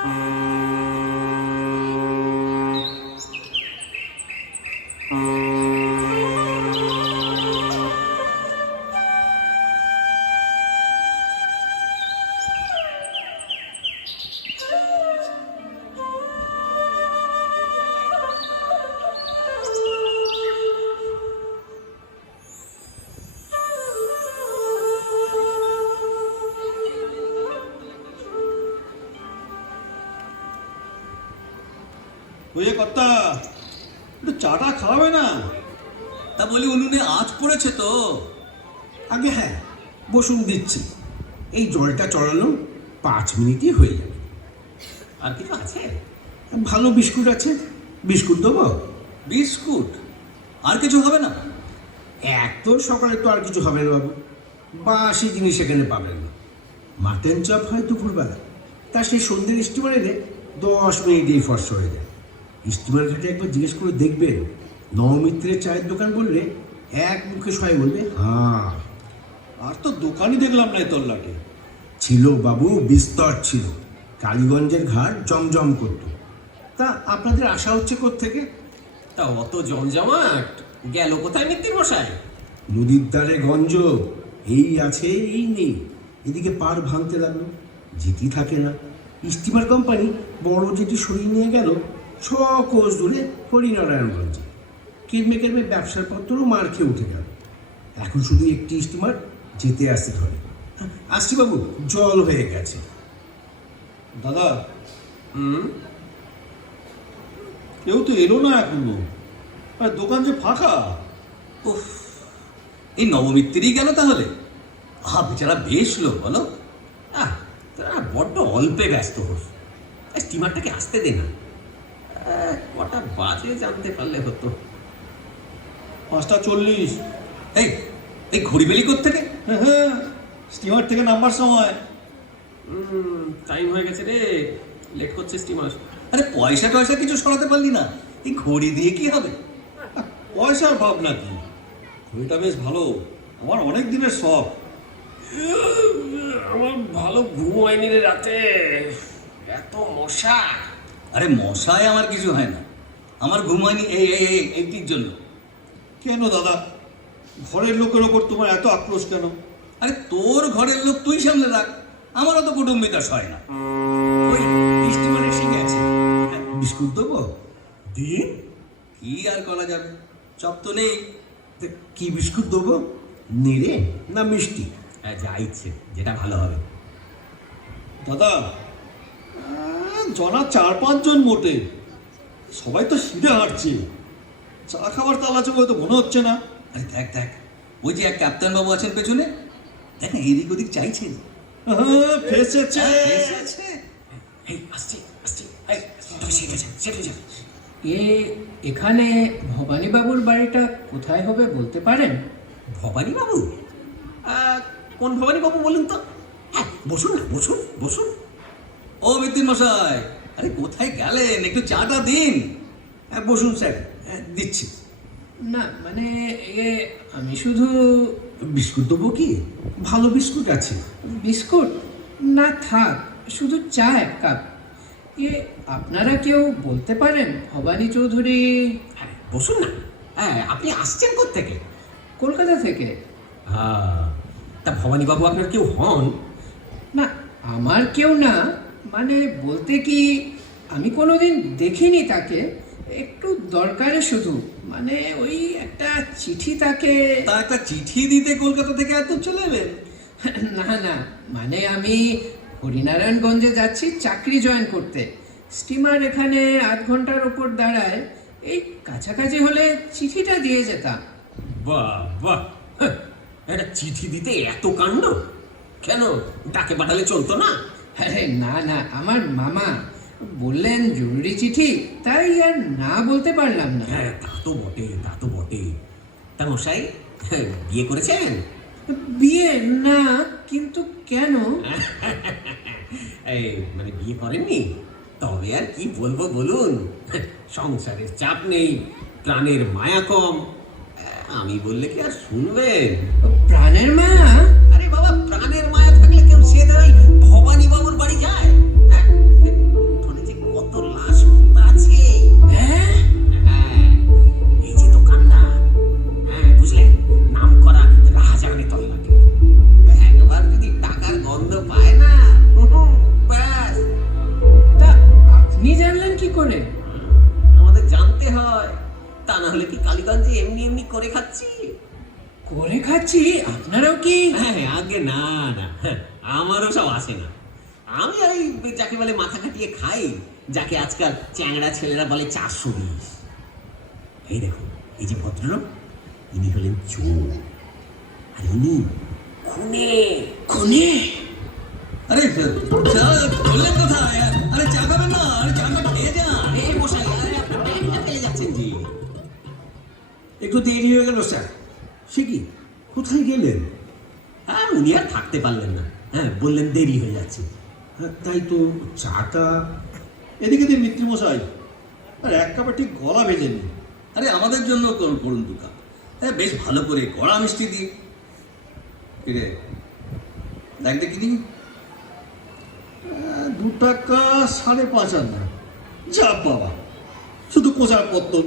ওই কর্তা একটু চাটা খাওয়াবে না? তা বলি উনুনে আঁচ পড়েছে তো? আগে হ্যাঁ, বসুন দিচ্ছি। এই জলটা চড়ানো 5 মিনিটই হয়ে যাবে। আর কিছু আছে? ভালো বিস্কুট আছে, বিস্কুট দেবো? বিস্কুট? আর কিছু হবে না? এত সকালে তো আর কিছু হবে না বাবু, বাসি জিনিস এখানে পাবেন না। মাটন চপ হয় দুপুরবেলা, তা সেই সন্ধ্যের স্টিমার এলে 10 মিনিটেই ফর্স হয়ে যায়। স্টিমার ঘাটে একবার জিজ্ঞেস করে দেখবেন, নবমিত্রের চায়ের দোকান বললে এক মুখে সবাই বলবে হ্যাঁ। আর তো দোকানই দেখলাম না এই তল্লাটে। ছিল বাবু, বিস্তর ছিল। কালীগঞ্জের ঘাট জমজম করত। তা আপনাদের আশা হচ্ছে কোত্থেকে? তা অত জমজমাট গেল কোথায় মিত্তির মশাই? নদীর ধারে গঞ্জ, এই আছে এই নেই। এদিকে পার ভাঙতে লাগলো, যেটি থাকে না। স্টিমার কোম্পানি বড় যেটি সরিয়ে নিয়ে গেল 6 কোষ দূরে হরিনারায়ণগঞ্জে। কেরমে কেরমে ব্যবসার পত্রও মার খেয়ে উঠে গেল। এখন শুধু একটি স্টিমার যেতে আসতে ধরে। আসছি বাবু, জল হয়ে গেছে। দাদা, কেউ তো এলো না এখনো, আর দোকান যে ফাঁকা। উফ, এই নবমিত্তিরই গেল তাহলে? বেচারা বেশ লোক বলো। তারা বড্ড অল্পে ব্যস্ত হোস। স্টিমারটাকে আসতে দে না। কটা বাজে জানতে পারলে হতো। 5:40। এই এই ঘড়ি বেলি কোত্থেকে? হ্যাঁ, স্টিমার থেকে নাম্বার সময়। টাইম হয়ে গেছে রে, লেট করছে স্টিমার। আরে পয়সা টয়সা কিছু সরাতে পারলি না? এই ঘড়ি দিয়ে কি হবে? পয়সার ভাবনা কি, ঘড়িটা বেশ ভালো, আমার অনেক দিনের শখ। আমার ভালো ঘুম হয়নি রে রাতে, এত মশা। আরে মশায় আমার কিছু হয় না, আমার ঘুম হয়নি এইটির জন্য। কেন দাদা, ঘরের লোকের ওপর তোমার এত আক্রোশ কেন? আরে তোর ঘরের লোক তুই সামনে রাখ, আমারও তো কুটুম্বিতা সয় না। ওই স্টিমার এসে গেছে, বিস্কুট দেবো? দিন কি আর করা যাবে, চপ তো নেই। তা কি বিস্কুট দেবো? নেড়ে না মিষ্টি? যা ইচ্ছে, যেটা ভালো হবে। দাদা, জনা 4-5 জন মোটে, সবাই তো সিধে হাঁটছে, চা খাবার তাল আছে বলে তো মনে হচ্ছে না। আরে দেখ দেখ, ওই যে এক ক্যাপ্টেন বাবু আছেন পেছনে, দেখ না এদিক ওদিক চাইছেন। ফেসেছে। আসছি আসছি, তুই সেটা যা, সেটা যা। এখানে ভবানীবাবুর বাড়িটা কোথায় হবে বলতে পারেন? ভবানী বাবু? কোন ভবানী বাবু বলুন তো? বসুন না, বসুন বসুন। ও মিত্তির মশাই, আরে কোথায় গেলেন? একটু চাটা দিন। বসুন স্যার, দিচ্ছি। না মানে আমি শুধু বিস্কুট দেবো কি? ভালো বিস্কুট আছে। বিস্কুট না থাক, শুধু চা 1 কাপ। আপনারা কেউ বলতে পারেন ভবানী চৌধুরী? বসুন না। আপনি আসছেন কোত্থেকে? কলকাতা থেকে। তা ভবানী বাবু আপনার কেউ হন? না, আমার কেউ না, মানে বলতে কি আমি কোনোদিন দেখিনি তাকে, একটু দরকারে শুধু, মানে ওই একটা চিঠি তাকে। তা একটা চিঠি দিতে কলকাতা থেকে এত চলে এলেন? না না, মানে আমি হরিনারায়ণগঞ্জে যাচ্ছি চাকরি জয়েন করতে। স্টিমার এখানে 8 ঘন্টার ওপর দাঁড়ায়, এই কাছাকাছি হলে চিঠিটা দিয়ে যেতাম। বাহ বাহ, একটা চিঠি দিতে এত কাণ্ড? কেন, ডাকে পাঠালে চলতো না? আরে না না, আমার মামা বললেন জরুরি চিঠি, তাই আর না বলতে পারলাম না। তা তো বটে, তা তো বটে। তা মশাই বিয়ে করেছেন? বিয়ে না, কিন্তু কেন? মানে বিয়ে করেননি? তবে আর কি বলবো বলুন, সংসারের চাপ নেই, প্রাণের মায়া কম। আমি বললে কি আর শুনবেন? প্রাণের মায়া? আরে বাবা, প্রাণের মায়া থাকলে কেউ সে ওই ভবানী বাবুর বাড়ি যায়? করে? আমাদের জানতে হয়, তা না হলে কি কালীগঞ্জে এমনি এমনি করে খাচ্ছি? করে খাচ্ছি? আপনারাও কি? হ্যাঁ আগে না না, হ্যাঁ, আমারও সব আসে না। আমি ওই যাকে বলে মাথা কাটিয়ে খাই, যাকে আজকাল চ্যাংড়া ছেলেরা বলে 420। এই দেখো, এই যে ভদ্রলোক, ইনি হলেন চোর, আর ইনি খুনে। খুনে? আরে বললেন কোথায়? আরে চা খাবেন না? আরে চাটা খেয়ে যান। এই মশাই, আরে আপনি ব্যাগটা ফেলে যাচ্ছেন যে। একটু দেরি হয়ে গেল স্যার। সে কি, কোথায় গেলেন? হ্যাঁ, উনি আর থাকতে পারলেন না, হ্যাঁ বললেন দেরি হয়ে যাচ্ছে। হ্যাঁ, তাই তো চাটা। এদিকে দিন মিত্র মশাই, আর এক কাপে ঠিক গলা ভেজেনি। আরে আমাদের জন্য করুন 2 কাপ। হ্যাঁ, বেশ ভালো করে কড়া মিষ্টি দিয়ে। কিরে, দেখ দেখি দিন। 2 টাকা 5.5 আনা। যা বাবা, শুধু কোচার পত্তন।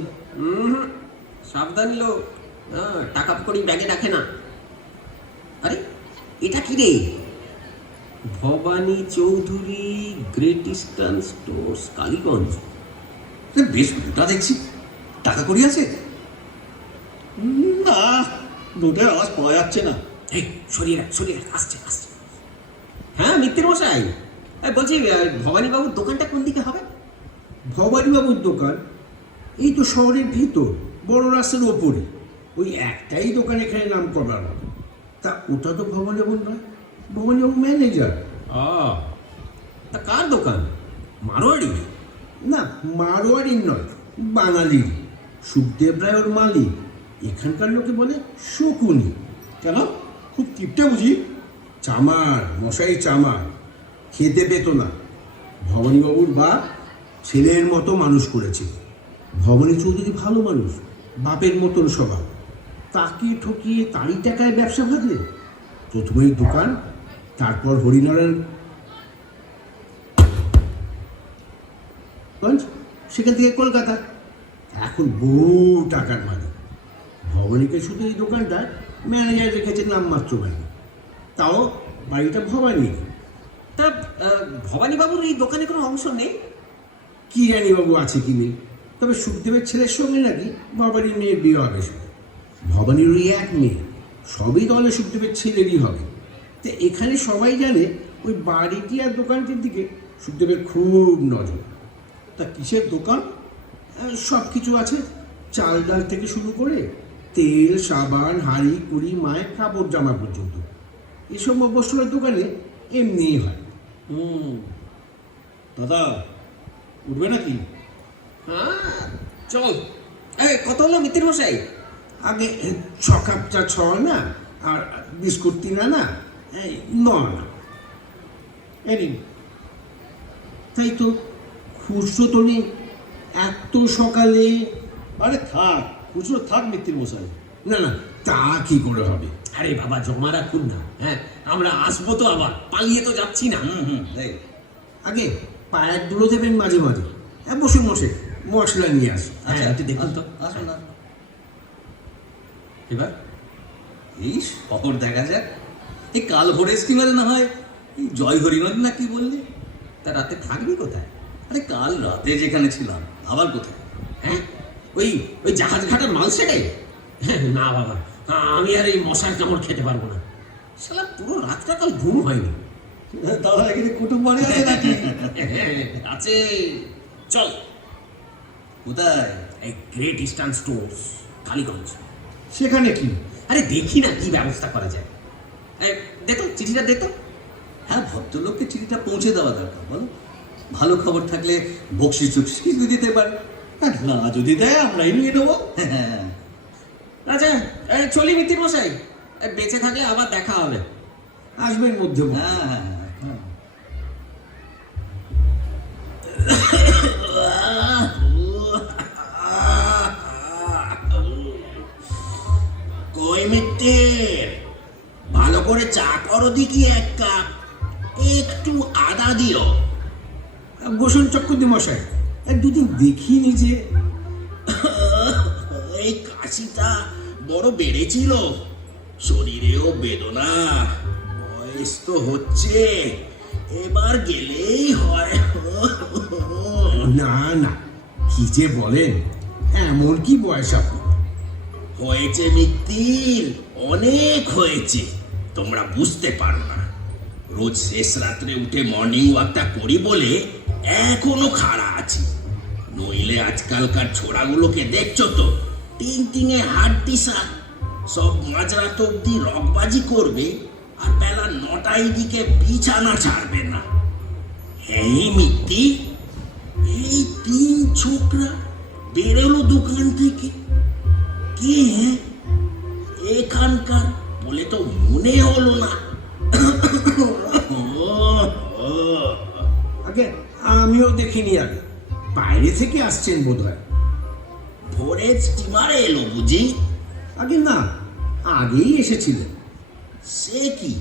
সাবধান লোক, হ্যাঁ, টাকা কড়ি ব্যাগে রাখে না। আরে এটা কি রে? Bhabani Chowdhury great eastern stores, Kaliganj. বেশ মোটা দেখছি, টাকা কড়ি আছে? না, নোটের আওয়াজ পাওয়া যাচ্ছে না। এই সরিয়ে রাখ, আসছে। হ্যাঁ মিত্তির মশাই, বলছি ভবানী বাবুর দোকানটা কোন দিকে হবে? ভবানীবাবুর দোকান এই তো শহরের ভিতর, বড় রাস্তার ওপরে। ওই একটাই দোকান এখানে নাম করার মতো। তা ওটা তো ভবানীবাবুর নয়, ভবানীবাবু ম্যানেজার। তা কার দোকান? মারোয়াড়ি? না, মারোয়ারির নয়, বাঙালির। সুখদেব রায় ওর মালিক। এখানকার লোকে বলে শকুনি। কেন, খুব কিপটে বুঝি? চামার, মশাই চামার। খেতে পেত না। ভবানীবাবুর বাপ ছেলের মতো মানুষ করেছে। ভবানী চৌধুরী ভালো মানুষ, বাপের মতন স্বভাব। তাকে ঠকিয়ে তারই টাকায় ব্যবসা ভাজলে। প্রথমেই দোকান, তারপর হরিনারায়ণ গঞ্জ, সেখান থেকে কলকাতা। এখন বহু টাকার মালিক। ভবানীকে শুধু এই দোকানটায় ম্যানেজার রেখেছে নামমাত্র বাড়ি, তাও বাড়িটা ভবানী। তা ভবানী বাবুর এই দোকানে কোনো অংশ নেই? কি জানি বাবু আছে কি নেই, তবে সুখদেবের ছেলের সঙ্গে নাকি ভবানীর মেয়ের বিয়ে হবে। শুধু ভবানীর ওই এক মেয়ে, সবই দলে সুখদেবের ছেলেরই হবে। তো এখানে সবাই জানে ওই বাড়িটি আর দোকানটির দিকে সুখদেবের খুব নজর। তা কিসের দোকান? সব কিছু আছে, চাল ডাল থেকে শুরু করে তেল, সাবান, হাঁড়ি, কুড়ি, মায়ের কাপড় জামা পর্যন্ত। এসব অবসরের দোকানে এমনিই হয়। দাদা, উঠবে নাকি? হ্যাঁ চল। কত হলো মিত্তির মশাই? আগে 6 কাপ চা 6 না, আর বিস্কুট 3 আনা, 9 আনা। এই নিন। তাই তো, খুচরো তো নেই এত সকালে। আরে থাক, খুচরো থাক মিত্তির মশাই। না না, তা কি করে হবে? আরে বাবা, জমা রাখুন না, হ্যাঁ আমরা আসবো তো, আবার পালিয়ে তো যাচ্ছি না। এই, আগে পায়ের দুলো দেবেন মাঝে মাঝে। বসে বসে মশলা নিয়ে আসি। আচ্ছা একটু দেখুন তো। আসুন না। এবার এই শহর দেখা যাক। এই কাল ভোরের স্টিমারে না হয় এই জয় হরিনদ না কি বললি? তা রাতে থাকবি কোথায়? আরে কাল রাতে যেখানে ছিলাম, আবার কোথায়? হ্যাঁ ওই ওই জাহাজ ঘাটার মাল সেটাই? না বাবা, আমি আর এই মশার কামড় খেতে পারবো না। শালা পুরো রাতটা কাল ঘুম হয়নি। দাদা, এখানে কুটুম বাড়ি আছে নাকি? আছে, চল। কোথায়? এই গ্রেট ইস্টার্ন স্টোর্স, কালীগঞ্জ। সেখানে কি? আরে দেখি না কি ব্যবস্থা করা যায়। দেখো চিঠিটা দেখো। হ্যাঁ, ভদ্রলোককে চিঠিটা পৌঁছে দেওয়া দরকার। বলো, ভালো খবর থাকলে বকশিস টকশিস দিতে পারে। না যদি দেয় আমরাই নিয়ে নেবো। আচ্ছা চলি মিত্তির মশাই, বেঁচে থাকলে আবার দেখা হবে। আসবেন মধ্যে মধ্যে। হ্যাঁ হ্যাঁ হ্যাঁ। কই মিত্তির, ভালো করে চা করো দেখি 1 কাপ, একটু আদা দিও। বসুন চক্রবর্তী মশাই, 2 দিন দেখিনি যে। এই কাশিটা বড় বেড়েছিল, শরীরেও বেদনা, বয়স তো হচ্ছে, এবার গেলেই হয়। না না, কি যে বলেন, এমন কি বয়স আপনার? হয়েছে মিত্তির, অনেক হয়েছে, তোমরা বুঝতে পারো না। রোজ শেষ রাত্রে উঠে মর্নিং ওয়াকটা করি বলে এখনো খাড়া আছি, নইলে আজকালকার ছোড়াগুলোকে দেখছো তো, টিং টিঙে হাড্ডিসা, সব মাঝরাত অব্দি রকবাজি করবে আর বেলা 9টায় দিকে বিছানা ছাড়বে না। হ্যাঁ মিত্তি, এই 3 ছোকরা বেরোলো দোকান থেকে, কে হ্যাঁ এখানকার বলে তো মনে হলো না। আগে আমিও দেখিনি, আগে বাইরে থেকে আসছেন বোধহয়। ভোরের স্টিমারে এলো বুঝি? আগে না, আগেই এসেছিলেন। সে কি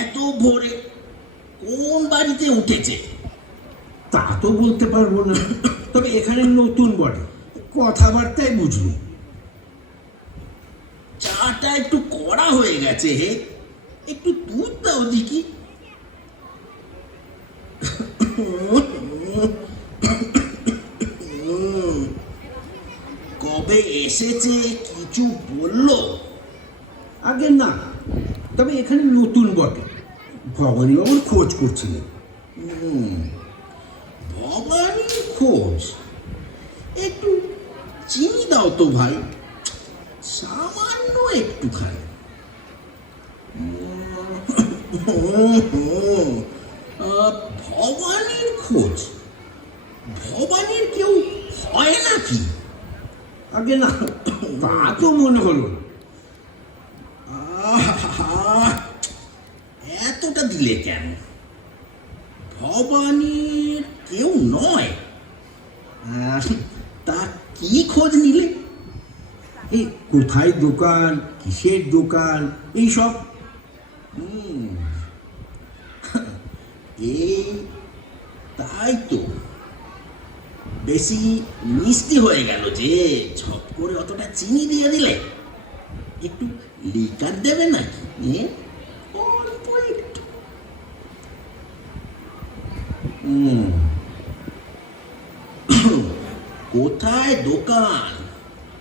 এত ভোরে কোন বাড়িতে উঠেছে? তা তো বলতে পারবো না, তবে এখানে নতুন বটে, কথাবার্তায় বুঝলি। চাটা একটু কড়া হয়ে গেছে, হে, একটু দুধ দাও দেখি। কবে এসেছে কিছু বললো? আগে না, তবে এখানে নতুন বটে, ভবানীবাবুর খোঁজ করছিলেন। ভবানীর খোঁজ? একটু চিনি দাও তো ভাই, সামান্য একটুখানি। ভবানীর খোঁজ? ভবানীর কেউ হয় নাকি? আগে না, তা তো মনে হলো না। আহা, এতটা দিলে কেন? ভবানীর কেউ নয়? তা কি খোঁজ নিলে? এই কোথায় দোকান, কিসের দোকান, এইসব। এই তাই তো, বেশি মিষ্টি হয়ে গেল যে, ঝপ করে অতটা চিনি দিয়ে দিলে। একটু লিকার দেবে নাকি? অল্প একটু। কোথায় দোকান,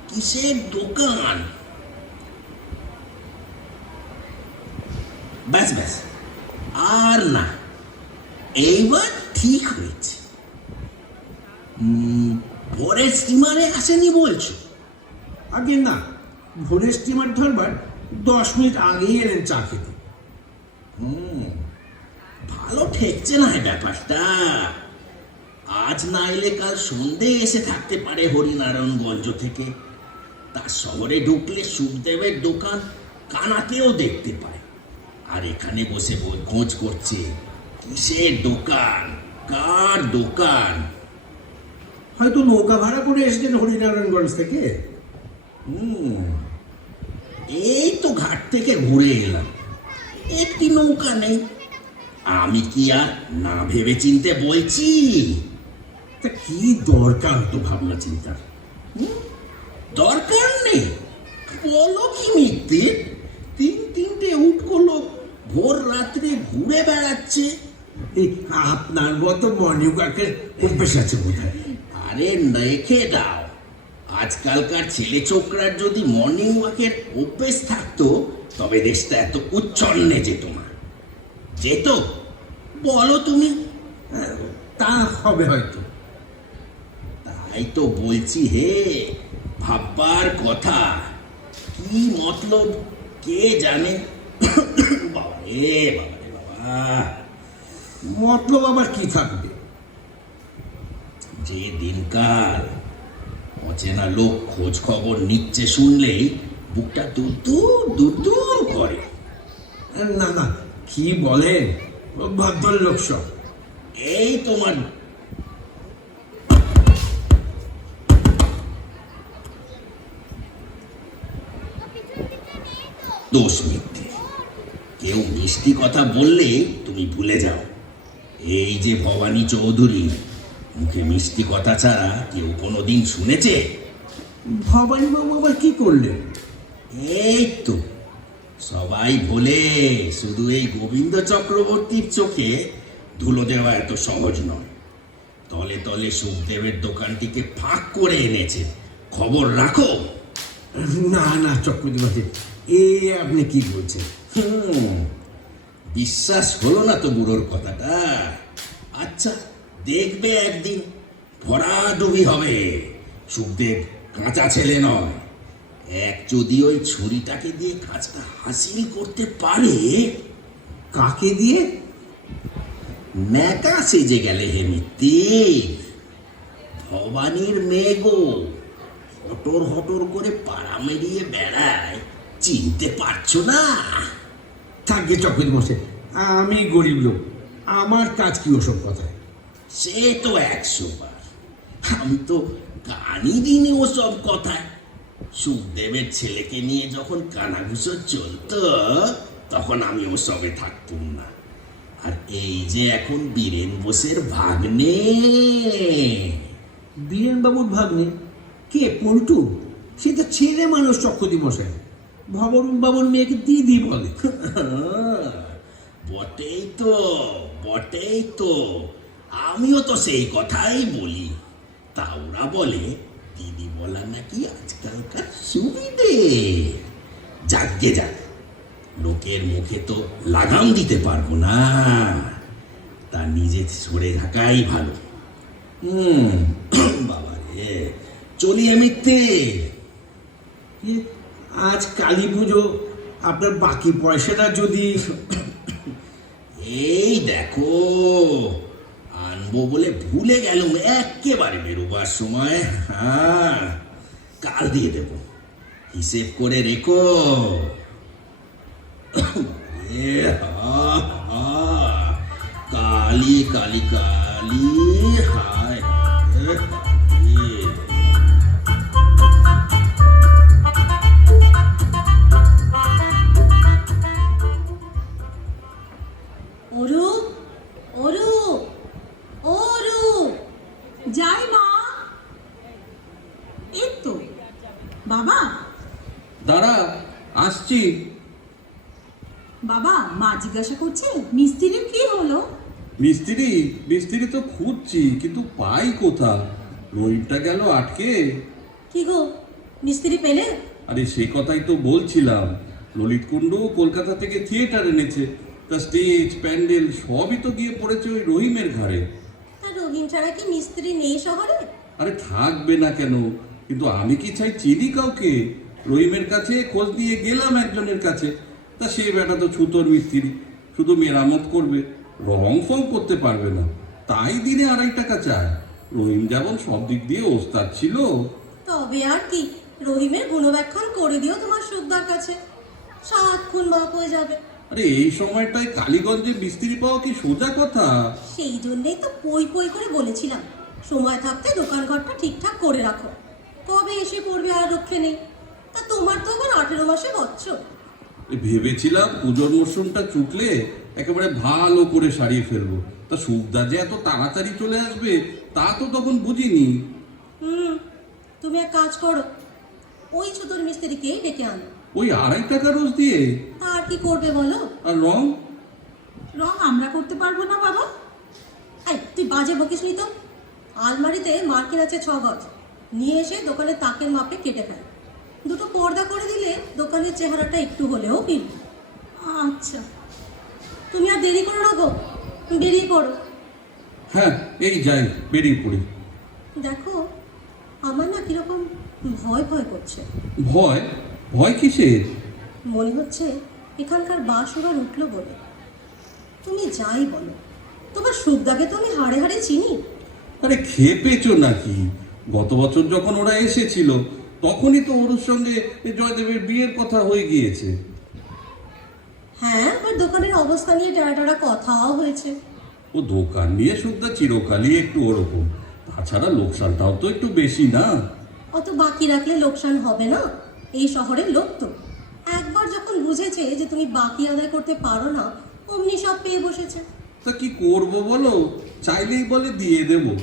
কিসের দোকান? ব্যাস ব্যাস, আর না, এইবার ঠিক হয়েছে। ভোরের স্টিমারে আসেনি বলছো? আগে না, ভোরের স্টিমার ধরবার 10 মিনিট আগেই এলেন চা খেতে। ভালো ঠেকছে না এই ব্যাপারটা। আজ না এলে কাল সন্ধে এসে থাকতে পারে হরিনারায়ণগঞ্জ থেকে। তার শহরে ঢুকলে সুখদেবের দোকান কানাতেও দেখতে পায়, আর এখানে বসে খোঁজ করছে কিসের দোকান, কার দোকান। হয়তো নৌকা ভাড়া করে এসেছেন হরিনারায়ণগঞ্জ থেকে। এই তো ঘাট থেকে ঘুরে এলাম, একটি নৌকা নেই। আমি কি আর না ভেবে চিনতে বলছি? তা কি দরকার তো ভাবনা চিন্তার? দরকার নেই বলো কি মিথ্যে? 3-3টে উঠ করলো, ভোর রাত্রে ঘুরে বেড়াচ্ছে। এই আপনার মতো মর্নিং ওয়াকের অভ্যেস আছে বোধহয়। আরে রেখে দাও, আজকালকার ছেলে ছোকরার যদি মর্নিং ওয়াকের অভ্যেস থাকতো তবে দেশটা এত উচ্ছন্নে যেত না। যেত বলো তুমি? তা হবে হয়তো। তাই তো বলছি হে, ভাববার কথা। কি মতলব কে জানে? বাবা রে বাবা, মতলব আবার কি থাকবে? যে দিনকাল অচেনা লোক খোঁজ খবর নিচ্ছে শুনলেই বুকটা দূর করে। না না, কি বলেন, ভদ্রলোক সব। এই তোমার দোষ মিথ্যে। কেউ মিষ্টি কথা বললে তুমি ভুলে যাও। এই যে ভবানী চৌধুরী, মুখে মিষ্টি কথা ছাড়া কেউ কোনোদিন শুনেছে? ভবানীবাবু আবার কি করলেন? এই তো সবাই বলে, শুধু এই গোবিন্দ চক্রবর্তীর চোখে ধুলো দেওয়া এত সহজ নয়। তলে তলে সুখদেবের দোকানটিকে ফাঁক করে এনেছে। খবর রাখো। না না চক্রবর্তী মশাই, এ আপনি কি বলছেন? বিশ্বাস হলো না তো বুড়োর কথাটা? আচ্ছা, দেখবে একদিন ভরাডুবি হবে। সুখদেব কাঁচা ছেলে নয়। এক যদি ওই ছুরিটাকে দিয়ে কাজটা হাসিল করতে পারে। কাকে দিয়ে? ন্যাকা সেজে গেলে হে মিত্তির, ভবানীর মেয়ে গো, হটর হটর করে পাড়া মেরিয়ে বেড়ায়, চিনতে পারছো না? থাকবে চক্রবর্তী মশাই, আমি গরিব লোক, আমার কাজ কি ওসব কথায়? সে তো 100 বার। আমি তো কানই দিনে ওসব কথায়। সুখদেবের ছেলেকে নিয়ে যখন কানাঘুষো চলতো, তখন আমি ওসবে থাকতুম না। আর এই যে এখন বীরেন বোসের ভাগ্নে। বীরেন বাবুর ভাগ্নে? কে, পল্টু? সে তো ছেলে মানুষ চক্রবর্তী মশাই। ভবন বাবুর মেয়েকে দিদি বলে। বটেই তো, বটেই তো। আমিও তো সেই কথাই বলি। তা ওরা বলে দিদি বলা নাকি আজকালকার সুবিধে। যাকে যাক, লোকের মুখে তো লাগাম দিতে পারবো না। তা নিজে সরে থাকাই ভালো। বাবা রে, চলি এমনিতে। এ, আজ কালী পুজো, আপনার বাকি পয়সাটা যদি... এই দেখো, আনবো বলে ভুলে গেলুম একেবারে বেরোবার সময়। হ্যাঁ, কাল দিয়ে দেব, হিসেব করে রেখো। এ হা হা, কালি কালি কালি, হায় হায় কালি। অরূপ, অরূপ, অরূপ, যাই মা। এই তো বাবা। দাঁড়া, আসছি। বাবা, মা জিজ্ঞাসা করছে মিস্ত্রির কি হলো? মিস্ত্রি তো খুঁজছি, কিন্তু পাই কোথা? রহিমটা গেল আটকে। কি গো, মিস্ত্রি পেলে? আরে সে কথাই তো বলছিলাম। ললিত কুণ্ডু কলকাতা থেকে থিয়েটার এনেছে, তা স্টেজ প্যান্ডেল সবই তো গিয়ে পড়েছে ওই রহিমের ঘাড়ে। আর রহিম ছাড়া কি মিস্ত্রি নেই শহরে? আরে থাকবে না কেন, কিন্তু আমি কি চাই চিনি কাউকে? রহিমের কাছে খোঁজ নিয়ে গেলাম একজনের কাছে, তা সে বেটা তো ছুতোর মিস্ত্রি, শুধু মেরামত করবে, রং ফং করতে পারবে না। তাই দিনে 2.5 টাকা চায়। রহিম যেমন সব দিক দিয়ে ওস্তাদ ছিল। তবে আর কি, রহিমের গুণব্যাখ্যান করে দিও তোমার সুখদার কাছে, 7 খুন মাপ হয়ে যাবে। আরে এই সময়টায় কালীগঞ্জে মিস্ত্রি পাওয়া কি সোজা কথা? সেই জন্যই তো পই পই করে বলেছিলাম, সময় থাকতে দোকান ঘরটা ঠিকঠাক করে রাখো। কবে এসে পড়বে আর রক্ষে নেই। তা তোমার তো আবার 18 মাসে বচ্চর। ভেবেছিলাম পুজোর মরশুমটা চুকলে একেবারে ভালো করে সারিয়ে ফেলবো, তা সুখদা যে এত তাড়াতাড়ি চলে আসবে তা তো তখন বুঝিনি। তুমি এক কাজ করো, ওই ছুতোর মিস্ত্রিকেই ডেকে আনো। ওই 2.5 টাকা রোজ দিয়ে? তা আর কি করবে বলো? আর রং? রং আমরা করতে পারবো না বাবা। এই তুই বাজে বকিস নি তো। আলমারিতে মার্কিন আছে 6 গজ, নিয়ে এসে দোকানে তাকের মাপে কেটে ফেল। 2টো পর্দা করে দিলে দোকানের চেহারাটা একটু হলেও ফিরবে। আচ্ছা, তুমি আর দেরি করো না গো, বেরিয়ে পড়ো। হ্যাঁ, এই যাই, বেরিয়ে পড়ি। দেখো, আমার না কিরকম ভয় ভয় করছে। ভয়? ভয় কিসের? মনে হচ্ছে এখানকার বাস ওরা উঠলো বলে। তুমি যাই বলো, তোমার সুখদাকে তো আমি হাড়ে হাড়ে চিনি। আরে খেপেছো নাকি? গত বছর যখন ওরা এসেছিল তখনই তো ওর সঙ্গে জয়দেবের বিয়ের কথা হয়ে গিয়েছে। হ্যাঁ, আমার দোকানের অবস্থা নিয়ে টানা টানা কথাও হয়েছে। ও দোকান নিয়ে সুখদা চিরকালই একটু ওরকম, তাছাড়া লোকসানটাও তো একটু বেশি না? অত বাকি রাখলে লোকসান হবে না, এই শহরের লোক তো। একবার যখন বুঝেছে যে তুমি বাকি আদায় করতে পারো না, অমনি সব পেয়ে বসেছে। তা কি করবো বলো? চাইলেই বলে দিয়ে দেবো।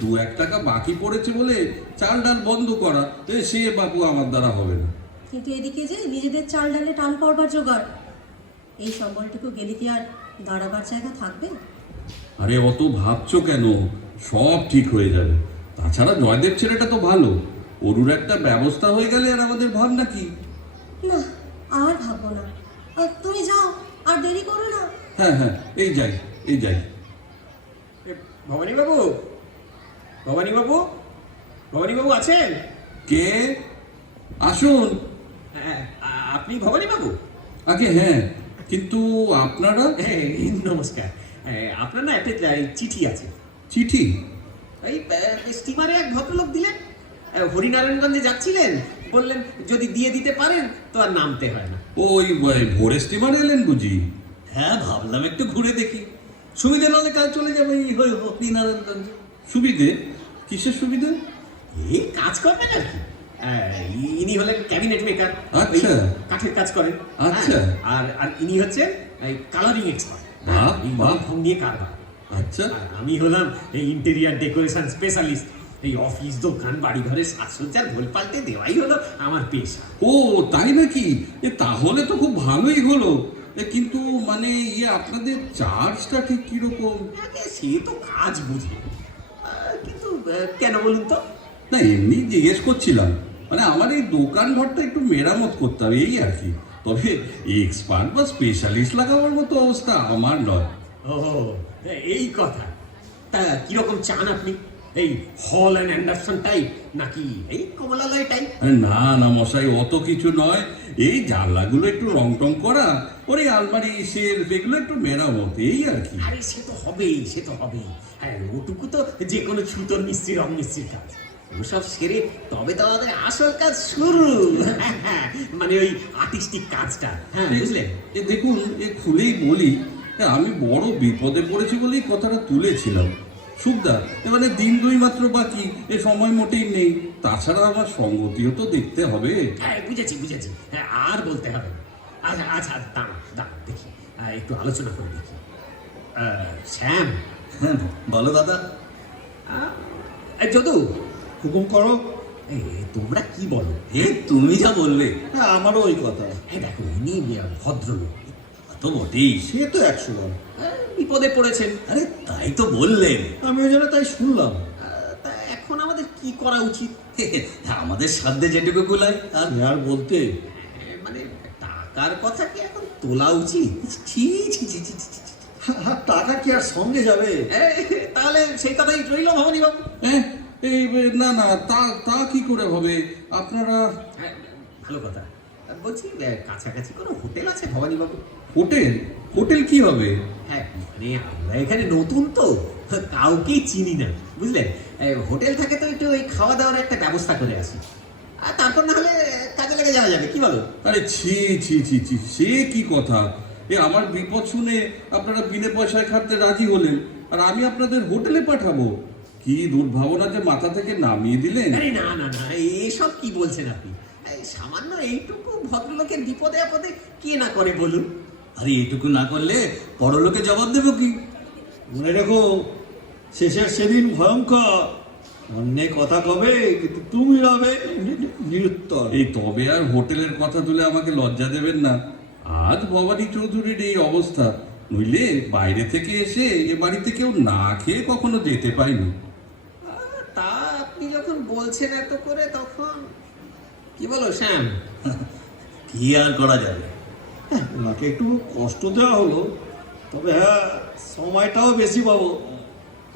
2-1 টাকা বাকি পড়েছে বলে চাল ডাল বন্ধ করা, সে বাবু আমার দ্বারা হবে না। কিন্তু এদিকে যে নিজেদের চাল ডালে টান পড়বার জোগাড়, এই সম্বলটুকু গেলে কি আর দাঁড়াবার জায়গা থাকবে? আরে অত ভাবছো কেন? সব ঠিক হয়ে যাবে। তাছাড়া জয়দেব ছেলেটা তো ভালো, ওরুর একটা ব্যবস্থা হয়ে গেলে আর আমাদের ভাবনা কি। না, আর ভাববো না। আর তুমি যাও, আর দেরি করো না। হ্যাঁ হ্যাঁ, এই যাই এই যাই। ভবানীবাবু, ভবানীবাবু, ভবানীবাবু আছেন? কে? আসুন। হ্যাঁ, আপনি ভবানীবাবু? আগে হ্যাঁ, কিন্তু আপনারা? হ্যাঁ, নমস্কার। আপনার না একটা চিঠি আছে। চিঠি? এই স্টিমারে এক ভদ্রলোক দিলেন, হরিনারায়ণগঞ্জে যাচ্ছিলেন, বললেন যদি দিয়ে দিতে পারেন তো আর নামতে হয় না। ওই ভোরে স্টিমার এলেন বুঝি? হ্যাঁ, ভাবলাম একটু ঘুরে দেখি, সুবিধা নাহলে কাজ চলে যাবে এই হরিনারায়ণগঞ্জে। সুবিধে? কিসের সুবিধে? এই কাজ করবেন আর কি। ইনি হলেন ক্যাবিনেট মেকার, আচ্ছা। কাঠের কাজ করেন। আচ্ছা। আর আর ইনি হচ্ছেন কালারিং এক্সপার্ট, বাহ, বাহ। রং নিয়ে কারবার। আচ্ছা। আর আমি হলাম এই ইন্টেরিয়ার ডেকোরেশন স্পেশালিস্ট। এই অফিস, দোকান, বাড়ি ঘরের সাজসজ্জার ভোল পাল্টে দেওয়াই হলো আমার পেশা। ও তাই নাকি? তাহলে তো খুব ভালোই হলো। কিন্তু মানে আপনাদের চার্জটা ঠিক কিরকম? সে তো কাজ বুঝে, কিন্তু কেন বলুন তো? না, এমনি জিজ্ঞেস করছিলাম। মানে আমার এই দোকান ঘরটা একটু মেরামত করতে হবে এই আর কি। তবে এক্সপার্ট বা স্পেশালিস্ট লাগাবার মতো অবস্থা আমার নয়। ও, এই কথা। তা কিরকম চান আপনি? এই হল অ্যান্ড অ্যান্ডারসন টাইপ নাকি এই কমলালয় টাইপ? আরে না না মশাই, অত কিছু নয়। এই জানলাগুলো একটু রং টং করা, ওর এই আলমারি শেলফ এগুলো একটু মেরামত এই আর কি। আরে সে তো হবেই, সে তো হবেই। হ্যাঁ, ওটুকু তো যে কোনো ছুতোর মিস্ত্রি, রং মিস্ত্রির কাজ। ওসব সেরে তবে তো আমাদের আসল কাজ শুরু। মানে ওই আর্টিস্টিক কাজটা। হ্যাঁ, বুঝলেন? দেখুন, খুলেই বলি, আমি বড় বিপদে পড়েছি বলেই কথাটা তুলেছিলাম। সুখদা, মানে দিন দুই মাত্র বাকি, এ সময় মোটেই নেই। তাছাড়া আমার সঙ্গতিও তো দেখতে হবে। হ্যাঁ, বুঝেছি বুঝেছি। হ্যাঁ, আর বলতে হবে না। আচ্ছা আচ্ছা, দাঁড়ান দাঁড়ান দেখি, একটু আলোচনা করে দেখি। শ্যাম। হ্যাঁ, বলো দাদা। যদু, হুকুম করো। এই তোমরা কি বলো? এই তুমি যা বললে। হ্যাঁ, আমারও ওই কথা। হ্যাঁ, দেখো ইনি ভদ্রলোক, তো বটেই। সে তো 100 বার। বিপদে পড়েছেন। আরে তাই তো বললেন। আমি ওই জন্য তাই শুনলাম। তা এখন আমাদের কি করা উচিত? আমাদের সাধ্যে যেটুকু কুলায়। আর আর বলতে মানে টাকার কথা কি এখন তোলা উচিত? ছি ছি ছি ছি ছি, ছি। টাকা কি আর সঙ্গে যাবে? তাহলে সেই কথাই রইল ভবানী বাবু। এই না না, তা কি করে হবে? আপনারা ভালো কথা। বলছি, কাছাকাছি কোনো হোটেল আছে ভবানী বাবু? হোটেল? হোটেল কি হবে? হ্যাঁ, মানে আমরা এখানে নতুন তো, কাউকেই চিনি না, বুঝলেন? হোটেল থাকে তো একটু ওই খাওয়া দাওয়ার একটা ব্যবস্থা করে আসি, আর তারপর না হলে কাজে লেগে যাওয়া যাবে। কি বলো? আরে ছি ছি ছি ছি, সে কি কথা? আমার বিপদ শুনে আপনারা বিনা পয়সায় খাটতে রাজি হলেন, আর আমি আপনাদের হোটেলে পাঠাবো? কি দুর্ভাবনা যে মাথা থেকে নামিয়ে দিলেন। আরে না না না, এসব কি বলছেন আপনি? সামান্য এইটুকু ভদ্রলোকের বিপদে আপদে কে না করে বলুন? আরে এইটুকু না করলে পরলোকে জবাব দেবো কি? মনে রেখো, শেষের সেদিন ভয়ঙ্কর। অন্যে কথা কবে, কিন্তু তুমি রবে নিরুত্তর। এই তবে আর হোটেলের কথা তুলে আমাকে লজ্জা দেবেন না। আজ ভবানী চৌধুরীর এই অবস্থা, নইলে বাইরে থেকে এসে এ বাড়িতে কেউ না খেয়ে কখনো যেতে পাইনি। তা আপনি যখন বলছেন এত করে, তখন কি বলো শ্যাম? কি আর করা যাবে? ওনাকে একটু কষ্ট দেওয়া হলো, তবে হ্যাঁ, সময়টাও বেশি পাবো।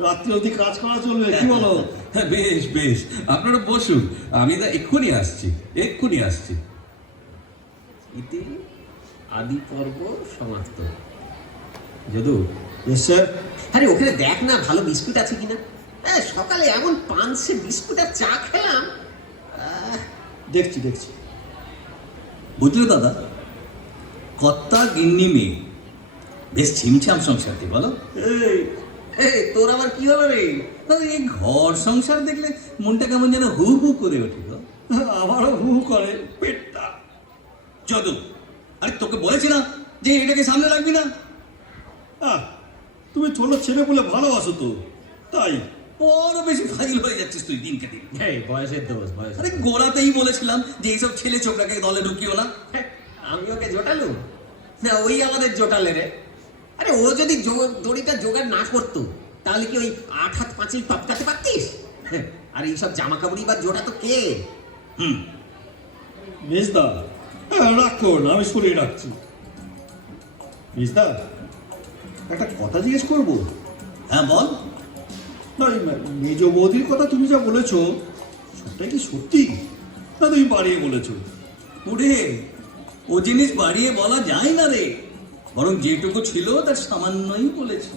রাত্রি অবধি কাজ করা চলবে, কি বলো? হ্যাঁ, বেশ বেশ, আপনারা বসুন, আমি এক্ষুনি আসছি। ইতি আদি পর্ব সমাপ্ত। Jadu, Yes, sir. আরে ওখানে দেখ না ভালো বিস্কুট আছে কিনা। সকালে এমন পানসে বিস্কুট আর চা খেলাম। দেখছি। বুঝলে দাদা, কর্তা গিন্নি মেয়ে, বেশ ছিমছাম সংসারটি, বলো? এই তোর আবার কি হলো রে? এই ঘর সংসার দেখলে মনটা কেমন যেন হু হু করে ওঠে গো। আমারও হু করে পেটটা। যদু, আরে তোকে বলেছি না যে এটাকে সামনে রাখবি না? তুমি ছোট ছেলে বলে ভালোবাসো তো, তাই। বড় বেশি ফাইল হয়ে যাচ্ছিস তুই দিনকে দিন। বয়সের দোষ, বয়স। আরে গোড়াতেই বলেছিলাম যে এইসব ছেলে ছোকরাকে দলে ঢুকিও না। আমি ওকে জোটালু না, ওই আমাদের জোটালে রে। আরে ও যদি দড়িটা জোগাড় না করতো, তাহলে কি ওই 8 হাত পাঁচিল টপকাতে পারতিস? হ্যাঁ, আর এইসব জামা কাপড়ই বা জোড়া তো কে? মেজদা, হ্যাঁ রাগ করো না, আমি সরিয়ে রাখছি। মেজদা, একটা কথা জিজ্ঞেস করবো? হ্যাঁ বল। না, এই মেজ বৌদির কথা তুমি যা বলেছো সবটাই কি সত্যি, না তুমি বাড়িয়ে বলেছো? ওরে, ও জিনিস বাড়িয়ে বলা যায় না রে, বরং যেটুকু ছিল তার সামান্যই বলেছি।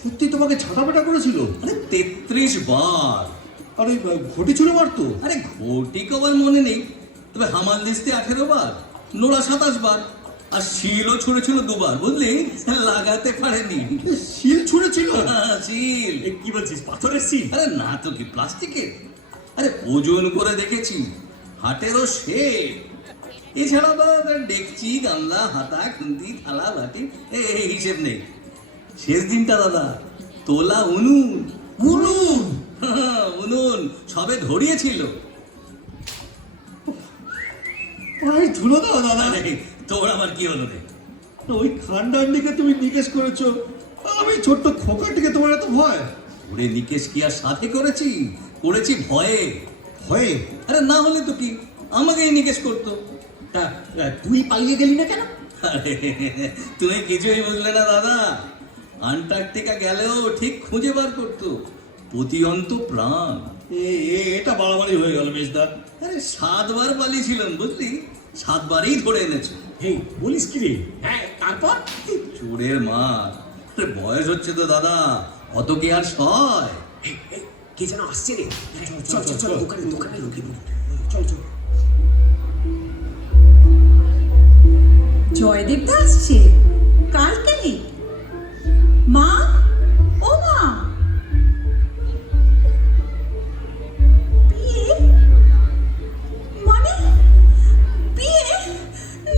সত্যি তোমাকে ছাটাপেটা করেছিল? আরে 33 বার। আর ওই ঘটি ছিল মারতো? আরে ঘটি কবার মনে নেই, তবে হামাল দিস্তে 18 বার, নোড়া 27 বার, আর শিলও ছুঁড়েছিল 2 বার, বুঝলি, লাগাতে পারেনি। শিল ছুঁড়েছিল? শিল। এ কি বলছিস, পাথরের শিল? আরে না তো কি, প্লাস্টিকের। আরে ওজন করে দেখেছি, হাটেরও শেপ। এছাড়া তো ডেকচি, গামলা, হাতা, খুন্তি, থালা, বাটি এই হিসেব নেই। শেষ দিনটা দাদা, তোলা উনুন। উনুন? উনুন সবে ধরিয়েছিল। পায়ে ধুলো দাও দাদা। আরে তোর আবার কি হলো রে? ওই খানদানটিকে তুমি নিকেশ করেছো, আমি ছোট্ট খোকাটিকে তোমার এত ভয়? ওরে নিকেশ কি আর সাথে করেছি, করেছি ভয়ে। ভয়ে? আরে না হলে তো কি, আমাকেই নিকেশ করতো। তা তুই পালিয়ে গেলি না কেন? আরে তুমি কিছুই বুঝলে না দাদা, আন্টার্কটিকা গেলেও ঠিক খুঁজে বার করতো, প্রতিয়ন্ত প্রাণ। এটা বাড়াবাড়ি হয়ে গেল মেজদা। আরে 7 বার পালিয়েছিলাম, বুঝলি, 7 বারই ধরে এনেছো। হেই, বলিস কি রে? হ্যাঁ, তারপর? চোরের মার। আরে বয়স হচ্ছে তো দাদা, অত কি আর সয়? এই, এই, কে যেন আসছে রে। চল চল চল, দোকানে দোকানে ঢুকে পড়ি। চল চল। জয়দেবদা আসছে কালকেই? মা, ও মা, বিয়ে? মানে বিয়ে?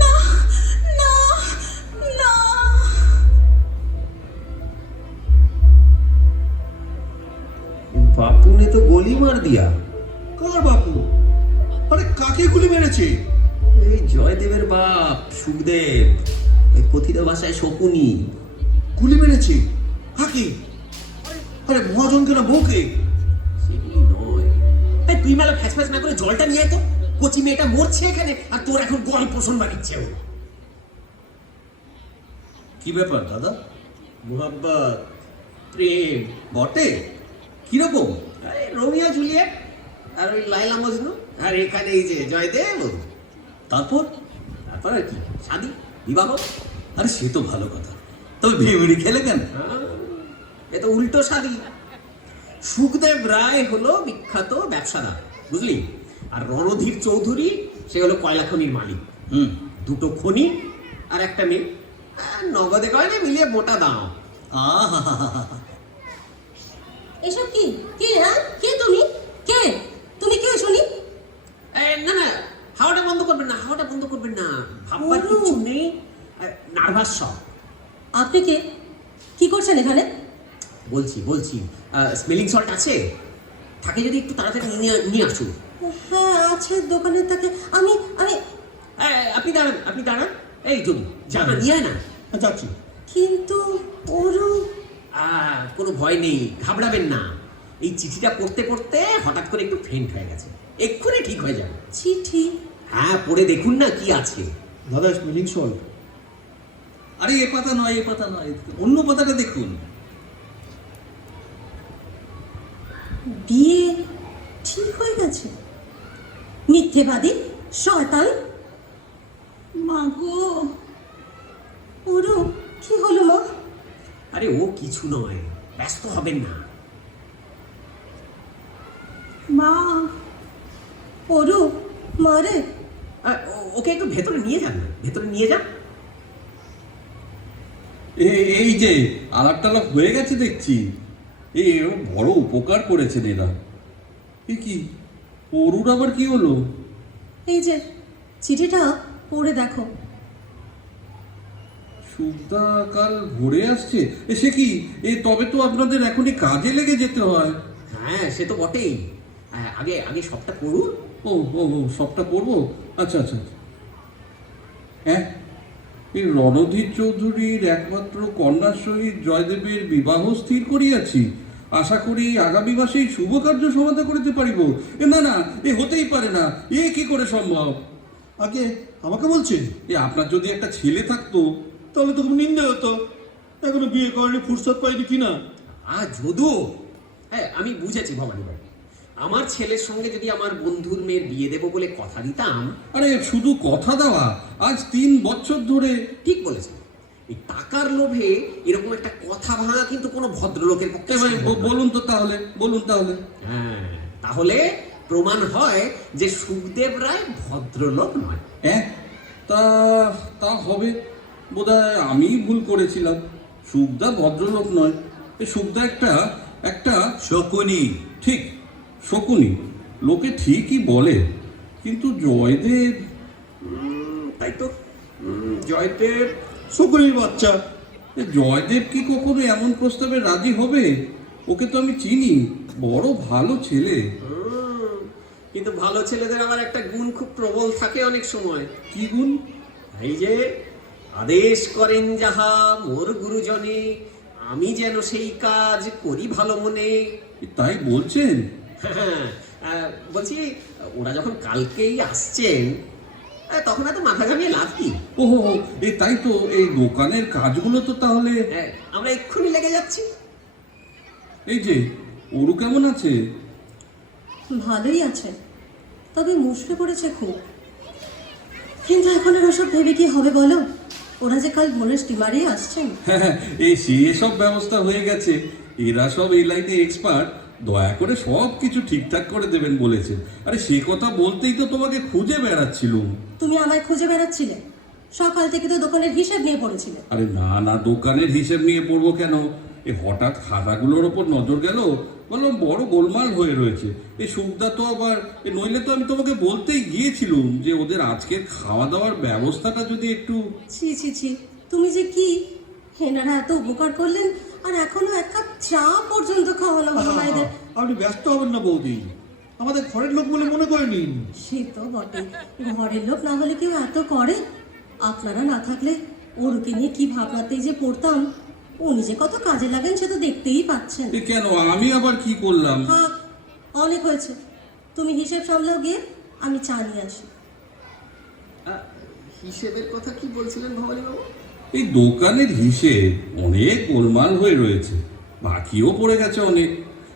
না না না। बापू ने तो गोली मार दिया। কার বাপু? আরে কাকে গুলি মেরেছে? এই জয়দেবের বাপ সুখদেব, এই কথিত ভাষায় শকুনি। গুলি মেরেছে? কাকে? আরে মহাজনকে না বউকে? সেগুলি নয়। এই তুই মেলা ফ্যাস ফ্যাস না করে জলটা নিয়ে আয় তো। কচি মেয়েটা মরছে এখানে, আর তোর এখন গল্প শোনবার ইচ্ছে ও। কি ব্যাপার দাদা? মোহাব্বত, প্রেম। বটে? কিরকম? আরে রোমিও জুলিয়েট আর ওই লাইলা মজনু, আর এখানে এই যে জয়দেব। তারপর? তারপর আর কি, শাদি, বিবাহ। আরে সে তো ভালো কথা, তবে ভিমড়ি খেলে কেন? এ তো উল্টো শাদি। সুখদেব রায় হলো বিখ্যাত ব্যবসাদার, বুঝলি, আর রণধীর চৌধুরী সে হলো কয়লা খনির মালিক। দুটো খনি আর একটা মেয়ে, নগদে কয়লা মিলিয়ে মোটা দাম। আহা, এসব কি? কে? হ্যাঁ, কে তুমি? কে তুমি? কে শুনি? না না, হাওয়াটা বন্ধ করবেন না, হাওয়াটা বন্ধ করবেন না, ভাববার কিছু নেই, নার্ভাস সব। আপনি কে? কি করছেন এখানে? বলছি বলছি, স্মেলিং সল্ট আছে? থাকে যদি একটু তাড়াতাড়ি নিয়ে আসুন। হ্যাঁ আছে দোকানের তাকে। আমি আমি আপনি দাঁড়ান, আপনি দাঁড়ান। এই যদি জানা নিয়ে আয় না। যাচ্ছি। কিন্তু ওরও কোনো ভয় নেই, ঘাবড়াবেন না। এই চিঠিটা পড়তে পড়তে হঠাৎ করে একটু ফেন্ট হয়ে গেছে, এক্ষুনি ঠিক হয়ে যাবে। চিঠি? হ্যাঁ, পড়ে দেখুন না কি আছে। দাদা স্মেলিং সল্ট। আরে এ পাতা নয়, এ পাতা নয়, অন্য পাতাটা দেখুন। বিয়ে ঠিক হয়ে গেছে? মিথ্যেবাদী, শয়তান। মাগো, ওরও কি হলো মা? আরে ও কিছু নয়, ব্যস্ত হবেন না। মা, ওরও মারে? ওকে একটু ভেতরে নিয়ে যান না, ভেতরে নিয়ে যান। এই যে আলাপ টালাপ হয়ে গেছে দেখছি, এই বড় উপকার করেছেন এরা। এ কি, অরুর আবার কি হলো? এই যে চিঠিটা পড়ে দেখো। সুখদা কাল ভোরে আসছে? সে কি, তবে তো আপনাদের এখনই কাজে লেগে যেতে হয়। হ্যাঁ সে তো বটেই। আগে আগে সবটা পড়ুন। ও ও ও, সবটা পড়বো? আচ্ছা আচ্ছা। হ্যাঁ, এই রণধীর চৌধুরীর একমাত্র কন্যার সহিত জয়দেবের বিবাহ স্থির করিয়াছি। আশা করি আগামী মাসেই শুভ কার্য সমাধা করিতে পারিব। না না, এ হতেই পারে না, এ কি করে সম্ভব? আগে আমাকে বলছেন? এ আপনার যদি একটা ছেলে থাকতো। তাহলে তো খুব নিন্দে হতো। এখনো বিয়ে করেনি, ফুরসত পাইনি কিনা। যদু, হ্যাঁ আমি বুঝেছি ভবানী বাবু, আমার ছেলের সঙ্গে যদি আমার বন্ধুর মেয়ের বিয়ে দেবো বলে কথা দিতাম। আরে শুধু কথা দেওয়া, আজ 3 বছর ধরে। ঠিক বলেছেন, এই টাকার লোভে এরকম একটা কথা ভাঙা কিন্তু কোনো ভদ্রলোকের পক্ষে এবার সম্ভব না। বলুন তো তাহলে, বলুন তাহলে। হ্যাঁ, তাহলে প্রমাণ হয় যে সুখদেব রায় ভদ্রলোক নয়। হ্যাঁ, তা তা হবে। বোধহয় আমি ভুল করেছিলাম। সুখদা ভদ্রলোক নয়, এ সুখদা একটা একটা শকুনি। ঠিক, শকুনি। লোকে ঠিকই বলে, কিন্তু জয়দেব। তাই তো, জয়দেব। শকুনির বাচ্চা। এ জয়দেব কি কখনো এমন প্রস্তাবে রাজি হবে? ওকে তো আমি চিনি, বড় ভালো ছেলে। কিন্তু ভালো ছেলেদের আবার একটা গুণ খুব প্রবল থাকে অনেক সময়। কি গুণ? এই যে আদেশ করেন যাহা মোর গুরুজনে, আমি যেন সেই কাজ করি ভালো মনে। এ তাই বলছেন? হ্যাঁ, বলছি ওরা যখন কালকেই আসছেন, তখন এত মাথা ঘামিয়ে লাভ কি? ওহো, এ তাই তো। এই দোকানের কাজগুলো তো তাহলে। হ্যাঁ, আমরা এক্ষুনি লেগে যাচ্ছি। এই যে ওরু কেমন আছে? ভালোই আছে, তবে মুশকে পড়েছে খুব। কিন্তু এখন আর ওসব ভেবে কি হবে বলো? ওরা যে কাল ভোরের স্টিমারেই আসছেন। হ্যাঁ, এই সব ব্যবস্থা হয়ে গেছে। এরা সব এই লাইনে এক্সপার্ট। দয়া করে সব কিছু ঠিকঠাক করে দেবেন বলেছে। আরে সে কথা বলতেই তো তোমাকে খুঁজে বেড়াচ্ছিলুম। তুমি আমায় খুঁজে বেড়াচ্ছিলে? সকাল থেকে তো দোকানের হিসেব নিয়ে পড়েছিলে। আরে না না, দোকানের হিসেব নিয়ে পড়বো কেন? এ হঠাৎ খাতাগুলোর ওপর নজর গেল, বললাম বড় গোলমাল হয়ে রয়েছে। এই সুখদা তো আবার, নইলে তো আমি তোমাকে বলতেই গিয়েছিলুম যে ওদের আজকের খাওয়া দাওয়ার ব্যবস্থাটা যদি একটু। ছি ছি ছি, তুমি যে কি! হেনারা এত উপকার করলেন, আর এখনো এক কাপ চা পর্যন্ত খাওয়ানো হলো না এদের। আপনি ব্যস্ত হবেন না বৌদি, আমাদের ঘরের লোক বলে মনে করে নিন। সে তো বটে, ঘরের লোক না হলে কেউ এত করে? আপনারা না থাকলে ওরকে নিয়ে কি ভাবনাতেই যে পড়তাম। উনি যে কত কাজে লাগেন সে তো দেখতেই পাচ্ছেন। এ কেন, আমি আবার কি করলাম? হ্যাঁ, অনেক হয়েছে। তুমি হিসেব সামলাও গিয়ে, আমি চা নিয়ে আসি। হিসেবের কথা কি বলছিলেন ভবানী বাবু? এই দোকানের হিসেব অনেক গোলমাল হয়ে রয়েছে, বাকিও পড়ে গেছে অনেক।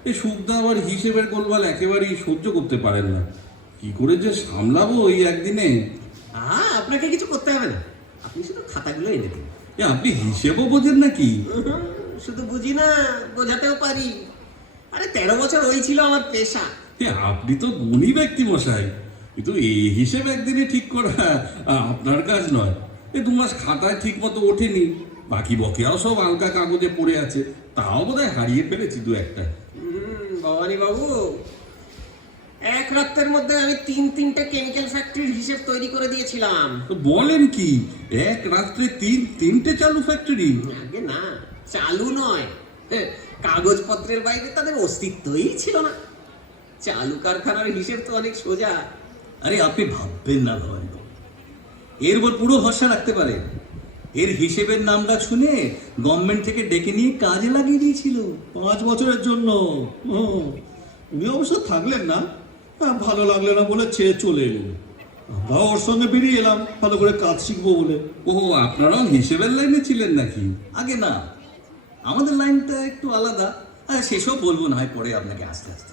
এই সুখদা আবার হিসেবের গোলমাল একেবারেই সহ্য করতে পারেন না। কি করে যে সামলাবো এই একদিনে। আপনাকে কিছু করতে হবে না, আপনি শুধু খাতাগুলো এনে দিন। এ আপনি হিসেবও বোঝেন নাকি? শুধু বুঝি না, বোঝাতেও পারি। আরে 13 বছর ওই ছিল আমার পেশা। এ আপনি তো গুণী ব্যক্তি মশাই, কিন্তু এই হিসেব একদিনে ঠিক করা আপনার কাজ নয়। এ 2 মাস খাতায় ঠিক মতো ওঠেনি, বাকি বকেয়াও সব হালকা কাগজে পড়ে আছে, তাও বোধহয় হারিয়ে ফেলেছি 2-1টা। ভবানী বাবু, এক রাতের মধ্যে আমি 3-3টে কেমিক্যাল ফ্যাক্টরির হিসেব তৈরি করে দিয়েছিলাম। তো বলেন কি, এক রাত্রে 3-3টে চালু ফ্যাক্টরি? আগে না, চালু নয়, কাগজপত্রের বাইরে তাদের অস্তিত্বই ছিল না। চালু কারখানার হিসেব তো অনেক সোজা। আরে আপনি ভাববেন না ভবানী বাবু, এর উপর পুরো ভরসা রাখতে পারে। এর হিসেবের নামটা শুনে গভর্নমেন্ট থেকে ডেকে নিয়ে কাজে লাগিয়ে দিয়েছিল 5 বছরের জন্য। উনি অবশ্য থাকলেন না, ভালো লাগলে না বলে ছেড়ে চলে এলেন। আমরাও ওর সঙ্গে বেরিয়ে এলাম ভালো করে কাজ শিখবো বলে। ওহো, আপনারাও হিসেবের লাইনে ছিলেন নাকি? আগে না, আমাদের লাইনটা একটু আলাদা। সেসব বলবো না হয় পরে আপনাকে আস্তে আস্তে।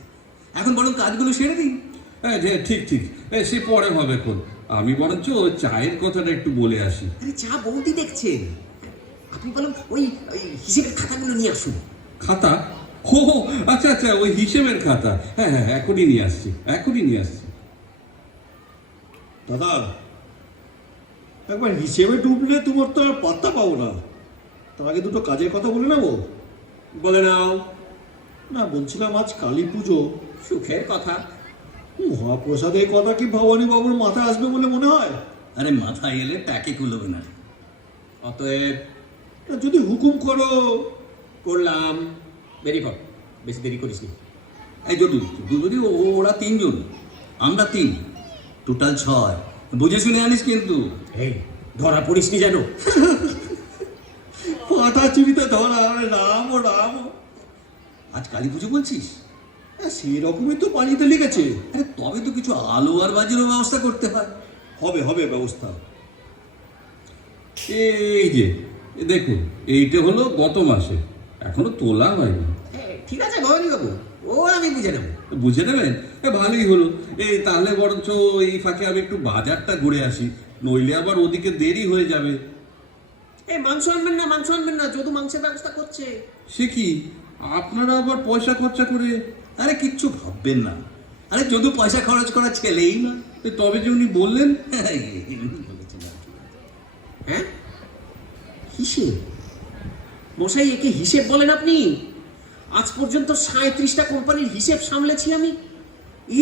এখন বরং কাজগুলো সেরে দিই। হ্যাঁ ঠিক ঠিক, সে পরে হবে কোন। আমি বরঞ্চ চায়ের কথাটা একটু বলে আসি। আরে চা বৌদি দেখছেন, আপনি বলুন ওই হিসেবের খাতাগুলো নিয়ে আসুন। খাতা? ও আচ্ছা আচ্ছা, ওই হিসেবের খাতা। হ্যাঁ, এখনই নিয়ে আসছি, এখনই নিয়ে আসছি। দাদা, একবার হিসেবে ডুবলে তোমার তো আর পাত্তা পাবো না। তার আগে দুটো কাজের কথা বলে নেবো। বলে নাও। না, বলছিলাম আজ কালী পুজো, সুখের কথা। মহাপ্রসাদের কথা কি ভবানী বাবুর মাথায় আসবে বলে মনে হয়? আরে মাথায় এলে প্যাকে কুলোবে না। অতএব যদি হুকুম করো। করলাম, বেরিয়ে পড়, বেশি দেরি করিস নি। এই যদি ওরা 3 জন, আমরা 3, টোটাল 6। বুঝে শুনে আনিস কিন্তু। এই ধরা পড়িসনি যেন। পাতা চুরিতে ধরা, রাম ও রাম। আজ কালী পুজো বলছিস? সেরকমই তো পানিতে লেগেছে। আরে তবে তো কিছু আলো আর বাজিরও ব্যবস্থা করতে হয়। হবে হবে ব্যবস্থা। এই যে দেখুন, এইটা হলো গত মাসে, এখনো তোলা হয়নি। হ্যাঁ, ঠিক আছে ভবানী বাবু, ও আমি বুঝে নেব। বুঝে নেবেন? ভালোই হলো। তাহলে বরঞ্চ এই ফাঁকে আমি একটু বাজারটা ঘুরে আসি, নইলে আবার ওদিকে দেরি হয়ে যাবে। মাংস আনবেন না, মাংস আনবেন না, যদু মাংসের ব্যবস্থা করছে। সে কি, আপনারা আবার পয়সা খরচা করে? আরে কিচ্ছু ভাববেন না, আরে যদি পয়সা খরচ করা ছেলেই না। তবে যে উনি বললেন। হ্যাঁ, হিসেব? মশাই, একে হিসেব বলেন আপনি? আজ পর্যন্ত 37টা কোম্পানির হিসেব সামলেছি আমি,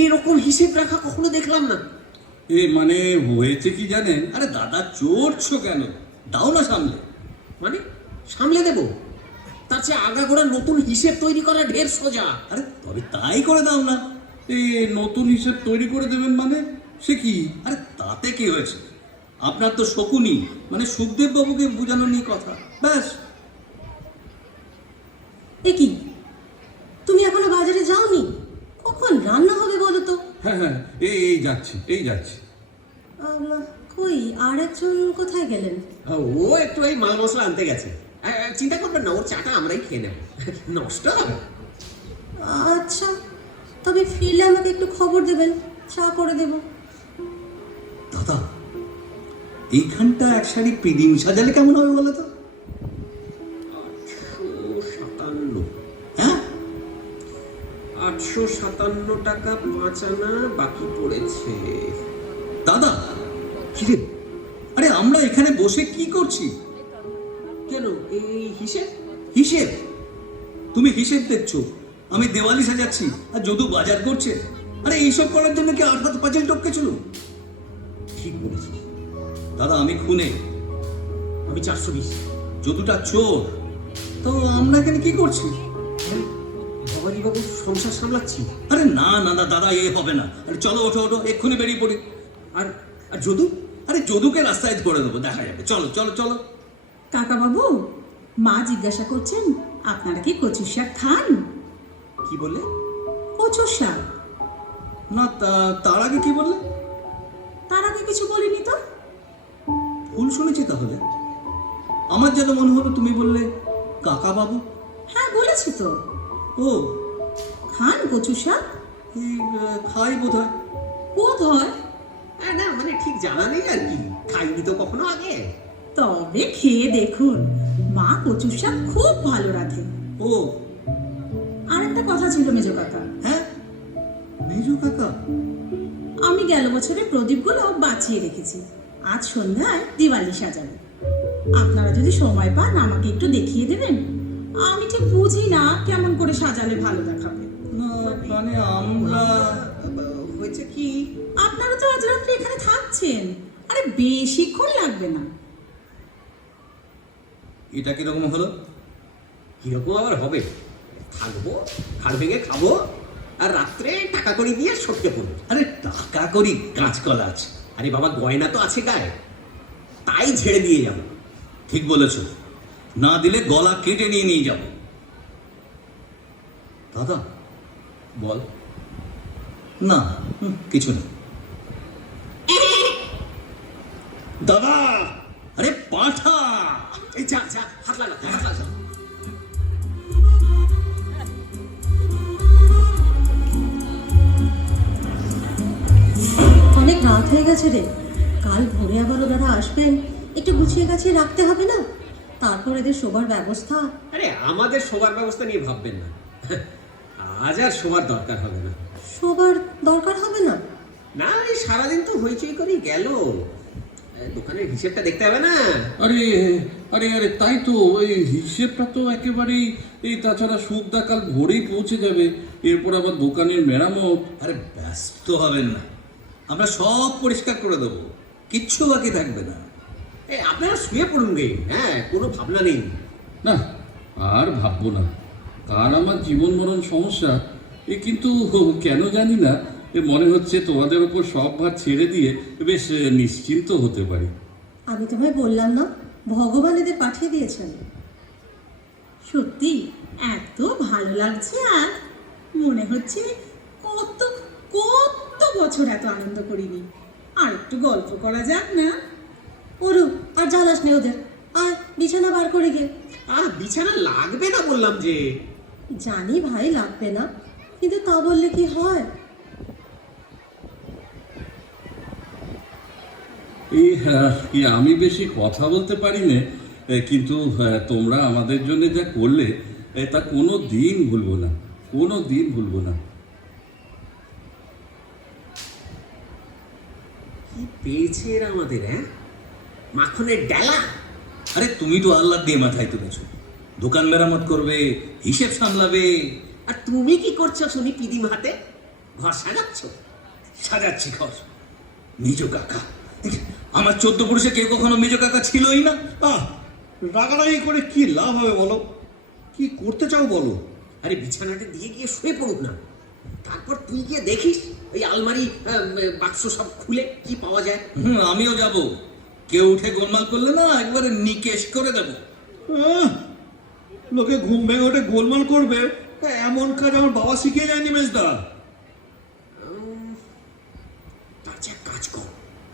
এরকম হিসেব রাখা কখনো দেখলাম না। মানে হয়েছে কি জানেন? আরে দাদা, চড়ছো কেন? দাও না সামলে। মানে সামলে দেব? তার চেয়ে আগাগোড়া নতুন হিসেব তৈরি করা ঢের সোজা। আরে তবে তাই করে দাও না। নতুন হিসেব তৈরি করে দেবেন মানে? সে কি? আরে তাতে কি হয়েছে? আপনার তো শকুনি, মানে সুখদেব বাবুকে বোঝানো নিয়ে কথা, ব্যাস। এ কি, তুমি এখনো বাজারে যাওনি? কখন রান্না হবে বলো তো? হ্যাঁ হ্যাঁ, এই যাচ্ছি, এই যাচ্ছি। কই আর একজন কোথায় গেলেন? ও একটু এই মাল মশলা আনতে গেছে। চিন্তা করবেন না, ওর চাটা আমরাই খেয়ে নেব, নষ্ট হবে। আচ্ছা, তবে ফিরলে আমাকে একটু খবর দেবেন, চা করে দেব। দাদা, এইখানটা এক শাড়ি পিদিম সাজালে কেমন হবে বলো তো? 857। হ্যাঁ, 857 টাকা 5 আনা বাকি পড়েছে। দাদা কিরে, আরে আমরা এখানে বসে কি করছি? কেন, এই হিসেব? হিসেব? তুমি হিসেব দেখছো, আমি দেওয়ালি সাজাচ্ছি আর যদু বাজার করছে। আরে এইসব করার জন্য কি 8 হাত পাঁচিল টপকেছিল? ঠিক বলেছি দাদা, আমি খুনে, আমি 420। যদুটা চোর, তো আমরা এখানে কি করছি? ভবানী বাবু সংসার সামলাচ্ছি। আরে না না না দাদা, এ হবে না। আরে চলো, ওঠো ওঠো, এক্ষুনি বেরিয়ে পড়ি। আর আর যদু? আরে যদুকে রাস্তায় করে দেবো, দেখা যাবে। চলো চলো চলো। কাকা বাবু, মা জিজ্ঞাসা করছেন আপনারা কি কচুর শাক খান? কি বলে? কচুর শাক? না, তার আগে কি বললে? তার আগে কিছু বলিনি তো। ভুল শুনেছি তাহলে। আমার যেন মনে হলো তুমি বললে কাকা বাবু। হ্যাঁ বলেছি তো। ও, খান কচুর শাক? এই খাই বোধ হয়। বোধ হয়? না মানে ঠিক জানা নেই আর কি, খাইনি তো কখনো আগে। তবে খেয়ে দেখুন, মা কচুর শাক খুব ভালো রাঁধে। ও, আর একটা কথা ছিল মেজো কাকা। হ্যাঁ, মেজো কাকা? আমি গেল বছরের প্রদীপগুলো বাঁচিয়ে রেখেছি, আজ সন্ধ্যায় দিওয়ালি সাজাবো। আপনারা যদি সময় পান আমাকে একটু দেখিয়ে দেবেন। আমি ঠিক বুঝি না কেমন করে সাজালে ভালো দেখাবে। না মানে আমরা হয়েছে কি, আপনারা তো আজ রাত্রে এখানে থাকছেন, আরে বেশিক্ষণ লাগবে না। এটা কিরকম হলো? কিরকম আবার হবে? থাকবো, হাড় ভেঙে খাবো, আর রাত্রে টাকা করি দিয়ে সটকে পড়বো। আরে টাকা করি কাঁচকলা আছে। আরে বাবা, গয়না তো আছে গায়ে, তাই ঝেড়ে দিয়ে যাবো। ঠিক বলেছ, না দিলে গলা কেটে নিয়ে যাব। দাদা বল। না, কিছু না। দাদা, আরে পাঠা, এই যা যা, হাত লাগা, হাত লাগা। অনেক রাত হয়ে গেছে রে, কাল ভোরে আবার ওনারা আসবেন, একটু গুছিয়ে গাছিয়ে রাখতে হবে না? তারপর এদের শোবার ব্যবস্থা। আরে আমাদের শোবার ব্যবস্থা নিয়ে ভাববেন না, আজ আর শোবার দরকার হবে না। শোবার দরকার হবে না? না, এই সারাদিন তো হইচই করেই গেল, দোকানের হিসেবটা দেখতে হবে না। আরে আরে আরে তাই তো, এই হিসেবটা তো একেবারেই, তাছাড়া সুখদা কাল ভোরেই পৌঁছে যাবে, এরপর আবার দোকানের মেরামত। আরে ব্যস্ত হবেন না, আমরা সব পরিষ্কার করে দেবো, কিচ্ছু বাকি থাকবে না। আপনারা শুয়ে পড়ুন গে, হ্যাঁ, কোনো ভাবনা নেই। না, আর ভাববো না। কাল আমার জীবন মরণ সমস্যা, কিন্তু কেন জানি না, মনে হচ্ছে তোমাদের ওপর সব ভার ছেড়ে দিয়ে বেশ নিশ্চিন্ত হতে পারি। আমি তোমায় বললাম না, ভগবান এদের পাঠিয়ে দিয়েছেন। সত্যি এত ভালো লাগছে, আর মনে হচ্ছে কত কত বছর এত আনন্দ করিনি। আর একটু গল্প করা যাক না? ওরু, আর জ্বালাস নে ওদের, আর বিছানা বার করে গে। আর বিছানা লাগবে না বললাম যে। জানি ভাই লাগবে না, কিন্তু তা বললে কি হয়? কি আমি বেশি কথা বলতে পারি না, কিন্তু তোমরা আমাদের জন্য যা করলে তা কোনো দিন ভুলবো না, কোনো দিন ভুলবো না। কি পেয়েছে এরা আমাদের, হ্যাঁ? মাখনের ডালা। আরে তুমি তো আল্লাহ দিয়ে মাথায় তুলেছো, দোকান মেরামত করবে, হিসেব সামলাবে। আর তুমি কি করছো শুনি পিদিম হাতে? ঘর সাজাচ্ছ? সাজাচ্ছি ঘর। মেজ কাকা, আমার 14 পুরুষে কেউ কখনো মেজ কাকা ছিলই না। রাগারাগি করে কি লাভ হবে বলো? কি করতে চাও বলো? আরে বিছানাটা দিয়ে গিয়ে শুয়ে পড়ুক না, তারপর তুই গিয়ে দেখিস ওই আলমারি বাক্স সব খুলে কি পাওয়া যায়। আমিও যাব। কেউ উঠে গোলমাল করলে না একবারে নিকেশ করে দেবো। লোকে ঘুম ভেঙে ওঠে গোলমাল করবে, এমন কাজ আমার বাবা শিখিয়ে যায়নি মেজদা। তার চেয়ে এক কাজ কর,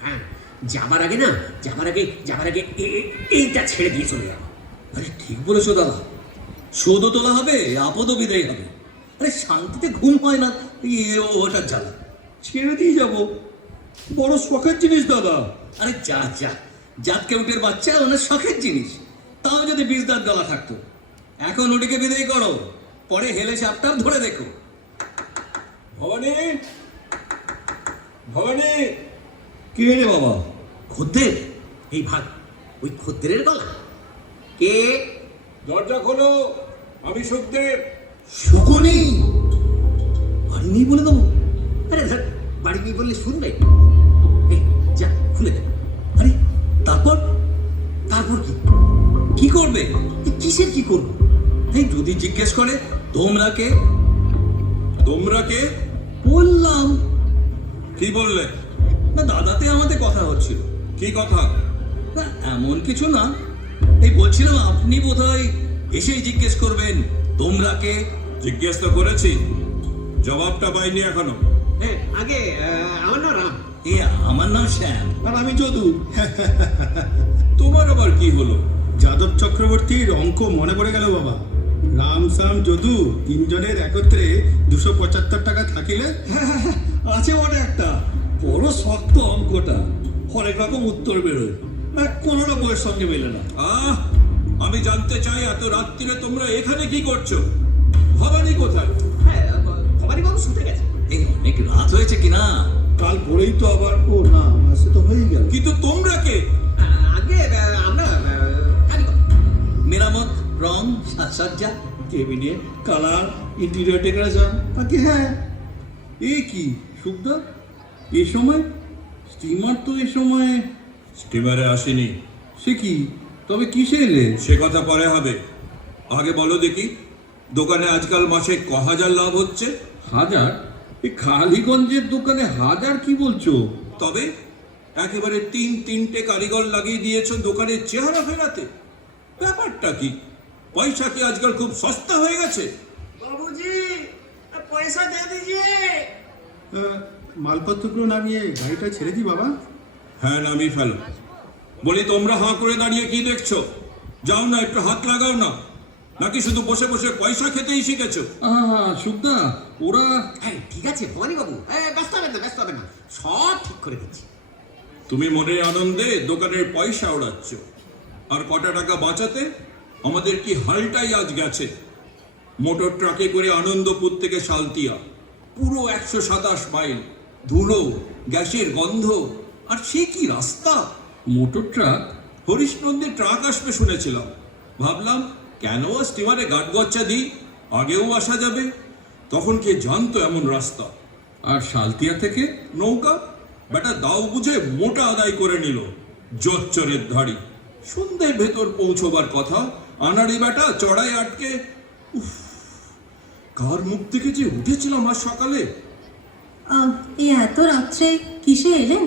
হ্যাঁ, যাবার আগে এইটা ছেড়ে দিয়ে চলে যাবো। আরে ঠিক বলেছো দাদা, শোধও তোলা হবে, আপদও বিদায় হবে। আরে শান্তিতে ঘুম হয় না, ওটার জ্বালা। ছেড়ে দিয়ে যাবো, বড় শখের জিনিস দাদা। আরে যা যা, জাত কেউটের বাচ্চা ওনার শখের জিনিস। তাও যদি 20 দাঁত গলা থাকতো। এখন ওটিকে বিদায় করো, পরে হেলে চাপটাপ ধরে দেখো। ভবানী, ভবানী। কে রে বাবা? খদ্দের, এই ভাগ ওই খদ্দেরের গলা। কে? দরজা খোলো, আমি সুখদেব। শকুনি বাড়ি নেই বলে দেবো? আরে ধর, বাড়ি নেই বললে শুনবে? এই যা খুলে দে। আরে তারপর তারপর কি? কি করবে? কিসের কি করবো? এই যদি জিজ্ঞেস করে তোমরা কে? তোমরা কে? বললাম। কি বললে? না দাদাতে আমাদের কথা হচ্ছিল। কি কথা? না এমন কিছু না, এই বলছিলাম আপনি বোধহয় এসেই জিজ্ঞেস করবেন তোমরা কে। জিজ্ঞেস তো করেছি, জবাবটা পাইনি এখনো। হ্যাঁ, আগে আমার নাম রাম। এ আমার নাম শ্যাম। আর আমি যদু। তোমার আবার কি হলো? যাদব চক্রবর্তীর অঙ্ক মনে পড়ে গেল বাবা। রাম শ্যাম যদু তিনজনের একত্রে 275 টাকা থাকিলে। আছে বটে একটা, বড় শক্ত অঙ্কটা, হরেক রকম উত্তর বেরোয়, কোনোটা বইয়ের সঙ্গে মেলে না। আমি জানতে চাই এত রাত্রিরে তোমরা এখানে কি করছো? ভবানী কোথায়? হ্যাঁ, ভবানী বাবু শুতে গেছে। এই অনেক রাত হয়েছে কিনা? কাল ভোরেই তো আবার, ও না, সে তো হয়েই গেল। কিন্তু তোমরা কে? আগে আমরা কারিগর। মেরামত, রং, সাজসজ্জা, কেবিনেট, কালার, ইন্টেরিয়র ডেকোরেশন। বাকি হ্যাঁ। এ কি সুখদা, এ সময়? স্টিমার তো এ সময়। স্টিমারে আসেনি। সে কি? তবে কিসে এলে? সে কথা পরে হবে, আগে বলো দেখি, দোকানে আজকাল মাসে ক'1000 লাভ হচ্ছে? 1000? এই খালিগঞ্জের দোকানে 1000 কি বলছো? তবে একেবারে 3-3টে কারিগর লাগিয়ে দিয়েছো দোকানের চেহারা ফেরাতে। ব্যাপারটা কি? পয়সা কি আজকাল খুব সস্তা হয়ে গেছে? বাবুজি, পয়সা দিয়ে দিজিয়ে। মালপত্রগুলো নামিয়ে গাড়িটা ছেড়ে দিই বাবা। হ্যাঁ, নামিয়ে ফেলো। বলি তোমরা হাঁ করে দাঁড়িয়ে কি দেখছো? যাও না, একটু হাত লাগাও না। নাকি শুধু বসে বসে পয়সা খেতেই শিখেছো? সুখদা, ওরা। হ্যাঁ ঠিক আছে ভবানী বাবু, ব্যস্ত হবেন না, সব ঠিক করে দিচ্ছি। তুমি মনের আনন্দে দোকানের পয়সা ওড়াচ্ছ, আর কটা টাকা বাঁচাতে আমাদের কি হালটাই আজ গেছে। মোটর ট্রাকে করে আনন্দপুর থেকে সালতিয়া, পুরো 127 মাইল, ধুলো, গ্যাসের গন্ধ, আর সে কি রাস্তা। মোটর ট্রাক, হরিশনন্দে ট্রাক আসবে শুনেছিলাম। ভাবলাম কেন স্টিমারে গাটগচ্চা দিই, আগেও আসা যাবে। তখন কে জানতো এমন রাস্তা। আর সালতিয়া থেকে নৌকা, বেটা দাও বুঝে মোটা আদায় করে নিল। জোচ্চরের ধাড়ি, সন্ধ্যের ভেতর পৌঁছবার কথা, আনাড়ি বেটা চড়াই আটকে। উফ, কার মুখ থেকে যে উঠেছিলাম আজ সকালে। এই এত রাত্রে কিসে এলেন?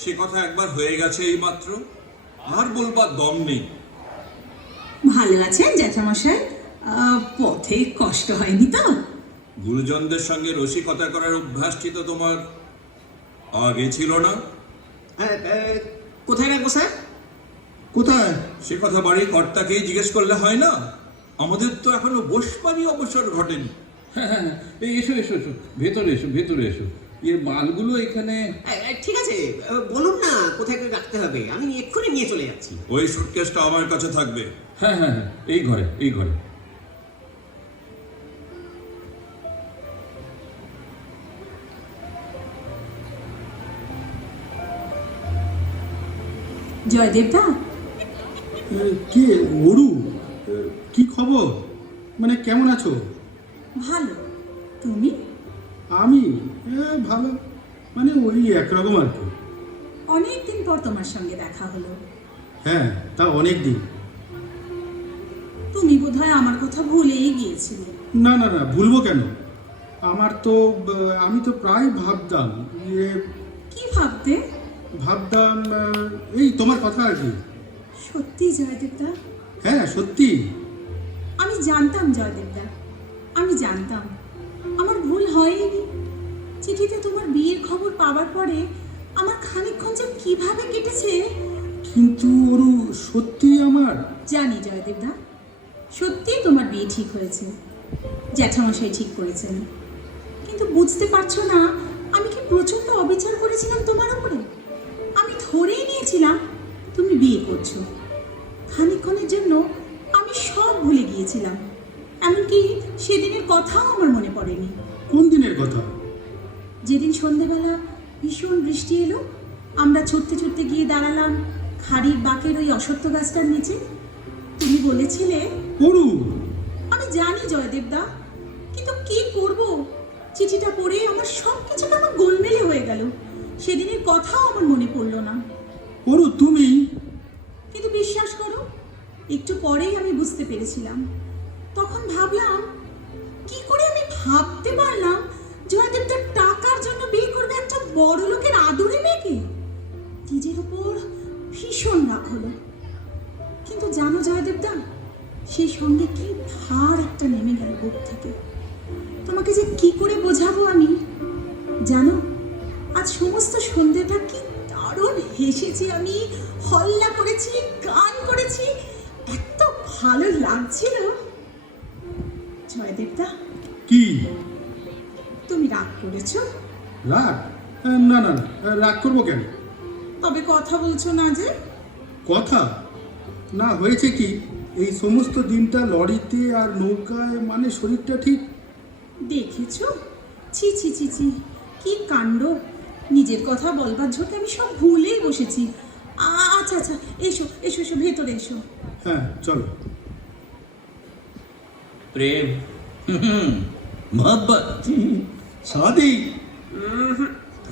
সে কথা একবার হয়ে গেছে এই মাত্র। আর বলবার দম নেই। ভালো আছেন জ্যাঠামশাই? পথে কষ্ট হয়নি তো? গুরুজনদের সঙ্গে রসিকতা করার অভ্যাসটি তো তোমার আগে ছিল না। কোথায় রাখবো স্যার? কোথায় সে কথা বাড়ির কর্তাকেই জিজ্ঞেস করলে হয় না? আমাদের তো এখনো বসবারই অবসর ঘটেনি। হ্যাঁ হ্যাঁ হ্যাঁ, এই এসো এসো এসো, ভেতরে এসো ভেতরে এসো। এর মালগুলো এখানে। ঠিক আছে, বলুন না কোথায় করে রাখতে হবে, আমি এক্ষুনি নিয়ে চলে যাচ্ছি। ওই সুটকেসটা আমার কাছে থাকবে। হ্যাঁ হ্যাঁ হ্যাঁ, এই ঘরে এই ঘরে। জয়দেবদা, কে অরু? কি খবর? মানে কেমন আছো? ভালো। তুমি? আমি ভালো, মানে ওই একরকম আর কি। অনেক দিন পর তোমার সঙ্গে দেখা হলো। হ্যাঁ, তা অনেক দিন। তুমি বোধহয় আমার কথা ভুলেই গিয়েছিলে। না না না, ভুলবো কেন? আমার তো আমি তো প্রায় ভাবতাম কি ভাবতে? ভাবতাম এই তোমার কথা আর কি। সত্যি জয়দেবদা? হ্যাঁ সত্যি। আমি জানতাম জয়দেবদা, আমি জানতাম আমার ভুল হয়নি। চিঠিতে তোমার বিয়ের খবর পাওয়ার পরে আমার খানিকক্ষণ যে কিভাবে কেটেছে। কিন্তু অরু, সত্যি আমার। জানি জয়দেবদা, সত্যি তোমার বিয়ে ঠিক হয়েছে, জ্যাঠামশাই ঠিক করেছেন। কিন্তু বুঝতে পারছো না আমি কি প্রচণ্ড অবিচার করেছিলাম তোমার উপরে। আমি ধরেই নিয়েছিলাম তুমি বিয়ে করছো। খানিকক্ষণের জন্য আমি সব ভুলে গিয়েছিলাম, এমনকি সেদিনের কথাও আমার মনে পড়েনি। কোন দিনের কথা? যেদিন সন্ধেবেলা ভীষণ বৃষ্টি এলো, আমরা ছুটতে ছুটতে গিয়ে দাঁড়ালাম খাড়ির বাঁকের ওই অশ্বত্থ গাছটার নিচে। তুমি বলেছিলে। অরু, আমি জানি জয়দেবদা, কিন্তু কি করব, চিঠিটা পড়ে আমার সব কিছু কেমন গোলমেলে হয়ে গেল। সেদিনের কথাও আমার মনে পড়লো না। অরু তুমি। কিন্তু বিশ্বাস করো, একটু পরেই আমি বুঝতে পেরেছিলাম। তখন ভাবলাম, কি করে আমি ভাবতে পারলাম জয়দেবদার টাকার জন্য বিয়ে করবে একটা বড় লোকের আদরে মেয়েকে। নিজের উপর ভীষণ রাগ হলো। কিন্তু জানো জয়দেবদা, সেই সঙ্গে কি ভার একটা নেমে গেল বুক থেকে। তোমাকে যে কি করে বোঝাবো আমি। জানো, আজ সমস্ত সন্ধ্যেটা কি দারুণ হেসেছি আমি, হল্লা করেছি, গান করেছি, এত ভালো লাগছিল। জয়দেবদা, কি? তুমি রাগ করেছো? রাগ? না না না, রাগ করবো কেন? তবে কথা বলছো না যে? কথা না, হয়েছে কি, এই সমস্ত দিনটা লরিতে আর নৌকায়, মানে শরীরটা ঠিক। দেখেছো, ছি ছি ছি ছি, কি কাণ্ড। নিজের কথা বলবার ঝোঁকে আমি সব ভুলেই বসেছি। আচ্ছা আচ্ছা, এসো এসো এসো, ভেতরে এসো। হ্যাঁ চলো। প্রেম, মোহব্বত, শাদি?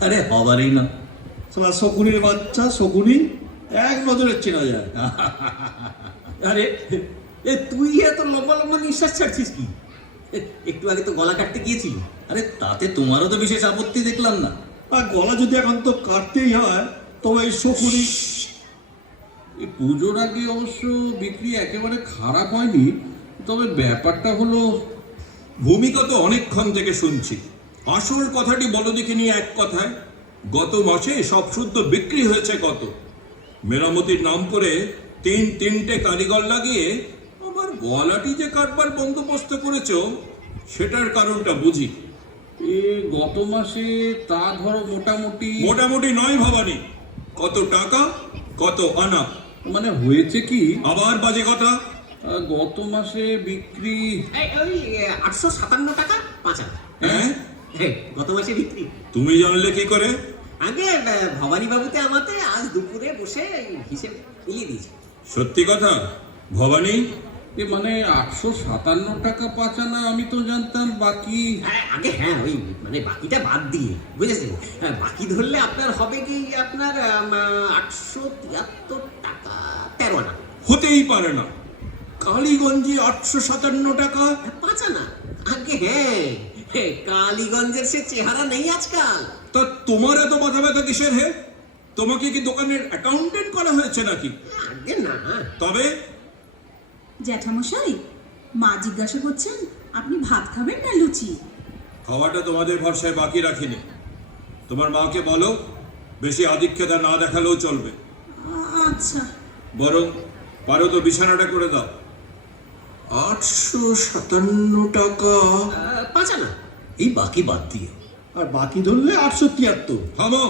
আরে হবারই না। সালা শকুনির বাচ্চা, শকুনি এক নজরে চেনা যায়। আরে তুই এত লম্বা লম্বা নিঃশ্বাস ছাড়ছিস কি? একটু আগে তো গলা কাটতে গিয়েছিল। আরে তাতে তোমারও তো বিশেষ আপত্তি দেখলাম না। আর গলা যদি এখন তো কাটতেই হয়, তবে এই শকুনি। এই পুজোর আগে অবশ্য বিক্রি একেবারে খারাপ হয়নি, তবে ব্যাপারটা হলো। ভূমিকা তো অনেকক্ষণ থেকে শুনছি, আসল কথাটি বলো দেখিনি এক কথায়। গত মাসে সব শুদ্ধ বিক্রি হয়েছে কত? মেরামতির নাম করে তিনটে কারিগর লাগিয়ে আমার গলাটি যে কাটবার বন্দোবস্ত করেছো, সেটার কারণটা বুঝি। এ গত মাসে তা ধরো মোটামুটি। মোটামুটি নয় ভবানী, কত টাকা, কত আনা? মানে হয়েছে কি, আবার বাজে কথা। গত মাসে বিক্রি ওই 857 টাকা 5 আনা। হ্যাঁ, গত মাসে বিক্রি। তুমি জানলে কি করে? আগে ভবানী বাবুতে আমাতে আজ দুপুরে বসে হিসেব মিলিয়ে দিয়েছি। সত্যি কথা ভবানী? এ মানে 857 টাকা 5 আনা, আমি তো জানতাম বাকি। আগে হ্যাঁ, ওই মানে বাকিটা বাদ দিয়ে, বুঝেছেন? বাকি ধরলে আপনার হবে কি, আপনার 873 টাকা 13 আনা। হতেই পারে না, কালীগঞ্জে 857 টাকা 5 আনা। আগে হ্যাঁ, কালীগঞ্জের সে চেহারা নেই আজকাল। তা তোমার এত মাথা ব্যথা কিসের হে? তোমাকে কি দোকানের অ্যাকাউন্টেন্ট করা হয়েছে নাকি? আগে না। তবে জ্যাঠামশাই, মা জিজ্ঞাসা করছেন আপনি ভাত খাবেন না লুচি? খাওয়াটা তোমাদের ভরসায় বাকি রাখিনি। তোমার মাকে বলো বেশি আধিক্যতা না দেখালেও চলবে। আচ্ছা। বরং পারো তো বিছানাটা করে দাও। 857 টাকা। 5 আনা। এই বাকি বাদ দিয়ে আর বাকি ধরলে 873। থামো,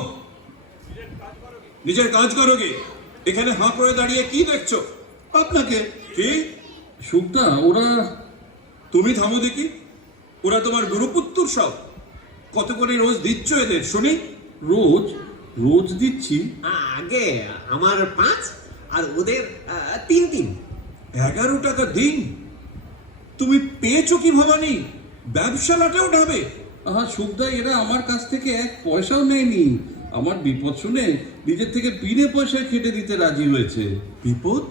নিজের কাজ করো গে। এখানে হাঁ করে দাঁড়িয়ে কি দেখছো? আপনাকে কি? সুখদা, ওরা তুমি থামো দেখি। ওরা তোমার গুরুপুত্র সব। কত করে রোজ দিচ্ছ এদের শুনি? রোজ রোজ দিচ্ছি। আগে আমার 5 আর ওদের 3। 11 টাকা দিন? তুমি পেয়েছো কি ভবানী? ব্যবসালাটাও ঢাবে। আহা সুখদা, এরা আমার কাছ থেকে 1 পয়সাও নেয়নি। আমার বিপদ শুনে নিজের থেকে বিনে পয়সায় খেটে দিতে রাজি হয়েছে। বিপদ?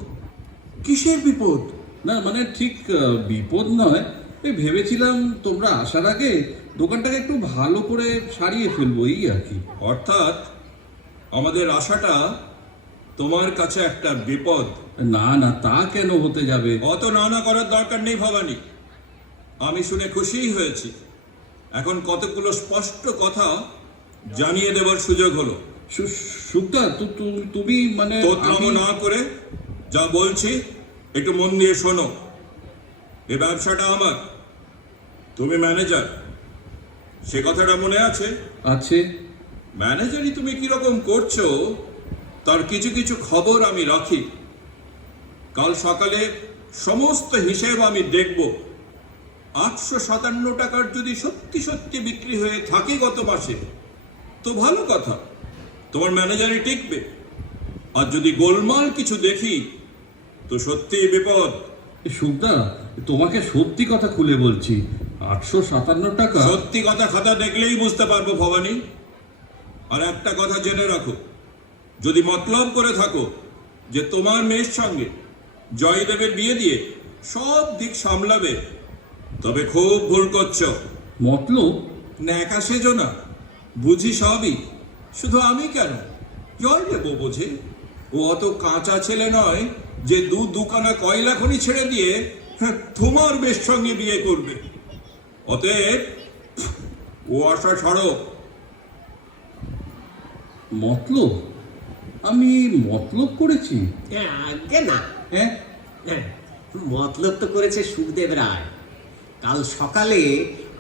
কিসের বিপদ? না মানে ঠিক বিপদ নয়, এই ভেবেছিলাম তোমরা আসার আগে দোকানটাকে একটু ভালো করে সারিয়ে ফেলবো, এই আর কি। অর্থাৎ আমাদের আশাটা তোমার কাছে একটা বিপদ। না না, তা কেন হতে যাবে? অত না করার দরকার নেই ভবানী। আমি শুনে খুশিই হয়েছি। এখন কতগুলো স্পষ্ট কথা জানিয়ে দেবার সুযোগ হলো। সুখদা, তুমি মানে তোতলামো না করে যা বলছি একটু মন দিয়ে শোনো। এ ব্যবসাটা আমার, তুমি ম্যানেজার, সে কথাটা মনে আছে? আছে। ম্যানেজারই তুমি কিরকম করছো তার কিছু কিছু খবর আমি রাখি। কাল সকালে সমস্ত হিসেব আমি দেখব। 857 টাকার যদি সত্যি সত্যি বিক্রি হয়ে থাকে গত মাসে, তো ভালো কথা, তোমার ম্যানেজারই টিকবে। আর যদি গোলমাল কিছু দেখি তো সত্যিই বিপদ। সুখদা, তোমাকে সত্যি কথা খুলে বলছি, 857 টাকা। সত্যি কথা খাতা দেখলেই বুঝতে পারবো ভবানী। আর একটা কথা জেনে রাখো, যদি মতলব করে থাকো যে তোমার মেয়ের সঙ্গে জয়দেবের বিয়ে দিয়ে সব দিক সামলাবে, তবে খুব ভুল করছো। মতলব? ন্যাকা সেজো না, বুঝি সবই। শুধু আমি কেন, জয়দেব বোঝে। ও অত কাঁচা ছেলে নয় যে দুখানা কয়লা খনি ছেড়ে দিয়ে তোমার বেশ সঙ্গে বিয়ে করবে। অতএব ও আশা ছাড়ো। মতলব? আমি মতলব করেছি? আগে না। হ্যাঁ, মতলব তো করেছে সুখদেব রায়। কাল সকালে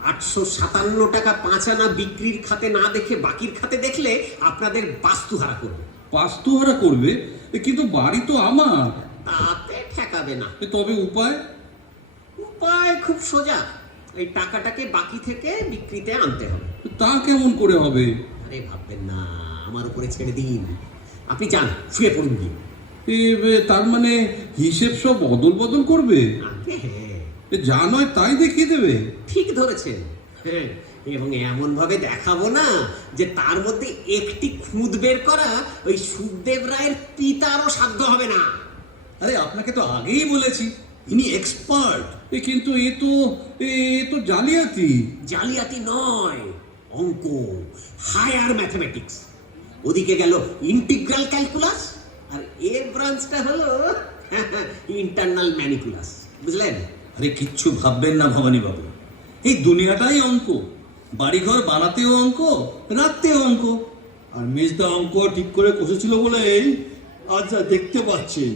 857 টাকা 5 আনা বিক্রির খাতে না দেখে বাকির খাতে দেখলে আপনাদের বাস্তুহারা করবে। বাস্তুহারা করবে? কিন্তু বাড়ি তো আমার। তাতে ঠেকাবে না। তবে উপায়? উপায় খুব সোজা। এই টাকাটাকে বাকি থেকে বিক্রিতে আনতে হবে। তা কেমন করে হবে? আরে ভাববেন না, আমার উপরে ছেড়ে দিন। আপনি যান, শুয়ে পড়ুন গিয়ে। তার মানে হিসেব সব বদল বদল করবে? আগে হ্যাঁ, যা নয় তাই দেখিয়ে দেবে? ঠিক ধরেছেন। হ্যাঁ, এবং এমন ভাবে দেখাবো না যে তার মধ্যে একটি খুঁত বের করা ওই সুখদেব রায়ের পিতারও সাধ্য হবে না। আরে আপনাকে তো আগেই বলেছি, ইনি এক্সপার্ট। কিন্তু এ তো জালিয়াতি। জালিয়াতি নয়, অঙ্ক, হায়ার ম্যাথমেটিক্স। ওদিকে গেল ইন্টিগ্রাল ক্যালকুলাস, আর এর ব্রাঞ্চটা হলো ইন্টারনাল ম্যানিকুলাস। বুঝলেন? আরে কিচ্ছু ভাববেন না ভবানী বাবু, এই দুনিয়াটাই অঙ্ক। বাড়িঘর বানাতেও অঙ্ক, রাখতেও অঙ্ক। আর মেজদা অঙ্ক ঠিক করে কষেছিল বলেই আজ যা দেখতে পাচ্ছেন,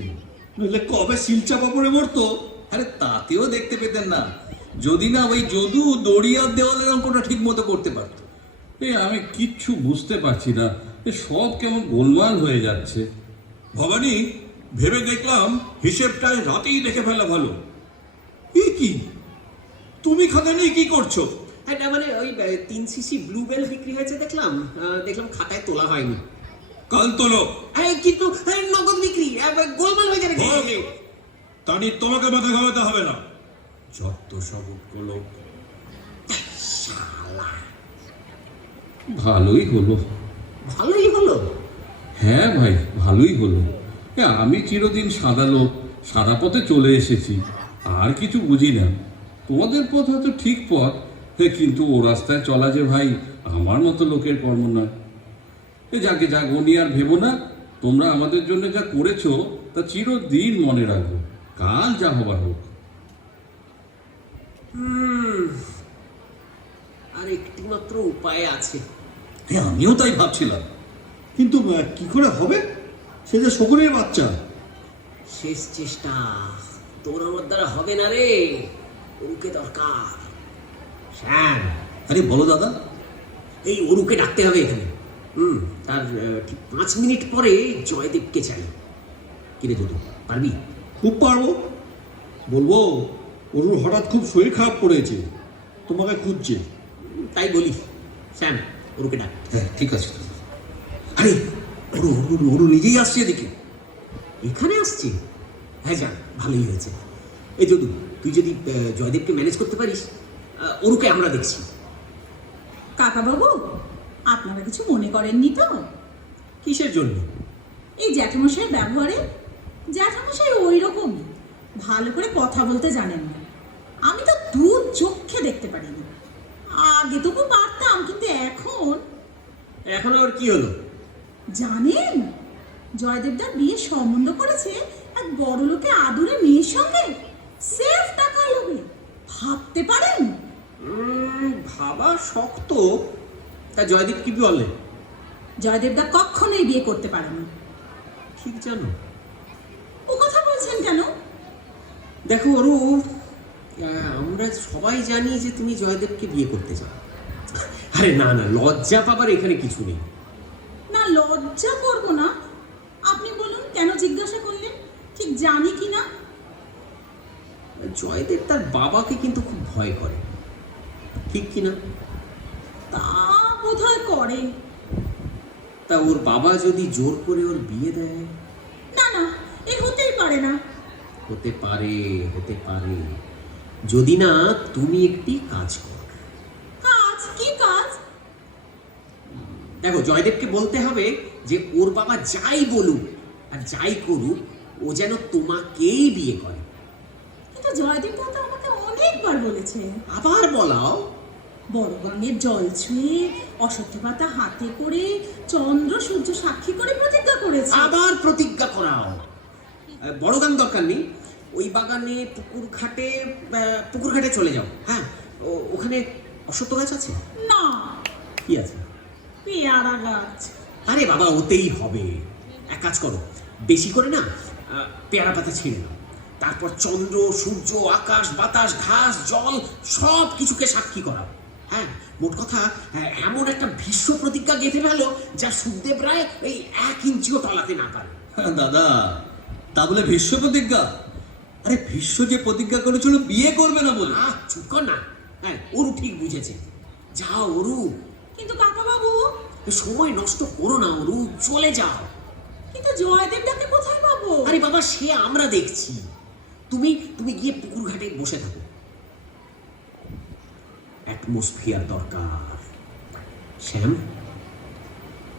নইলে কবে শিলচাপা পড়ে মরতো। আরে তাতেও দেখতে পেতেন না, যদি না ওই যদু দড়িয়ার দেওয়ালের অঙ্কটা ঠিক মতো করতে পারতো। আমি কিচ্ছু বুঝতে পারছি না, সব কেমন গোলমাল হয়ে যাচ্ছে। ভবানী, ভেবে দেখলাম হিসেবটা রাতেই দেখে ফেলা ভালো। কি তুমি খাতা নিয়ে কি করছো? এটা মানে ওই 3 সিসি ব্লুবেল বিক্রি হয়েছে দেখলাম খাতায় তোলা হয়নি। কাল তোলো। কিন্তু নগদ বিক্রি, গোলমাল হয়ে যাবে। তানি তোমাকে মাথা ঘামাতে হবে না। যত সব উৎকলক। ভালোই হলো। ভালোই হলো? হ্যাঁ ভাই, ভালোই হলো। আমি চিরদিন সাদা লোক, সাদা পথে চলে এসেছি, আর কিছু বুঝি না। তোমাদের পথ হয়তো ঠিক পথ, কিন্তু ও রাস্তায় চলা যে ভাই আমার মতো লোকের কর্ম নয়। যাকে যাক ও নিয়ে আর ভেবো না। তোমরা আমাদের জন্য যা করেছো তা চিরদিন মনে রাখবো, কাল যা হবার হোক। আর একটি মাত্র উপায় আছে। হ্যাঁ, আমিও তাই ভাবছিলাম। কিন্তু কি করে হবে? সে যে শকুনের বাচ্চা। শেষ চেষ্টা। তোর আমার দ্বারা হবে না রে, ওকে দরকার। শ্যাম, আরে বলো দাদা। এই অরুকে ডাকতে হবে এখানে। তার ঠিক 5 মিনিট পরে জয়দেবকে চাই। কিরে যদু, পারবি? খুব পারবো। বলবো অরুর হঠাৎ খুব শরীর খারাপ করেছে, তোমাকে খুঁজছে। তাই বলি। শ্যাম, অরুকে ডাক। হ্যাঁ ঠিক আছে। আরে ওরু ওরু ওরু নিজেই আসছে এদিকে। এখানে আসছে? হ্যাঁ যান, ভালোই হয়েছে। এই যদু, তুই যদি জয়দেবকে ম্যানেজ করতে পারিস, অরুকে আমরা দেখছি। কাকাবাবু, আপনারা কিছু মনে করেননি তো? কিসের জন্য? এই জ্যাঠামশাইয়ের ব্যবহারে। জ্যাঠামশাই ওই রকমই, ভালো করে কথা বলতে জানেন না। আমি তো দু চোখে দেখতে পারিনি। আগে তবু পারতাম, কিন্তু এখন আবার কি হলো? জানেন, জয়দেবদার বিয়ে সম্বন্ধ করেছে এক বড় লোকে আদুরে মেয়ের সঙ্গে, সেফ টাকা লোভে। ভাবতে পারেন? ভাবা শক্ত। তা জয়দেব কি বললেন? জয়দেবদা কখনোই বিয়ে করতে পারেনি। ঠিক জানো? ও কথা বলছেন কেন? দেখো অরু, আমরা সবাই জানি যে তুমি জয়দেবকে বিয়ে করতে চাও। আরে না না, লজ্জা পাবার এখানে কিছু নেই। না, লজ্জা করবো না। আপনি বলুন, কেন জিজ্ঞাসা করলেন? ঠিক জানি কি না? জয়দেব তার বাবাকে কিন্তু খুব ভয় করে, ঠিক কি না? তা বোধহয় করে। তা ওর বাবা যদি জোর করে ওর বিয়ে দেয়? না না, এ হতেই পারে না। হতে পারে, হতে পারে, যদি না তুমি একটি কাজ করো। কাজ? কি কাজ? দেখো, জয়দেবকে বলতে হবে যে ওর বাবা যাই বলুক আর যাই করুক, ও যেন তোমাকেই বিয়ে করে। কিন্তু জয়দেব তো আমাকে অনেকবার বলেছে। আবার বলাও। বড় গাঙের জল ছুঁয়ে, অশ্বত্থ পাতা হাতে করে, চন্দ্র সূর্য সাক্ষী করে প্রতিজ্ঞা করেছে। আবার প্রতিজ্ঞা করাও। বড় গান দরকার নেই, ওই বাগানে পুকুর ঘাটে চলে যাও। হ্যাঁ, ওখানে অশ্বত্থ গাছ আছে? না। কি আছে? পেয়ারা গাছ। আরে বাবা, ওতেই হবে। এক কাজ করো, বেশি করে না পেয়ারা পাতা ছিঁড়ে নাও। তারপর চন্দ্র সূর্য আকাশ বাতাস ঘাস জল সব কিছুকে সাক্ষী করাও। হ্যাঁ, মোট কথা এমন একটা ভীষ্ম প্রতিজ্ঞা গেঁথে ফেলো যা সুখদেব রায় এই 1 ইঞ্চিও টলাতে না পারে। দাদা, তা বলে ভীষ্ম প্রতিজ্ঞা? আরে ভীষ্ম যে প্রতিজ্ঞা করেছিল বিয়ে করবে না বলে। চুপ কর না। হ্যাঁ, অরু ঠিক বুঝেছে। যাও অরু। কিন্তু কাকাবাবু। সময় নষ্ট করো না অরু, চলে যাও। কিন্তু জয়দেবদাকে কোথায় পাবো? আরে বাবা, সে আমরা দেখছি। তুমি গিয়ে পুকুর ঘাটে বসে থাকো। অ্যাটমসফিয়ার দরকার। শ্যাম,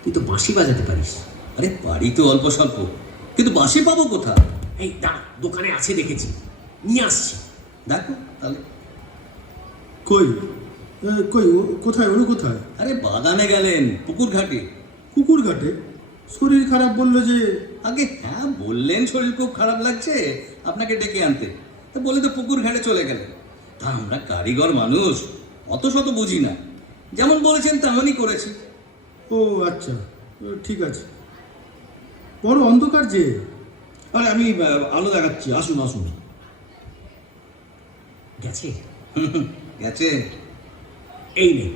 তুই তো বাঁশি বাজাতে পারিস। আরে পারি তো অল্প স্বল্প, কিন্তু বাঁশি পাবো কোথায়? এই দাঁড়া, দোকানে আছে দেখেছি, নিয়ে আসছি। দেখো তাহলে। কই কই কোথায়? ওরু কোথায়? আরে বাগানে গেলেন, পুকুর ঘাটে। পুকুর ঘাটে? শরীর খারাপ বললো যে। আগে হ্যাঁ বললেন শরীর খুব খারাপ লাগছে, আপনাকে ডেকে আনতে। তা বলে তো পুকুর ঘাটে চলে গেলেন। তা আমরা কারিগর মানুষ, অত শত বুঝি না, যেমন বলেছেন তেমনই করেছি। ও আচ্ছা, ঠিক আছে। বড় অন্ধকার যে। আরে আমি আলো দেখাচ্ছি, আসুন আসুন। গেছে? গেছে। এই নে,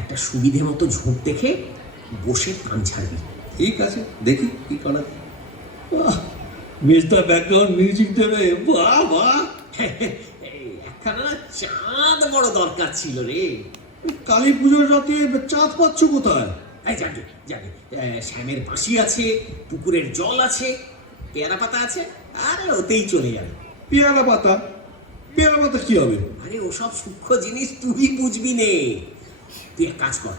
একটা সুবিধে মতো ঝোঁক দেখে বসে টান ছাড়বি। ঠিক আছে, দেখি কি করা। মিস্টার ব্যাকগ্রাউন্ড মিউজিক দেবে। বাহ বাহ। একখানা চাঁদ বড় দরকার ছিল রে। কালী পুজোর রাতে চাঁদ পাচ্ছ কোথায়? এই যাকে যাকে, শ্যামের বাঁশি আছে, পুকুরের জল আছে, পেয়ারা পাতা আছে, আরে ওতেই চলে যাবে। পেয়ারা পাতা? পেয়ারা পাতা কি হবে? আরে ওসব সূক্ষ্ম জিনিস তুই বুঝবি নে। তুই এক কাজ কর,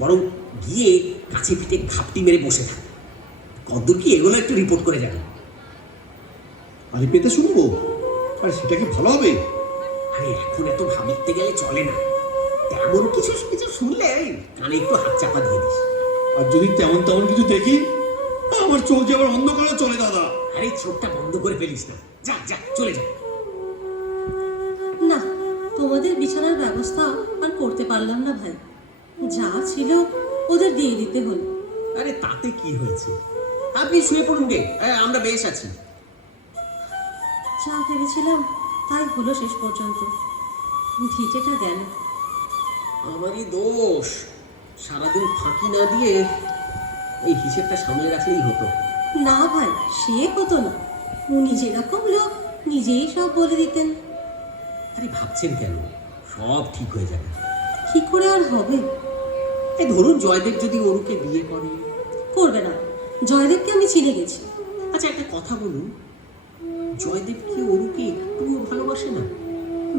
বরং গিয়ে কাছে পিঠে ঘাপটি মেরে বসে থাক। কদ্দূর কি এগুলো একটু রিপোর্ট করে যাবে। আরে পেতে শুনবো? আরে সেটা কি ভালো হবে? আরে এখন এত ভাবতে গেলে চলে না। তেমন কিছু কিছু শুনলে কানে একটু হাত চাপা দিয়ে দিস। আর যদি তেমন তেমন কিছু দেখি, আমার চোখ যে আবার অন্ধকারে চলে দাদা। আরে চোখটা বন্ধ করে ফেলিস না, যা যা চলে যা। না, তোমাদের বিছানার ব্যবস্থা আর করতে পারলাম না ভাই। যা ছিল ওদের দিয়ে দিতে হলো। আরে তাতে কি হয়েছে, আপনি শুয়ে পড়ুন গে, আমরা বেশ আছি। যা ভেবেছিলাম তাই হলো শেষ পর্যন্ত। ভিটেটা গেল। আমারই দোষ, সারাদিন ফাঁকি না দিয়ে এই হিসেবটা সামনে রাখলেই হতো। না ভাই, সে হতো না। উনি যেরকম লোক নিজেই সব বলে দিতেন। আরে ভাবছেন কেন, সব ঠিক হয়ে যাবে। কি করে আর হবে? এই ধরুন জয়দেব যদি অরুকে বিয়ে করে। করবে না, জয়দেবকে আমি চিনে গেছি। আচ্ছা একটা কথা বলুন, জয়দেব কি অরুকে একটুও ভালোবাসে না?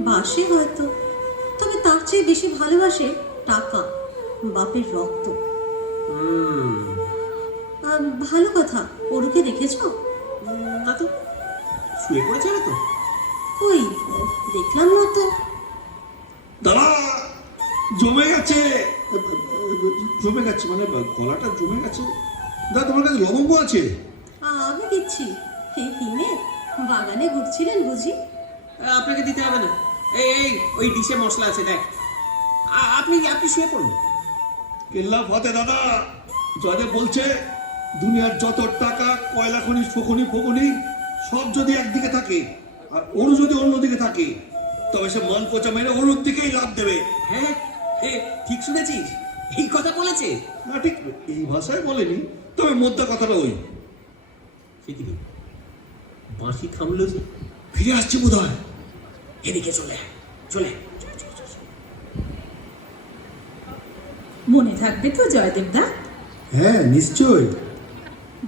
বাসে হয়তো, তবে তার চেয়ে বেশি ভালোবাসে টাকা, বাপের রক্ত। ভালো কথা, ওরকে দেখেছো? না তো, শুয়ে পড়েছে না তো। কই, দেখলাম না তো। দাদা, জমে গেছে, জমে গেছে, মানে গলাটা জমে গেছে। দাদা, তোমার কাছে লবঙ্গ আছে? আমি দিচ্ছি। এই হিমে বাগানে ঘুরছিলেন বুঝি? আপনাকে দিতে হবে না, এই ওই ডিশে মশলা আছে, দেখ। আপনি শুয়ে পড়ুন। কেল্লা ফতে দাদা, জয়দেব বলছে দুনিয়ার যত টাকা, কয়লা খনি, ফখনি সব যদি একদিকে থাকে আর ওরু যদি অন্যদিকে থাকে, তবে সে মান কোচা মেরে ওরুর দিকেই লাভ দেবে। হ্যাঁ, ঠিক শুনেছিস, এই কথা বলেছে। না, ঠিক এই ভাষায় বলেনি, তবে মোদ্দা কথাটা ওই। সে কি বাঁশি থামলো যে? ফিরে আসছে বোধ হয়। এদিকে চলে চলে। মনে থাকবে তো জয়দেবদা? হ্যাঁ, নিশ্চয়।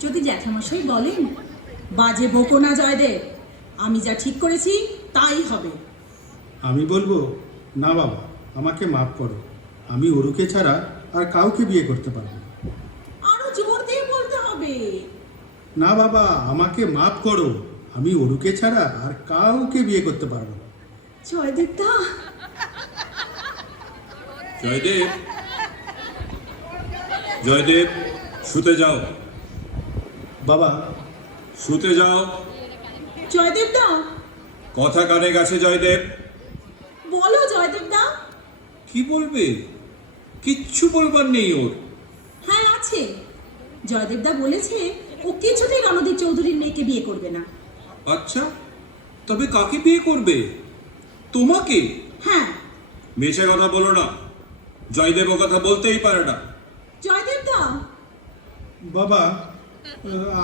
যদি জ্যাঠামশাই বলেন, বাজে বকো না জয়দেব, আমি যা ঠিক করেছি তাই হবে। আমি বলবো, না বাবা, আমাকে মাফ করো, আমি অরুকে ছাড়া আর কাউকে বিয়ে করতে পারবো না। আরো জোর দিয়ে বলতে হবে। না বাবা, আমাকে মাফ করো, আমি অরুকে ছাড়া আর কাউকে বিয়ে করতে পারবো না। জয়দেবদা। জয়দেব, জয়দেব, শুতে যাও। বাবা, শুতে যাও। জয়দেবদা, কথা কানে গেছে জয়দেব। বলো জয়দেবদা। কি বলবে? কিচ্ছু বলবার নেই ওর। হ্যাঁ আছে, জয়দেবদা বলেছে ও কিছুতেই রণদীপ চৌধুরীর মেয়েকে বিয়ে করবে না। আচ্ছা, তবে কাকে বিয়ে করবে? তোমাকে? হ্যাঁ। মিছে কথা বলো না, জয়দেব ও কথা বলতেই পারে না। জয়দেবদা। বাবা,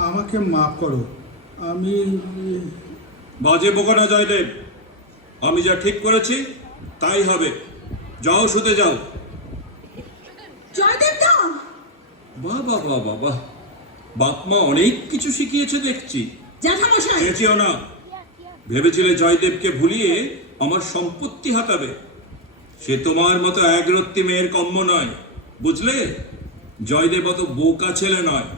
আমাকে মাফ করো, আমি বাজে বকো না জয়দেব, আমি যা ঠিক করেছি তাই হবে। যাও, শুতে যাও। জয়দেবদা। বাহ বাহ বাহ বাহ বাহ, বাপ মা অনেক কিছু শিখিয়েছে দেখছি। জ্যাঠামশাই। চেয়েছিও না, ভেবেছিলে জয়দেবকে ভুলিয়ে আমার সম্পত্তি হাতাবে। সে তোমার মতো একরত্তি মেয়ের কম্য নয়, বুঝলে? জয়দেব অত বোকা ছেলে নয়।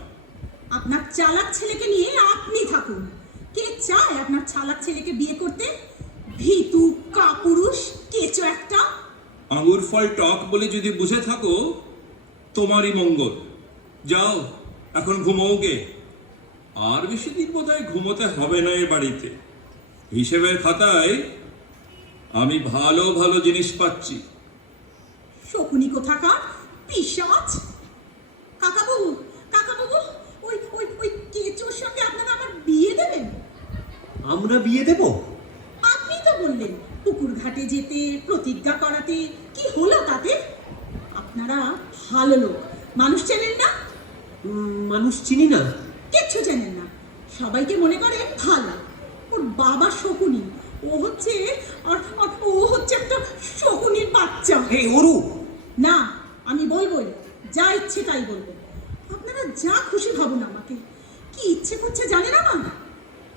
আপনার চালাক ছেলেকে নিয়ে আপনি থাকুন। কে চায় আপনার চালাক ছেলেকে বিয়ে করতে? ভীতু কাপুরুষ কেঁচো একটা। আঙুর ফল টক বলে যদি বুঝে থাকো, তোমারই মঙ্গল। যাও, এখন ঘুমোগে। আর বেশি দিন বোধহয় ঘুমোতে হবে না এ বাড়িতে। হিসেবের খাতায় আমি ভালো ভালো জিনিস পাচ্ছি। শকুনি কোথাকার, পিশাচ। কাকাবাবু, কাকাবাবু, ওই ওই ওই কেঁচোর সঙ্গে আপনারা আমার বিয়ে দেবেন? আমরা বিয়ে দেব? আপনি তো বললেন পুকুর ঘাটে যেতে, প্রতিজ্ঞা করাতে। কি হলো তাতে? আপনারা ভালো লোক, মানুষ চেনেন না। মানুষ চিনি না। কিচ্ছু জানেন না, সবাইকে মনে করেন ভালো। ওর বাবা শকুনি, ও হচ্ছে একটা শকুনির বাচ্চা। এই অরু। না, আমি বলবোই, যা ইচ্ছে তাই বলবো। আপনারা যা খুশি ভাবুন আমাকে। কি ইচ্ছে করছে জানেন আমার?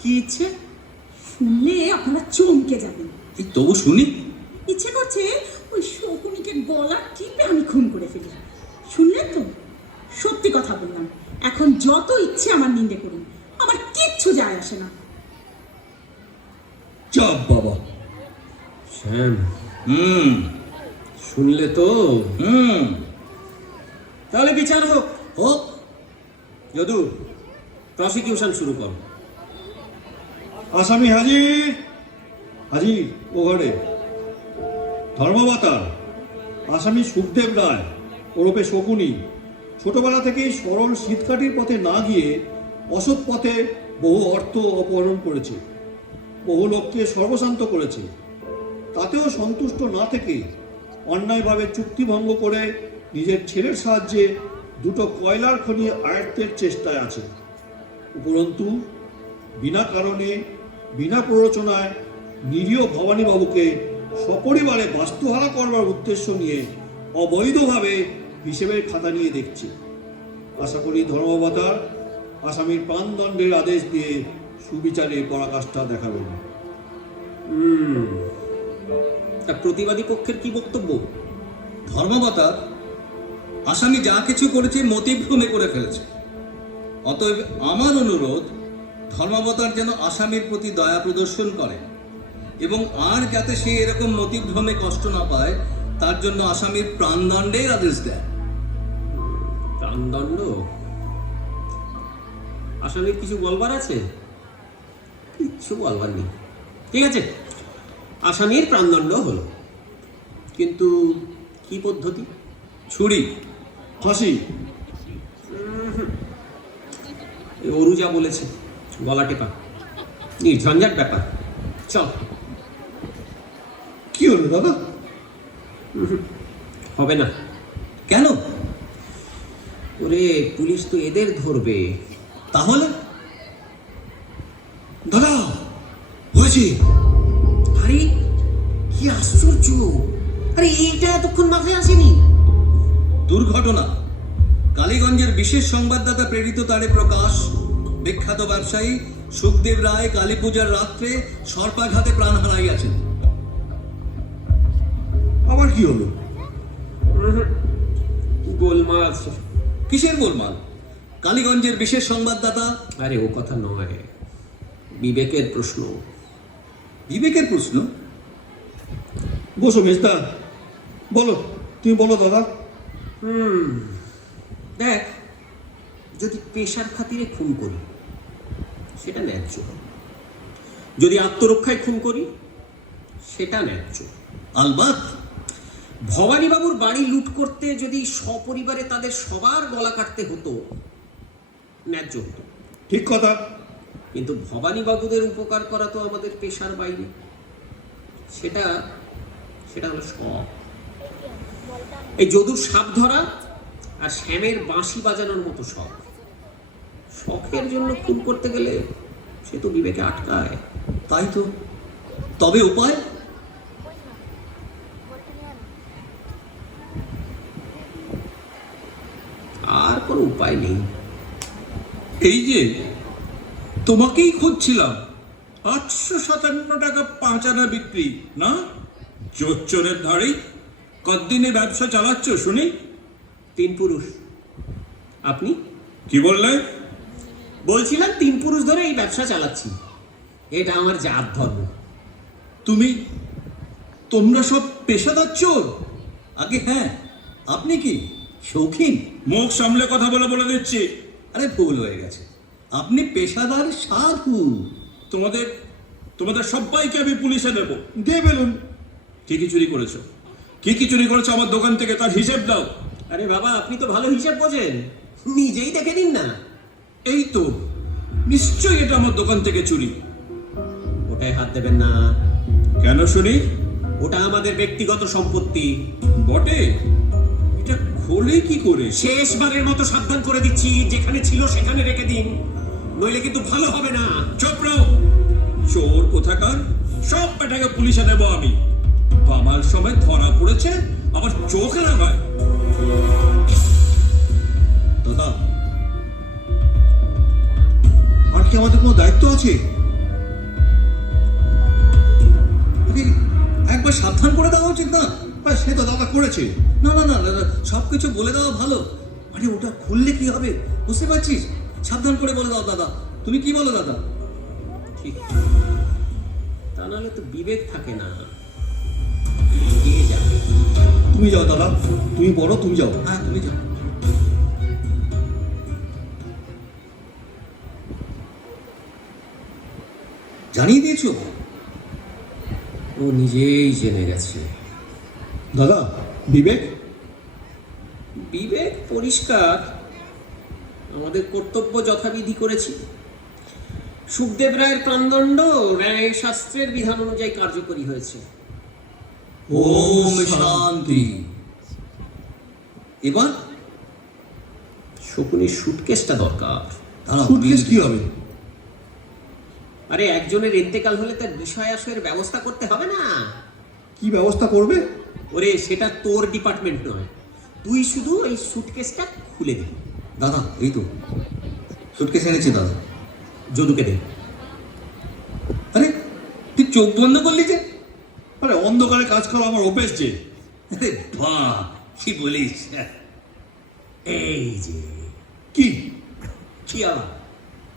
কি ইচ্ছে? শুনলে আপনারা চমকে যাবেন। তবু শুনি। ইচ্ছে করছে ওই শকুনিকে গলা টিপে আমি খুন করে ফেলি। শুনলেন তো? সত্যি কথা বললাম। এখন যত ইচ্ছে আমার নিন্দে করুন, আমার কিচ্ছু যায় আসে না। চাপ বাবা। শ্যাম, শুনলে তো? তাহলে বিচার হোক। হোক। যদু, প্রসিকিউশন শুরু কর। আসামি হাজির, হাজির ও ঘরে। ধর্মমাতা আসামি সুখদেব রায় ওরফে শকুনি ছোটবেলা থেকেই সরল শীতকাঠির পথে না গিয়ে অসৎ পথে বহু অর্থ অপহরণ করেছে, বহু লোককে সর্বশান্ত করেছে। তাতেও সন্তুষ্ট না থেকে অন্যায়ভাবে চুক্তিভঙ্গ করে নিজের ছেলের সাহায্যে দুটো কয়লার খনি আয়ত্তের চেষ্টায় আছে। উপরন্তু বিনা কারণে বিনা প্ররোচনায় নিরীহ ভবানীবাবুকে সপরিবারে বাস্তুহারা করবার উদ্দেশ্য নিয়ে অবৈধভাবে হিসেবের খাতা নিয়ে দেখছে। আশা করি ধর্মবতার আসামির প্রাণদণ্ডের আদেশ দিয়ে সুবিচারে পরাকাষ্ঠা দেখাবেন। তা প্রতিবাদী পক্ষের কি বক্তব্য? ধর্মবতা আসামি যা কিছু করেছে মতিভ্রমে করে ফেলেছে। অতএব আমার অনুরোধ, ধর্মাবতার যেন আসামির প্রতি দয়া প্রদর্শন করে এবং আর যাতে সে এরকম মতিভ্রমে কষ্ট না পায় তার জন্য আসামির প্রাণদণ্ডের আদেশ দেয়। প্রাণদণ্ড? আসামির কিছু বলবার আছে? কিচ্ছু বলবার নেই। ঠিক আছে, আসামির প্রাণদণ্ড হলো, কিন্তু কি পদ্ধতি? ছুরি, ফাঁসি। অরু যা বলেছে, গলা টেপা, নির্ঝঞ্ঝাট ব্যাপার। চল। কি হলো দাদা? হবে না। কেন? ওরে, পুলিশ তো এদের ধরবে। তাহলে? দাদা হয়েছে। আরে কি আশ্চর্য! আরে এইটা এতক্ষণ মাথায় আসেনি। দুর্ঘটনা। কালীগঞ্জের বিশেষ সংবাদদাতা প্রেরিত তারে প্রকাশ, বিখ্যাত ব্যবসায়ী সুখদেব রায় কালী পূজার রাত্রে সর্পাঘাতে প্রাণ হারাইয়াছেন। আবার কি হলো? গোলমাল আছে। কিসের গোলমাল? কালীগঞ্জের বিশেষ সংবাদদাতা। আরে ও কথা নয়, বিবেকের প্রশ্ন। বিবেকের প্রশ্ন? বসো মেজদা, বলো, তুমি বলো দাদা। দেখ, যদি পেশার খাতিরে খুন করি সেটা ন্যায্য, যদি আত্মরক্ষায় খুন করি সেটা ন্যায্য। আলবাত ভবানীবাবুর বাড়ি লুট করতে যদি সপরিবারে তাদের সবার গলা কাটতে হতো, ন্যায্য হতো। ঠিক কথা। কিন্তু ভবানীবাবুদের উপকার করা তো আমাদের পেশার বাইরে। সেটা হলো শখ। এই যদুর সাপ ধরা আর শ্যামের বাঁশি বাজানোর মতো শখ। শখের জন্য খুন করতে গেলে সে তো বিবেকে আটকায়। তাই তো। তবে উপায়? আর কোনো উপায় নেই। এই যে তোমাকেই খুঁজছিলাম, 857 টাকা 5 আনা বিক্রি না? জোচ্চরের ধারে কতদিনে ব্যবসা চালাচ্ছ শুনি? 3 পুরুষ। আপনি কি বললে? বলছিলাম 3 পুরুষ ধরে এই ব্যবসা চালাচ্ছি। এটা আমার জাত ধর্ম। তোমরা সব পেশাদার চোর? আগে হ্যাঁ, আপনি কি শৌখিন? মুখ সামলে কথা বলে দিচ্ছি। আরে ভুল হয়ে গেছে, আপনি পেশাদার সাধু। তোমাদের সবাইকে আমি পুলিশে দেব। দিয়ে ফেলুন। কি কি চুরি করেছো? কি চুরি করেছো আমার দোকান থেকে, তার হিসেব দাও। আরে বাবা, আপনি তো ভালো হিসাব বোঝেন, নিজেই দেখে নিন না। এই তো, নিশ্চয়ই এটা আমার দোকান থেকে চুরি। ওটায় হাত দেবেন না। কেন শুনি? ওটা আমাদের ব্যক্তিগত সম্পত্তি। বটে, এটা খোলে কি করে? শেষবারের মতো সাবধান করে দিচ্ছি, যেখানে ছিল সেখানে রেখে দিন, নইলে কিন্তু ভালো হবে না। চুপ রও, চোর কোথাকার! সব পেটাকে পুলিশে দেব আমি। আমার সময় ধরা পড়েছে, আবার চোখ লাগায়। দাদা, আর কি আমাদের কোনো দায়িত্ব আছে? একবার সাবধান করে দেওয়া উচিত না? সে তো দাদা করেছে। না, সবকিছু বলে দেওয়া ভালো। আরে ওটা খুললে কি হবে বুঝতে পারছিস? সাবধান করে বলে দাও দাদা। তুমি কি বলো দাদা? ঠিক, তা নাহলে তো বিবেক থাকে না। তুমি যাও দাদা, তুমি বলো, তুমি যাও। হ্যাঁ, তুমি যাও। জানিয়ে দিয়েছো? ও নিজেই জেনে গেছে। দাদা, বিবেক? বিবেক পরিষ্কার, আমাদের কর্তব্য যথাবিধি করেছি। সুখদেব রায়ের প্রাণদণ্ড ন্যায় শাস্ত্রের বিধান অনুযায়ী কার্যকরী হয়েছে। ওম শান্তি। এবার শকুনির সুটকেসটা দরকার। দাঁড়াও, সুটকেস কি হবে? আরে একজনের ইন্তেকাল হলে তার বিষয় আশয়ের ব্যবস্থা করতে হবে না? কি ব্যবস্থা করবে? ওরে সেটা তোর ডিপার্টমেন্ট নয়, তুই শুধু এই সুটকেসটা খুলে দিবি। দাদা এই তো সুটকেস এনেছি দাদা। যদুকে দে। আরে তুই চোখ বন্ধ করলি যে? আরে অন্ধকারে কাজ করা আমার অভ্যেস যে। আরে বাহ, কি বলিস! এই যে কি? কি আবার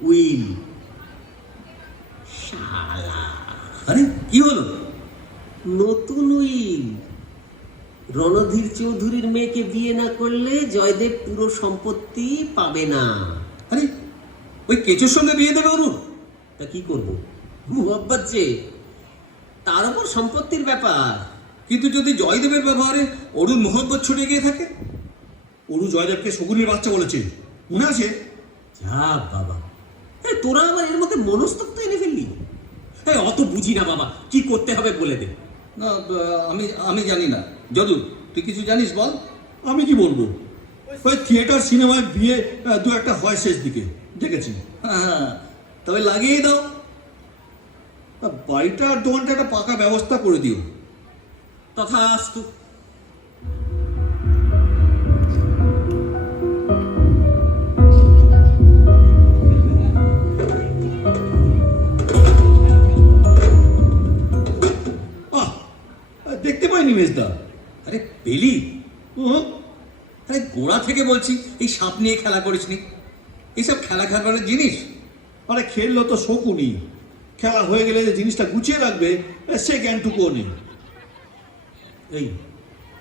উইল। শালা আরে কি হলো? নতুন উইল। রণধীর চৌধুরীর মেয়েকে বিয়ে না করলে জয়দেব পুরো সম্পত্তি পাবে না। আরে ওই কেচোর সঙ্গে বিয়ে দেবে অরুণ? তা কি করবো, মুহাব্বত যে, তার উপর সম্পত্তির ব্যাপার। কিন্তু যদি জয়দেবের ব্যবহারে অরুণ মোহব্বত ছুটে গিয়ে থাকে? অরু জয়দেবকে শকুনির বাচ্চা বলেছে, মনে আছে? যা বাবা, তোরা আবার এর মধ্যে মনস্তত্ব এনে ফেললি। অত বুঝি না বাবা, কি করতে হবে বলে দে। না, আমি জানি না। যদু, তুই কিছু জানিস বল। আমি কি বলবো, ওই থিয়েটার সিনেমায় বিয়ে দু একটা হয় শেষ দিকে দেখেছি। হ্যাঁ, তবে লাগিয়ে দাও। বাড়িটা আর দোকানটা একটা পাকা ব্যবস্থা করে দিও। তথাস্তু। দেখতে পাইনি মেজদা। আরে পেলি? হুম। আরে গোড়া থেকে বলছি এই সাপ নিয়ে খেলা করিসনি। এইসব খেলা খেলবার জিনিস। আরে খেললো তো শকুনি, খেলা হয়ে গেলে যে জিনিসটা গুছিয়ে রাখবে সে জ্ঞানটুকুও নেই। এই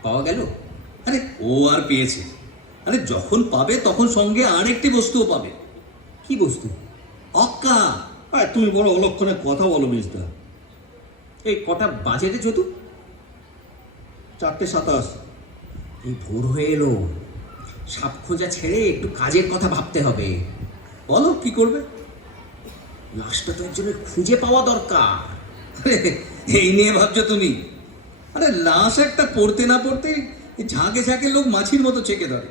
পাওয়া গেল? আরে ও আর পেয়েছে। আরে যখন পাবে তখন সঙ্গে আরেকটি বস্তুও পাবে। কি বস্তু? অক্কা। তুমি বড় অলক্ষণে কথা বলো মেজদা। এই কটা বাজে রে যদু? 4:27। এই ভোর হয়ে এলো, সাপ খোঁজা ছেড়ে একটু কাজের কথা ভাবতে হবে। বলো কি করবে? লাশটা তো একজনের খুঁজে পাওয়া দরকার। আরে এই নিয়ে ভাবছো তুমি? আরে লাশ একটা পড়তে না পড়তে ঝাঁকে ঝাঁকে লোক মাছির মতো চেকে ধরে।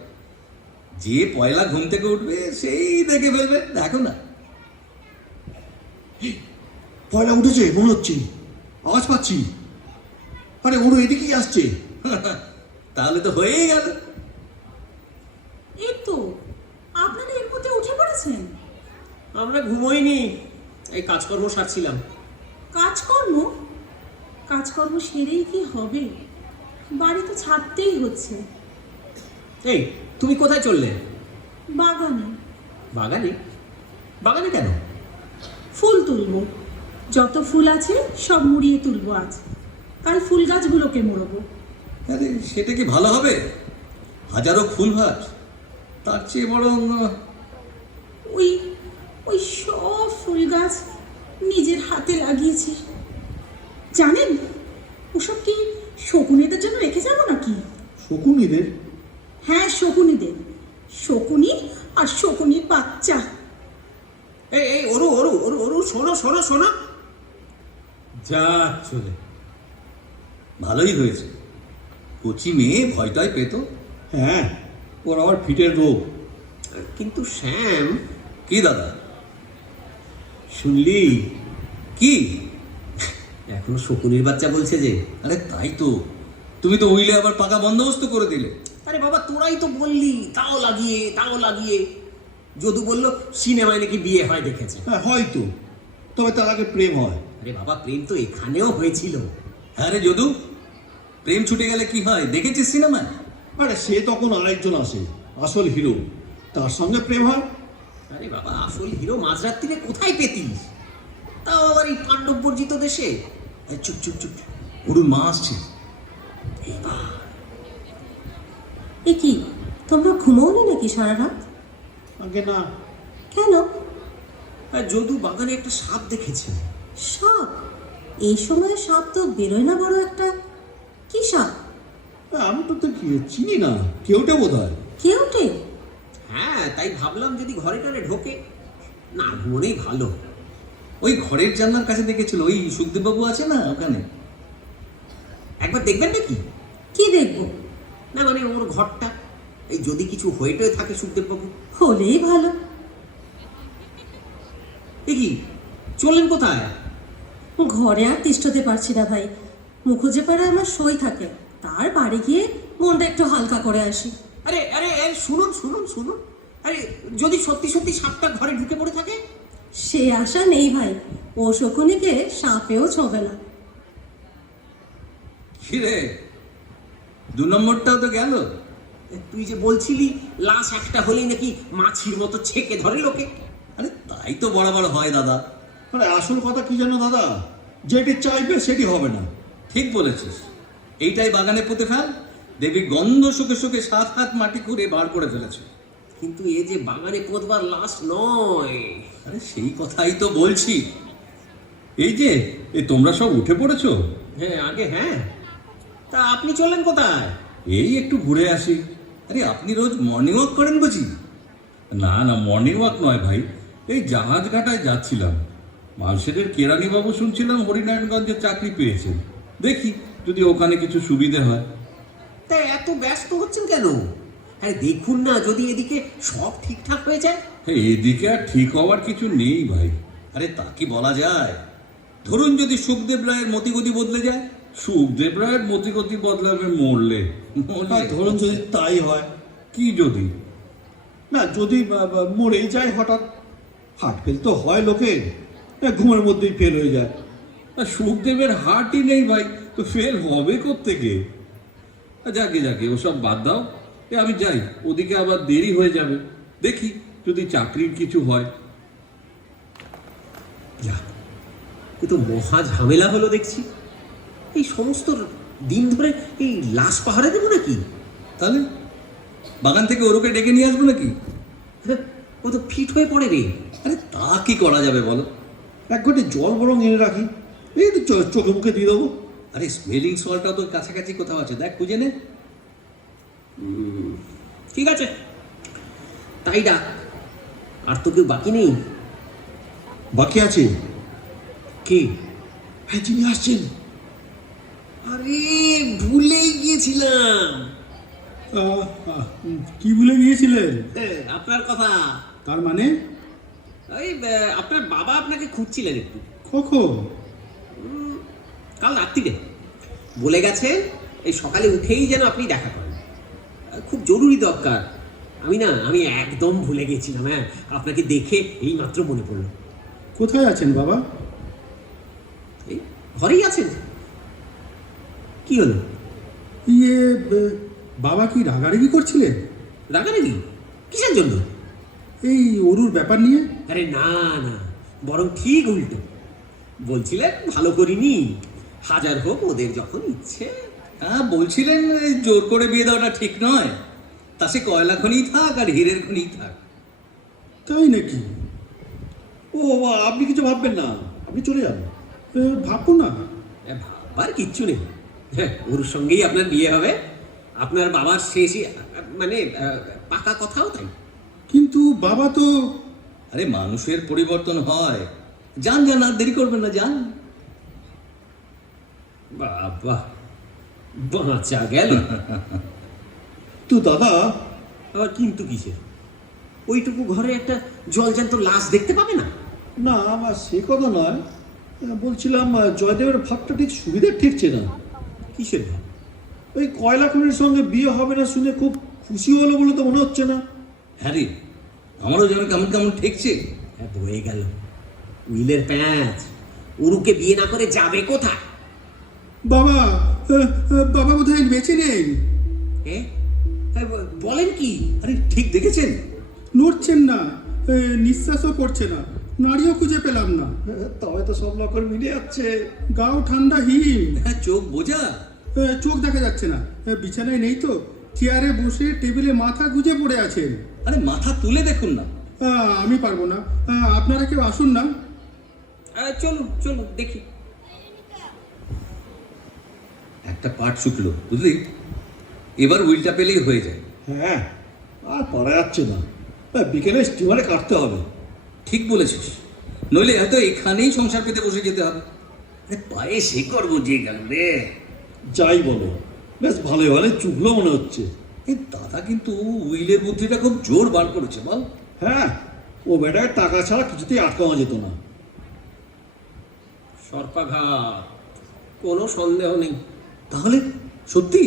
যে পয়লা ঘুম থেকে উঠবে সেই দেখে ফেলবে। দেখো না, পয়লা উঠেছে মনে হচ্ছে, আওয়াজ পাচ্ছি। আরে ওর এদিকেই আসছে। তাহলে তো হয়েই গেল। এই তো আপনারা এর মধ্যে উঠে পড়েছেন। আমরা ঘুমোইনি, এই কাজকর্ম সারছিলাম। কাজকর্ম কাজকর্ম সেরেই কি হবে? বাড়ি তো ছাড়তেই হচ্ছে। এই তুমি কোথায় চললে? বাগানে। বাগানে? বাগানে কেন? ফুল তুলবো, যত ফুল আছে সব মুড়িয়ে তুলবো আজ। কাল ফুল গাছগুলোকে মোড়বো। আরে সেটা কি ভালো হবে? হাজারো ফুল হাট, তার চেয়ে বরং ওই ওই সব ফুল গাছ নিজের হাতে লাগিয়েছি। জানেন, ওসব কি শকুনিদের জন্য রেখে যাবো নাকি? শকুনিদের? হ্যাঁ, শকুনিদের। শকুনি আর শকুনির বাচ্চা। এই এই ওরু ওরু ওরু ওরু, শোনো শোনো শোনো। যা চলে। ভালোই হয়েছে। কচি মেয়ে ভয়টাই পেত। হ্যাঁ, ওর আবার ফিটের রোগ। কিন্তু শ্যাম। কি দাদা? শুনলি? কি? এখনো শকুনির বাচ্চা বলছে যে। আরে তাই তো, তুমি তো উইলে আবার পাকা বন্দোবস্ত করে দিলে। আরে বাবা, তোরাই তো বললি তাও লাগিয়ে তাও লাগিয়ে। যদু বলল সিনেমায় নাকি বিয়ে হয় দেখেছে। হ্যাঁ হয়তো, তবে তার আগে প্রেম হয়। আরে বাবা, প্রেম তো এখানেও হয়েছিল। হ্যাঁ রে যদু, প্রেম ছুটে গেলে কি হয় দেখেছিস সিনেমায়? আরে সে তখন আরেকজন আসে, আসল হিরো, তার সঙ্গে প্রেম হয়। আরে বাবা, আসল হিরো মাঝরাত্রিরে কোথায় পেতিস? তাও আবার এই পাণ্ডব বর্জিত দেশে। চুপ চুপ চুপ, অরুণ মা আসছে। এ কি, তোমরা ঘুমোওনি নাকি সারা রাত? আগে না। কেন? যদু বাগানে একটা সাপ দেখেছে। সাপ? এই সময় সাপ তো বেরোয় না বড় একটা। কি সাপ? আমি তো চিনি না, কেউটা বোধ হয়। কেউটে? হ্যাঁ, তাই ভাবলাম যদি ঘরে টারে ঢোকে, না ঘুমোনেই ভালো। ওই ঘরের জানলার কাছে দেখেছিল, ওই সুখদেববাবু আছে না ওখানে। একবার দেখবেন নাকি? কি দেখবো? না মানে ওর ঘরটা, এই যদি কিছু হয়ে টয়ে থাকে সুখদেববাবু। হলেই ভালো। এ কি, চললেন কোথায়? ঘরে আর তিষ্ঠতে পারছি না ভাই। মুখুজ্জেপাড়ায় আমার সই থাকে, তার বাড়ি গিয়ে মনটা একটু হালকা করে আসি। আরে আরে আরে, শুনুন শুনুন শুনুন, আরে যদি সত্যি সত্যি সাপটা ঘরে ঢুকে পড়ে থাকে? সে আশা নেই ভাই, ও শকুনিকে সাপেও ছোঁবে না। কিরে, 2 নম্বরটাও তো গেল। তুই যে বলছিলি লাশ একটা হলেই নাকি মাছির মতো ছেকে ধরে লোকে। আরে তাই তো বরাবর হয় দাদা। মানে আসল কথা কি জানো দাদা, যেটি চাইবে সেটি হবে না। ঠিক বলেছিস, এইটাই বাগানে পুঁতে ফেল, দেবী গন্ধ শুকে শুকে 7 হাত মাটি খুঁড়ে বার করে ফেলেছে। কিন্তু এ যে বাগানে পোঁতবার লাশ নয়। আরে সেই কথাই তো বলছি। এই যে তোমরা সব উঠে পড়েছো? হ্যাঁ আগে, হ্যাঁ। তা আপনি চললেন কোথায়? এই একটু ঘুরে আসি। আরে আপনি রোজ মর্নিং ওয়াক করেন বুঝি? না না, মর্নিং ওয়াক নয় ভাই, এই জাহাজ ঘাটায় যাচ্ছিলাম। মালশেদের কেরানিবাবু শুনছিলাম হরিনারায়ণগঞ্জে চাকরি পেয়েছেন, দেখি যদি ওখানে কিছু সুবিধে হয়। তা এত ব্যস্ত হচ্ছেন কেন? আরে দেখুন না, যদি এদিকে সব ঠিকঠাক হয়ে যায়। হ্যাঁ, এদিকে আর ঠিক হওয়ার কিছু নেই ভাই। আরে তা কি বলা যায়? ধরুন যদি সুখদেব রায়ের মতিগতি বদলে যায়। সুখদেব রায়ের মতিগতি বদলাবে মরলে। আর ধরুন যদি তাই হয়। কি যদি? না, যদি মরেই যায় হঠাৎ, হার্ট ফেল তো হয় লোকের, ঘুমের মধ্যেই ফেল হয়ে যায়। আর সুখদেবের হার্টই নেই ভাই, তো ফেল হবে কোত্থেকে? যাকে যাকে ওসব বাদ দাও, আমি যাই, ওদিকে আবার দেরি হয়ে যাবে। দেখি যদি চাকরির কিছু হয়। যা, এ তো মহা ঝামেলা হলো দেখছি। এই সমস্ত দিন ধরে এই লাশ পাহারা দেবো নাকি? তাহলে বাগান থেকে ওরকে ডেকে নিয়ে আসবো নাকি? ও তো ফিট হয়ে পড়ে রে। আরে তা কি করা যাবে বলো? 1 ঘটি জল বরং এনে রাখি, এই তো চোখে মুখে দিয়ে দেবো। আরে স্মেলিং সল্টটাও তো কাছাকাছি কোথাও আছে, দেখ খুঁজে নে। ঠিক আছে, তাই ডাক। আর তো কেউ বাকি নেই। বাকি আছে কে? হ্যাঁ, যিনি আসছেন। আরে ভুলেই গিয়েছিলাম। কি ভুলে গিয়েছিলেন? আপনার কথা। তার মানে? ওই আপনার বাবা আপনাকে খুঁজছিলেন একটু। কখন? কাল রাত্রিরে বলে গেছে এই সকালে উঠেই যেন আপনি দেখা করেন, খুব জরুরি দরকার। আমি একদম ভুলে গেছিলাম। হ্যাঁ, আপনাকে দেখে এই মাত্র মনে পড়লো। কোথায় আছেন বাবা? এই ঘরেই আছেন। কি হলো? ইয়ে, বাবা কি রাগারাগি করছিলেন? রাগারাগি কিসের জন্য? এই অরুর ব্যাপার নিয়ে? আরে না না, বরং ঠিক উল্টো। বলছিলেন ভালো করিনি, হাজার হোক ওদের যখন ইচ্ছে। হ্যাঁ, বলছিলেন জোর করে বিয়ে দেওয়াটা ঠিক নয়, তা সে কয়লা খনি থাক আর হীরের খনি থাক। তাই নাকি? ও বাবা, আপনি কিছু ভাববেন না, আপনি চলে যান। ভাববো না। ভাববার কিচ্ছু নেই। হ্যাঁ, ওর সঙ্গেই আপনার বিয়ে হবে। আপনার বাবার শেষই মানে পাকা কথাও তাই। কিন্তু বাবা তো... আরে মানুষের পরিবর্তন হয়। যান যান, আর দেরি করবেন না, যান। বাবা, বাঁচা গেল। তো দাদা, আবার কিন্তু কিসের? ওইটুকু ঘরে একটা জলজ্যান্ত লাশ দেখতে পাবে না? না আমার সে কথা নয়, বলছিলাম জয়দেবের ভাবটা ঠিক সুবিধা ঠেকছে না। কিসের ভাব? ওই কয়লা খনির সঙ্গে বিয়ে হবে না শুনে খুব খুশি হলো বলে তো মনে হচ্ছে না। হ্যাঁ রে, আমারও যেন কেমন কেমন ঠেকছে। হ্যাঁ, বয়ে গেল উইলের প্যাঁচ। উরুকে বিয়ে না করে যাবে কোথায়? বাবা, বাবা বোধহয় বেঁচে নেই। বলেন কি? আরে ঠিক দেখেছেন? নড়ছেন না, নিঃশ্বাসও করছে না, নাড়িও খুঁজে পেলাম না। তবে তো সব লক্ষণ মিলে যাচ্ছে। গাও ঠান্ডা হিম। হ্যাঁ, চোখ বোঝা। চোখ দেখা যাচ্ছে না, বিছানায় নেই তো, চেয়ারে বসে টেবিলে মাথা গুঁজে পড়ে আছেন। আরে মাথা তুলে দেখুন না। আমি পারবো না, আপনারা কেউ আসুন না। চলুন চলুন দেখি। একটা পাট শুকলো, বুঝলি, এবার উইলটা পেলেই হয়ে যায়। হ্যাঁ, আর পারা যাচ্ছে না, বিকেলে স্টিমারে কাটতে হবে। ঠিক বলেছিস, নইলে হয়তো এখানেই সংসার পেতে বসে যেতে হবে। পায়ে শেকড় গজিয়ে গেল রে। যাই বলো, বেশ ভালো ভালো চুগলো মনে হচ্ছে। এই দাদা কিন্তু উইলের বুদ্ধিটা খুব জোর বার করেছে বল। হ্যাঁ, ও বেটায় টাকা ছাড়া কিছুতেই আটকানো যেত না। সর্পাঘাত, কোনো সন্দেহ নেই। তাহলে সত্যি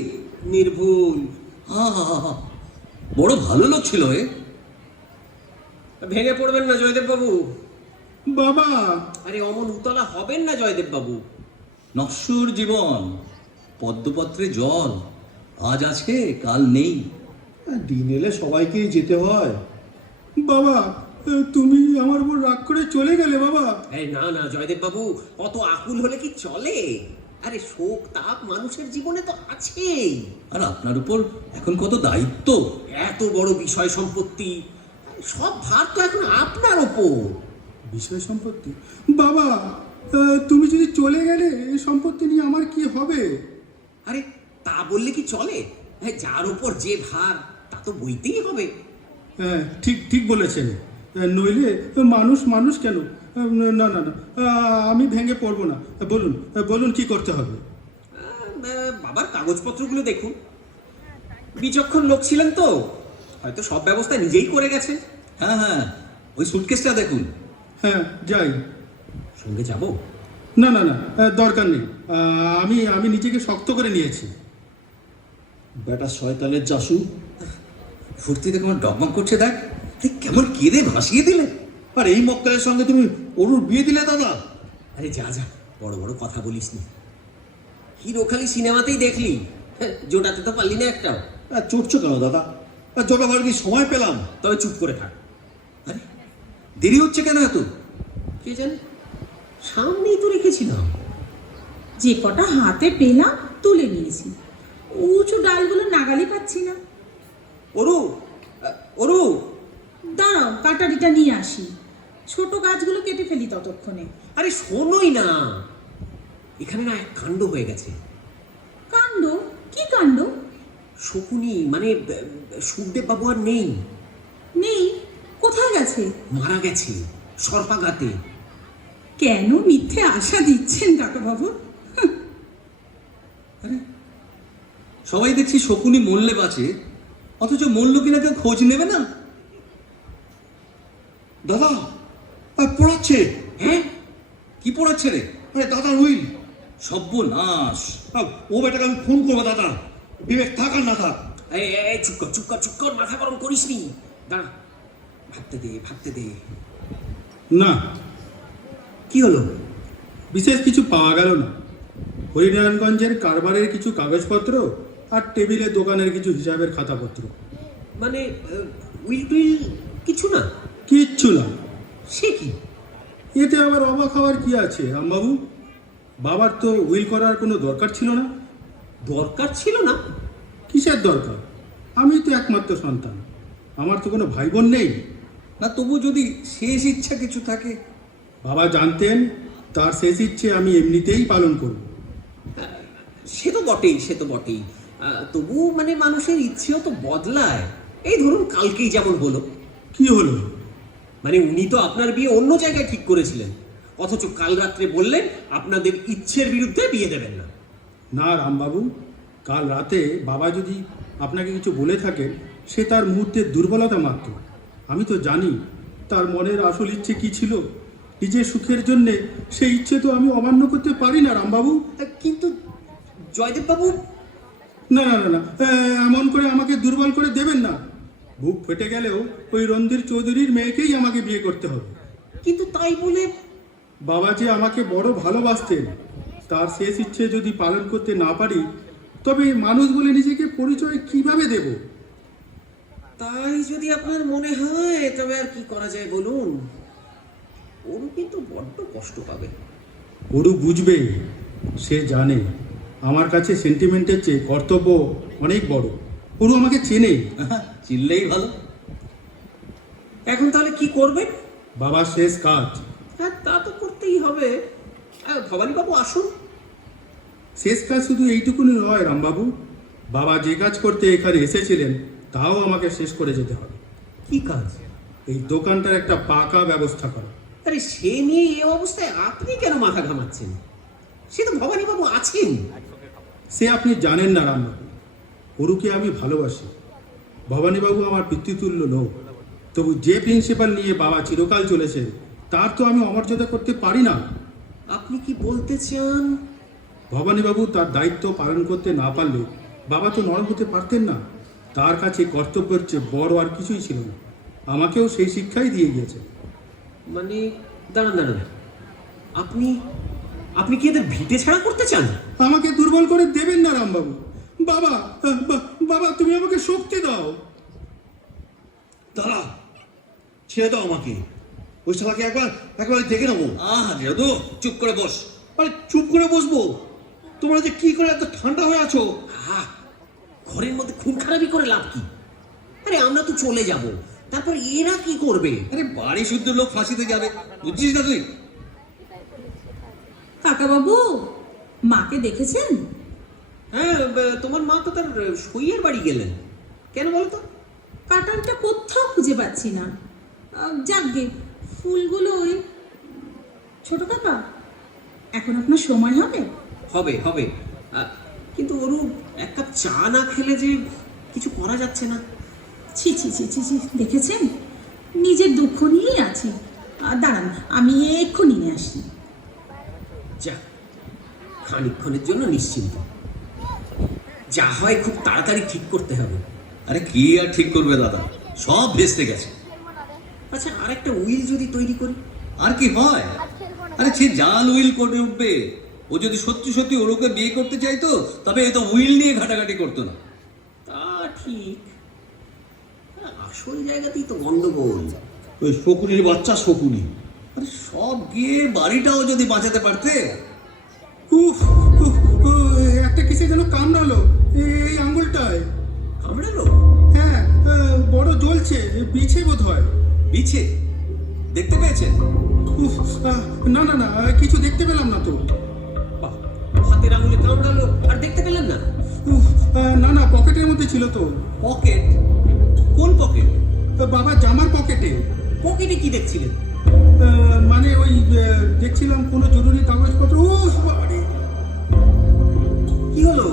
নির্ভুল। বড় ভালো লোক ছিল এ। ভেঙে পড়বেন না জয়দেব বাবু। বাবা, আরে অমন উতলা হবেন না জয়দেব বাবু। নশ্বর জীবন, পদ্মপত্রে জল, আজ আছে কাল নেই। দিন এলে সবাইকেই যেতে হয়। বাবা, তুমি আমার উপর রাগ করে চলে গেলে বাবা। আরে না না জয়দেব বাবু, অত আকুল হলে কি চলে? আরে শোক তাপ মানুষের জীবনে তো আছেই। আর আপনার উপর এখন কত দায়িত্ব। এত বড় বিষয় সম্পত্তি, সব ভার তো এখন আপনার ওপর। বিষয় সম্পত্তি? বাবা, তুমি যদি চলে গেলে এই সম্পত্তি নিয়ে আমার কি হবে? আরে তা বললে কি চলে? যার উপর যে ভার তা তো বইতেই হবে। হ্যাঁ, ঠিক ঠিক বলেছেন। নইলে মানুষ মানুষ কেন? না না না, আমি ভেঙে পড়বো না। বলুন বলুন কি করতে হবে? বাবার কাগজপত্রগুলো দেখুন। বিচক্ষণ লোক ছিলেন তো, হয়তো সব ব্যবস্থা নিজেই করে গেছেন। হ্যাঁ হ্যাঁ, ওই সুটকেসটা দেখুন। হ্যাঁ, যাই। সঙ্গে যাব? না না না, দরকার নেই। আমি নিজেকে শক্ত করে নিয়েছি। বেটা শয়তানের জাসু। ফুর্তিতে কেমন ডগমগ করছে দেখ, কেমন কেঁদে ভাসিয়ে দিলে। আর এই মক্কেলের সঙ্গে তুমি অরুর বিয়ে দিলে দাদা? আরে যা যা, বড় বড় কথা বলিস না। হিরো খালি সিনেমাতেই দেখলি, জোটাতে তো পারলি না একটাও। চড়ছো কেন দাদা? জোটা ভার কি সময় পেলাম? তবে চুপ করে থাক। আরে দেরি হচ্ছে কেন এত? কে জানে, সামনেই তো রেখেছিলাম। যে কটা হাতে পেলাম তুলে নিয়েছি, উঁচু ডালগুলো নাগালি পাচ্ছি না। ওরু, ওরু, দাঁড়াও, কাটারিটা নিয়ে আসি। ছোট গাছগুলো কেটে ফেলি ততক্ষণে। আরে শোনোই না, এখানে না এক কাণ্ড হয়ে গেছে। কাণ্ড? কি কাণ্ড? শকুনি মানে সুখদেব বাবু আর নেই। নেই? কোথায় গেছে? মারা গেছে সর্পাঘাতে। কেন মিথ্যে আশা দিচ্ছেন কাকাবাবু? আরে সবাই দেখছি শকুনি মরলে বাঁচে, অথচ মরল কিনা কেউ খোঁজ নেবে না। দাদা, পড়াচ্ছে। হ্যাঁ, কি পড়াচ্ছে রে? আরে দাদার উইল। সর্বনাশ। ও বেটাকে আমি ফোন করবো দাদা, বিবেক থাক আর না থাক। এই চুপ কর চুপ কর চুপ কর, মাথা গরম করিস নি। দাঁড়া, ভাবতে দে ভাবতে দে। না, কি হলো? বিশেষ কিছু পাওয়া গেল না। হরিনারায়ণগঞ্জের কারবারের কিছু কাগজপত্র আর টেবিলের দোকানের কিছু হিসাবের খাতাপত্র। মানে উইল টুইল কিছু না? কিচ্ছু না। সে কি? এতে আবার অবাক হওয়ার কি আছে রামবাবু? বাবার তো উইল করার কোনো দরকার ছিল না। দরকার ছিল না? কিসের দরকার? আমি তো একমাত্র সন্তান, আমার তো কোনো ভাই বোন নেই। না, তবু যদি শেষ ইচ্ছা কিছু থাকে। বাবা জানতেন তার শেষ ইচ্ছে আমি এমনিতেই পালন করব। সে তো বটেই, সে তো বটেই। তবু মানে মানুষের ইচ্ছেও তো বদলায়। এই ধরুন কালকেই যেমন হলো। কি হলো? মানে উনি তো আপনার বিয়ে অন্য জায়গায় ঠিক করেছিলেন, অথচ কাল রাত্রে বললেন আপনাদের ইচ্ছের বিরুদ্ধে বিয়ে দেবেন না। না রামবাবু, কাল রাতে বাবা যদি আপনাকে কিছু বলে থাকেন, সে তার মুহূর্তের দুর্বলতা মাত্র। আমি তো জানি তার মনের আসল ইচ্ছে কি ছিল। নিজের সুখের জন্যে সেই ইচ্ছে তো আমি অমান্য করতে পারি না রামবাবু। কিন্তু জয়দেব বাবু। না না না না, এমন করে আমাকে দুর্বল করে দেবেন না। বুক ফেটে গেলেও ওই রণধীর চৌধুরীর মেয়েকেই আমাকে বিয়ে করতে হবে। কিন্তু তাই বলে বাবা যে আমাকে বড় ভালোবাসতেন, তার শেষ ইচ্ছে যদি পালন করতে না পারি, তবে মানুষ বলে নিজেকে পরিচয় কিভাবে দেব? তাই যদি আপনার মনে হয়, তবে আর কি করা যায় বলুন? ওরও কিন্তু বড্ড কষ্ট পাবে। ওরু বুঝবে, সে জানে আমার কাছে সেন্টিমেন্টের চেয়ে কর্তব্য অনেক বড়। ওরু আমাকে চেনে। চিনলেই ভালো। এখন তাহলে কি করবেন? বাবার শেষ কাজ। হ্যাঁ, তা তো করতে করতেই হবে। ভবানীবাবু আসুন। শেষ কাজ শুধু এইটুকুনি নয় রামবাবু, বাবা যে কাজ করতে এখানে এসেছিলেন তাও আমাকে শেষ করে যেতে হবে। কি কাজ? এই দোকানটার একটা পাকা ব্যবস্থা করা। আরে সে নিয়ে এই অবস্থায় আপনি কেন মাথা ঘামাচ্ছেন? সে তো ভবানীবাবু আছেন। সে আপনি জানেন না রামবাবু, অরুকে আমি ভালোবাসি। ভবানীবাবু আমার পিতৃতুল্য লোক, তবু যে প্রিন্সিপাল নিয়ে বাবা চিরকাল চলেছে তার তো আমি অমর্যাদা করতে পারি না। আপনি কি বলতে চান? ভবানীবাবু তার দায়িত্ব পালন করতে না পারলে বাবা তো নরম হতে পারতেন না। তার কাছে কর্তব্যের চেয়ে বড় আর কিছুই ছিল না। আমাকেও সেই শিক্ষাই দিয়ে গিয়েছে। মানে দাঁড়ান, আপনি আপনি কি এদের ভিটে ছাড়া করতে চান? আমাকে দুর্বল করে দেবেন না রামবাবু। বাবা বাবা তুমি আমাকে শক্তি দাও। দাঁড়া, ছেড়ে দাও আমাকে। ওই শালাকে একবার দেখে নেবো। যদু চুপ করে বস। আরে চুপ করে বসবো? তোমরা যে কি করে এত ঠান্ডা হয়ে আছো? ঘরের মধ্যে খুন খারাপি করে লাভ কি? আরে আমরা তো চলে যাব, তারপর এরা কি করবে? আরে বাড়ি শুদ্ধ লোক ফাঁসিতে যাবে, বুঝছিস না তুই? কাকাবাবু, মাকে দেখেছেন? হ্যাঁ, তোমার মা তো তার সইয়ের বাড়ি গেলেন। কেন বলো তো? কাটানটা কোথাও খুঁজে পাচ্ছি না। যাকগে, ফুলগুলো ওই ছোট কাকা, এখন আপনার সময় হবে? হবে। কিন্তু ওরু এক কাপ চা না খেলে যে কিছু করা যাচ্ছে না। ছি, দেখেছেন, নিজের দুঃখ নিয়েই আছি। দাঁড়ান, আমি এক্ষুনি নিয়ে আসি। যা, খানিকক্ষণের জন্য নিশ্চিন্ত। যা হয় খুব তাড়াতাড়ি ঠিক করতে হবে। আরে কি আর ঠিক করবে দাদা, সব ভেস্তে গেছে। আচ্ছা, আর একটা উইল যদি তৈরি করি? আর কি হয়? আরে সে জাল উইল করে উঠবে। ও যদি সত্যি সত্যি ওরকে বিয়ে করতে চাইতো তবে এ তো উইল নিয়ে ঘাটাঘাটি করতো না। তা ঠিক, আসল জায়গাতেই তো গন্ডগোল। ওই শকুনির বাচ্চা শকুনি। আরে সব গিয়ে বাড়িটাও যদি বাঁচাতে পারতে। উফ, একটা কিসে যেন কামড়ালো এই আঙ্গুলটায়। কামড়ালো? হ্যাঁ, বড় জ্বলছে, বিছে বোধ হয়। বিছে দেখতে পেয়েছেন? উফ, না, কিছু দেখতে পেলাম না তো। হাতের আঙুলে কামড়ালো আর দেখতে পেলেন না? উফ, না, পকেটের মধ্যে ছিল তো। পকেট? কোন পকেট? বাবা জামার পকেটে। পকেটে কি দেখছিলেন? মানে ওই দেখছিলাম কোনো জরুরি কাগজপত্র। উফ বাবারে, কি হলো?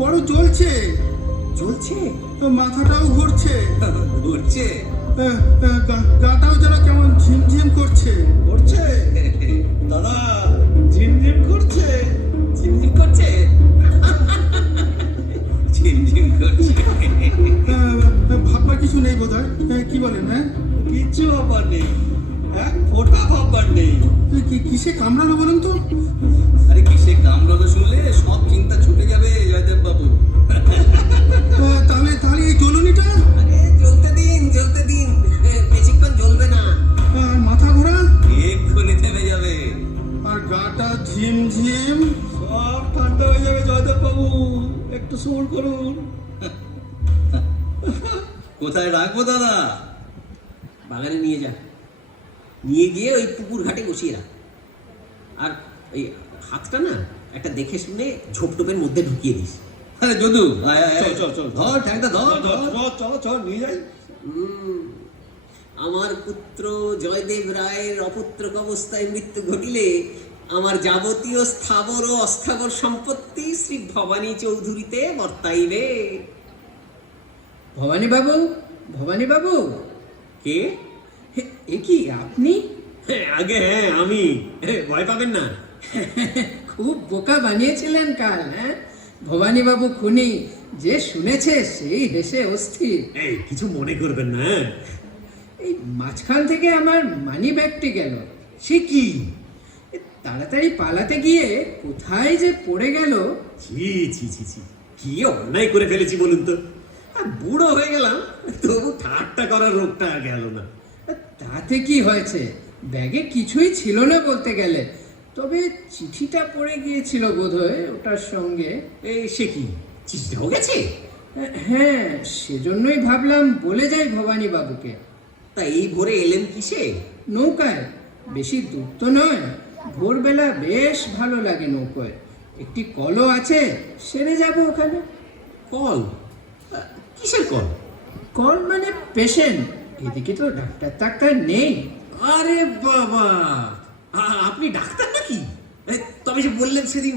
বড় জ্বলছে। চলছে? মাথাটাও ঘুরছে। ঘুরছে? গাটাও যেন কেমন ঝিমঝিম করছে। দাদা, ঝিমঝিম করছে। ঝিমঝিম করছে? ঝিমঝিম করছে। ভাববার কিছু নেই বোধ হয়। কি বলেন? হ্যাঁ, কিচ্ছু ভাববার নেই, এক ফোঁটা ভাববার নেই। কিসে কামড়ালো বলুন তো? আরে কিসে কামড়ালো শুনলে সব চিন্তা ছুটে যাবে জয়দেব বাবু। তাহলে এই জ্বলুনিটা? আরে জ্বলতে দিন, বেশিক্ষণ জ্বলবে না। আর মাথা ঘোরা? এক্ষুনি থেমে যাবে। আর গাটা ঝিমঝিম? সব ঠান্ডা হয়ে যাবে জয়দেব বাবু, একটু সবুর করুন। কোথায় রাখবো দাদা? বাগানে নিয়ে যা, নিয়ে গিয়ে ওই পুকুর ঘাটে বসিয়ে রাখ। আর ওই হাতটা না একটা দেখে শুনে ঝোপটোপের মধ্যে ঢুকিয়ে দিস। আরে যদু, চল, ধর ঠ্যাংটা ধর। চল নিয়ে যাই। আমার পুত্র জয়দেব রায়ের অপুত্রক অবস্থায় মৃত্যু ঘটিলে আমার যাবতীয় স্থাবর ও অস্থাবর সম্পত্তি শ্রী ভবানী চৌধুরীতে বর্তাইবে। ভবানীবাবু, কে? এ কি আপনি? আগে হ্যাঁ, আমি। ভয় পাবেন না। খুব বোকা বানিয়েছিলেন কাল। হ্যাঁ, ভবানীবাবু খুনি যে শুনেছে সেই হেসে অস্থির। এই কিছু মনে করবেন না। এই মাঝখান থেকে আমার মানি ব্যাগটি গেল। সে কি? তাড়াতাড়ি পালাতে গিয়ে কোথায় যে পড়ে গেল। ছি, কি অন্যায় করে ফেলেছি বলুন তো। বুড়ো হয়ে গেলাম, তবু ঠাট্টা করার রোগটা গেল না। তাতে কি হয়েছে? ব্যাগে কিছুই ছিল না বলতে গেলে, তবে চিঠিটা পড়ে গিয়েছিল বোধহয় ওটার সঙ্গে। সে কি, চিঠিটাও গেছে? হ্যাঁ, সেজন্যই ভাবলাম বলে যাই ভবানীবাবুকে। তা এই ভোরে এলেন কিসে? নৌকায়, বেশি দূর তো নয়। ভোরবেলা বেশ ভালো লাগে নৌকোয়। একটি কলও আছে, সেরে যাব ওখানে। কল? কিসের কল? কল মানে পেশেন্ট। এদিকে তো ডাক্তার নেই। আরে বাবা, আপনি ডাক্তার নাকি? তবে যে বললেন সেদিন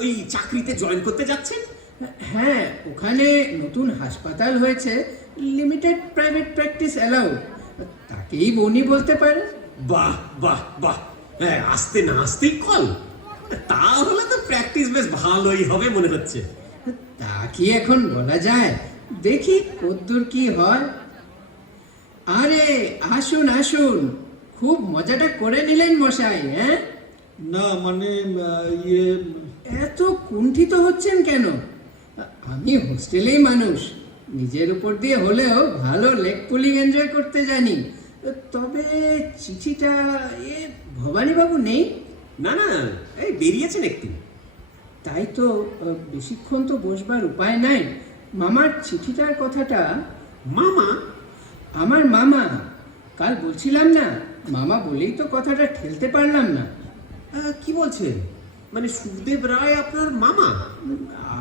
ওই চাকরিতে জয়েন করতে যাচ্ছেন। হ্যাঁ, ওখানে নতুন হাসপাতাল হয়েছে, লিমিটেড প্রাইভেট প্র্যাকটিস অ্যালাউড। তাকেই বনি বলতে পারে। বাহ বাহ বাহ, হ্যাঁ, আসতে না আসতেই কল। তাহলে তো প্র্যাকটিস বেশ ভালোই হবে মনে হচ্ছে। তা কি এখন বলা যায়? দেখি কদ্দূর কি হয়। আরে আসুন আসুন, খুব মজাটা করে নিলেন মশাই। হ্যাঁ, না মানে ইয়ে, এত কুণ্ঠিত হচ্ছেন কেন? আমি হোস্টেলেই মানুষ, নিজের উপর দিয়ে হলেও ভালো লেগ পুলিং এনজয় করতে জানি। তবে চিঠিটা ভবানীবাবু নেই? না না, এই বেরিয়েছেন একটু। তাই তো, বেশিক্ষণ তো বসবার উপায় নাই। মামার চিঠিটার কথাটা। মামা? আমার মামা। কাল বলছিলাম না, মামা বলেই তো কথাটা ঠেলতে পারলাম না। কি বলছেন? মানে সুখদেব রায় আপনার মামা?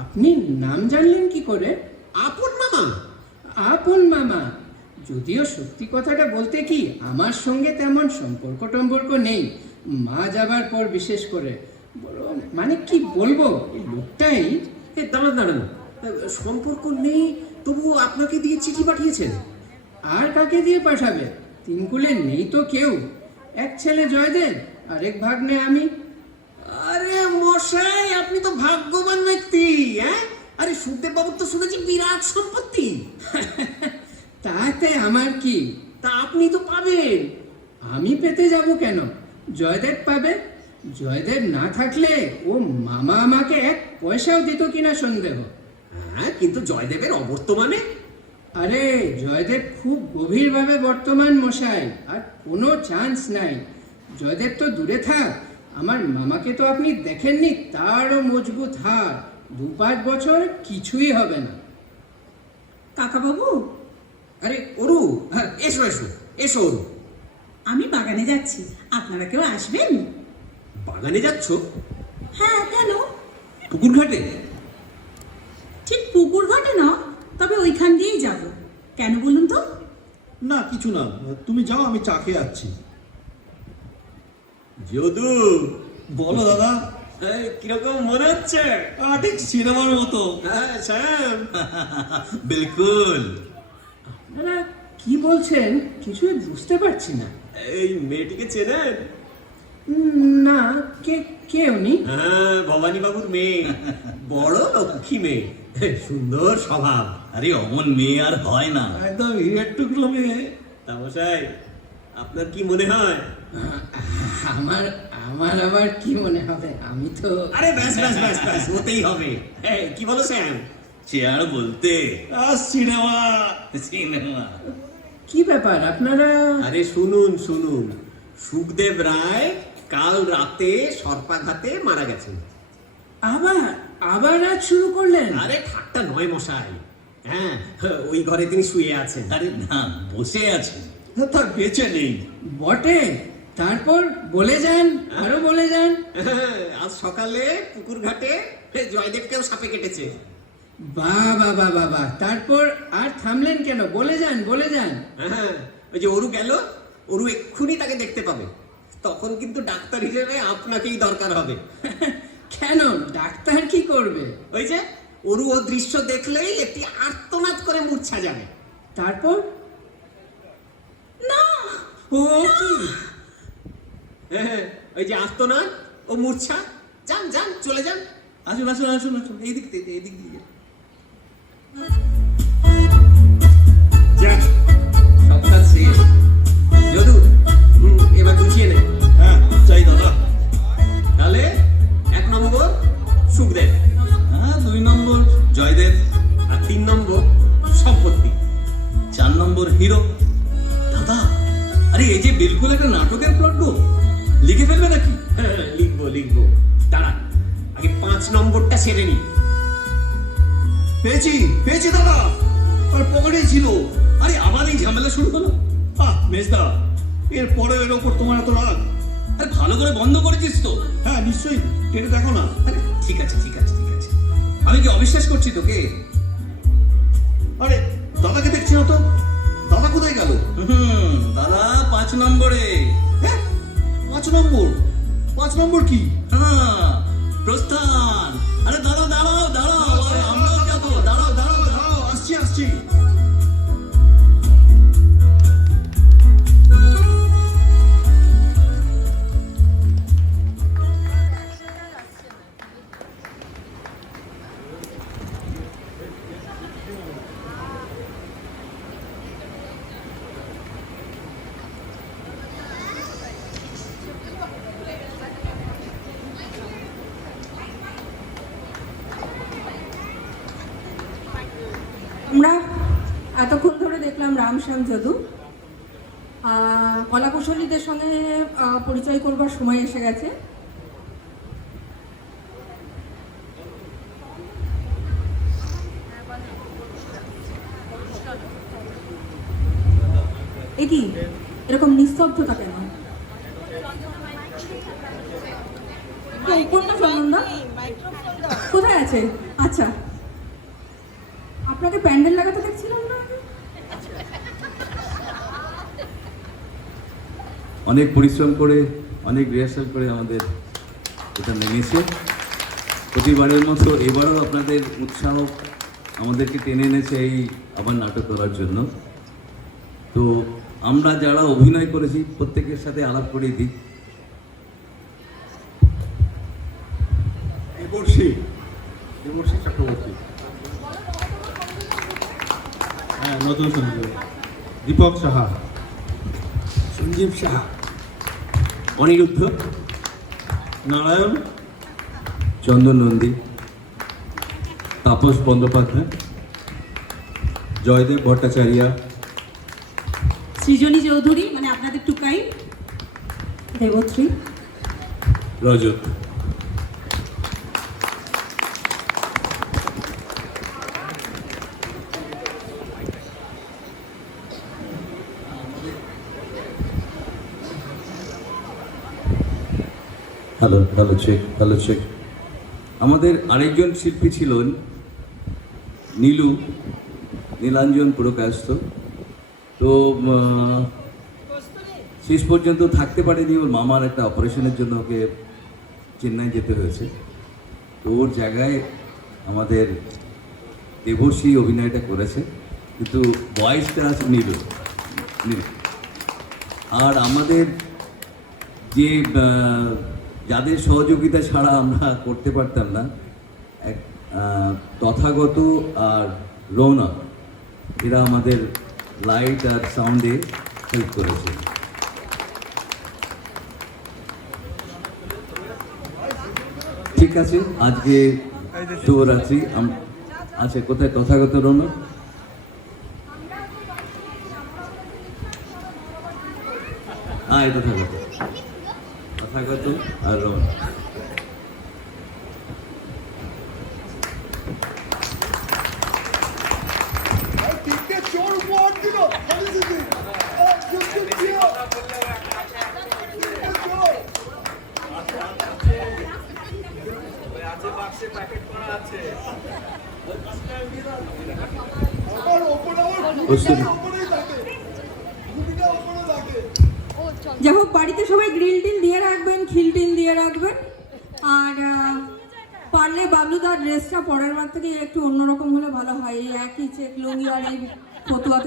আপনি নাম জানলেন কি করে? আপন মামা? আপন মামা। যদিও সত্যি কথাটা বলতে কি, আমার সঙ্গে তেমন সম্পর্ক নেই, মা যাবার পর বিশেষ করে। মানে কি বলবো, এই লোকটাই। দাঁড়ান, সম্পর্ক নেই তবুও আপনাকে দিয়ে চিঠি পাঠিয়েছেন? আর কাকে দিয়ে পাঠাবে? তিনকুলে নেই তো কেউ। এক ছেলে জয়দেব, আরেক ভাগ্নে আমি। আরে মশাই, আপনি তো ভাগ্যবান ব্যক্তি। হ্যাঁ, আরে সুখদেব বাবুর তো শুনেছি বিরাট সম্পত্তি। তাতে আমার কি? তা আপনি তো পাবেন। আমি পেতে যাব কেন? জয়দেব পাবে। জয়দেব না থাকলে ও মামা আমাকে এক পয়সাও দিত কিনা সন্দেহ। হ্যাঁ, কিন্তু জয়দেবের অবর্তমানে? আরে জয়দেব খুব গভীরভাবে বর্তমান মশাই, আর কোনো চান্স নাই। জয়দেব তো দূরে থাক, আমার মামাকে তো আপনি দেখেননি, তারও মজবুত হাত। 2-5 বছর কিছুই হবে না। কাকাবাবু, আরে অরু, হ্যাঁ, এসো এসো এসো অরু। আমি বাগানে যাচ্ছি, আপনারা কেউ আসবেন? বাগানে যাচ্ছ? হ্যাঁ, কেন? পুকুর ঘাটে? ঠিক পুকুর ঘাটে না, তবে ওইখান দিয়েই যাব। কেন বলুন তো? না কিছু না, তুমি যাও, আমি চা খেয়ে আসছি। যদু, বলো দাদা। কিরকম মনে হচ্ছে? ঠিক সিনেমার মতো। হ্যাঁ শ্যাম, বিলকুল। আপনারা কি বলছেন কিছুই বুঝতে পারছি না। এই মেয়েটিকে চেনেন? না, কে উনি? হ্যাঁ, ভবানী বাবুর মেয়ে। বড় লক্ষ্মী মেয়ে, সুন্দর স্বভাব। আরে অমন মেয়ে আর হয় না। একদম হিরের টুকরো মেয়ে। তা মশাই, আপনার কি মনে হয়? আমার আবার কি মনে হবে? আমি তো। আরে ব্যাস ব্যাস ব্যাস ব্যাস, হতেই হবে। কি বলো শ্যাম? চেয়ার বলতে সিনেমা। কি ব্যাপার আপনারা? আরে শুনুন, সুখদেব রায় কাল রাতে সর্পাঘাতে মারা গেছেন। আবার আজ শুরু করলেন? আরে ঠাট্টা নয় মশাই। হ্যাঁ, ওই ঘরে তিনি শুয়ে আছেন। আরে না, বসে আছে। তার বেঁচে নেই। বটে। তারপর বলে যান, আরো বলে যান। আজ সকালে পুকুর ঘাটে জয়দেবকেও সাপে কেটেছে। বাবা, তারপর আর থামলেন কেন? বলে যান। হ্যাঁ, ওই যে অরু গেল, অরু এক্ষুনি তাকে দেখতে পাবে। তখন কিন্তু ডাক্তার হিসেবে আপনাকেই দরকার হবে। কেন? ডাক্তার কি করবে? ওই যে অরু ও দৃশ্য দেখলেই একটি আর্তনাদ করে মূর্ছা যাবে। তারপর? না, ও কি? হ্যাঁ, ওই যে আর্তনাদ ও মূর্ছা। যান চলে যান। আসুন, এইদিক থেকে। যাক, সব কাজ শেষ। যদু, এবার গুছিয়ে নে। হ্যাঁ চাই দাদা। তাহলে 1 নম্বর সুখদেব, 2 নম্বর জয়দেব, আর 3 নম্বর সম্পত্তি। 4 নম্বর হিরো। দাদা, আরে এই যে বিলকুল একটা নাটকের প্লট গো, লিখে ফেলবে নাকি? হ্যাঁ, লিখবো। দাঁড়া, আগে 5 নম্বরটা সেরে নি। পেয়েছি দাদা, আর পকেটেই ছিল। আরে আবার এই ঝামেলা শুরু হলো। মেজদা, এর পরে এর ওপর তোমার এত রাগ? আরে ভালো করে বন্ধ করেছিস তো? হ্যাঁ নিশ্চয়ই, টেনে দেখো না। আরে ঠিক আছে ঠিক আছে ঠিক আছে, আমি কি অবিশ্বাস করছি তোকে? আরে দাদাকে দেখছি না তো, দাদা কোথায় গেল? দাদা 5 নম্বরে। হ্যাঁ 5 নম্বর? 5 নম্বর কি? হ্যাঁ, প্রস্থান। আরে দাদা দাঁড়াও দাঁড়াও, আমরাও যাবো, দাঁড়াও দাঁড়াও দাঁড়াও। আসছি আসছি। আমরা এতক্ষণ ধরে দেখলাম রামশ্যাম যদু। কলাকুশলীদের সঙ্গে পরিচয় করবার সময় এসে গেছে। এ কি এরকম নিস্তব্ধতা কেন? কোনটা চন্দনদা কোথায় আছে? আচ্ছা, আপনাকে প্যান্ডেল লাগাতে দেখছিলাম না? অনেক পরিশ্রম করে, অনেক রিহার্সাল করে আমাদের এটা নেমেছে। প্রতিবারের মতো এবারও আপনাদের উৎসাহ আমাদেরকে টেনে এনেছে এই আবার নাটক করার জন্য। তো আমরা যারা অভিনয় করেছি প্রত্যেকের সাথে আলাপ করিয়ে দিই। দেবর্ষী চক্রবর্তী, হ্যাঁ নতুন সঞ্জীব, দীপক সাহা, সঞ্জীব সাহা, অনিরুদ্ধ, নারায়ণ, চন্দন নন্দী, তাপস বন্দ্যোপাধ্যায়, জয়দেব ভট্টাচার্য, সৃজনী চৌধুরী মানে আপনাদের Tukai, Debashree, Rajat. Hello hello check, hello check. আমাদের আরেকজন শিল্পী ছিলেন নীলাঞ্জন পুরকায়স্থ। তো শেষ পর্যন্ত থাকতে পারেনি, ওর মামার একটা অপারেশনের জন্য ওকে চেন্নাই যেতে হয়েছে। তো ওর জায়গায় আমাদের দেবশ্রী অভিনয়টা করেছে, কিন্তু ভয়েসটা আছে নীলু। আর আমাদের যে যাদের সহযোগিতা ছাড়া আমরা করতে পারতাম না, এক তথাগত আর রৌনক, এরা আমাদের লাইট আর সাউন্ডে হেল্প করেছে। ঠিক আছে, আজকে শুভরাত্রি। আচ্ছা, কোথায় তথাগত, রৌনক? হ্যাঁ, তথাগত আর রৌনক। যাই হোক, বাড়িতে সবাই গ্রিল টিল দিয়ে রাখবেন, খিল টিল দিয়ে রাখবেন। আর পারলে বাবলুদার ড্রেসটা পরের বার থেকে একটু অন্যরকম হলে ভালো হয়। এই একই চেক লুঙ্গি আর এই ফতুয়াতে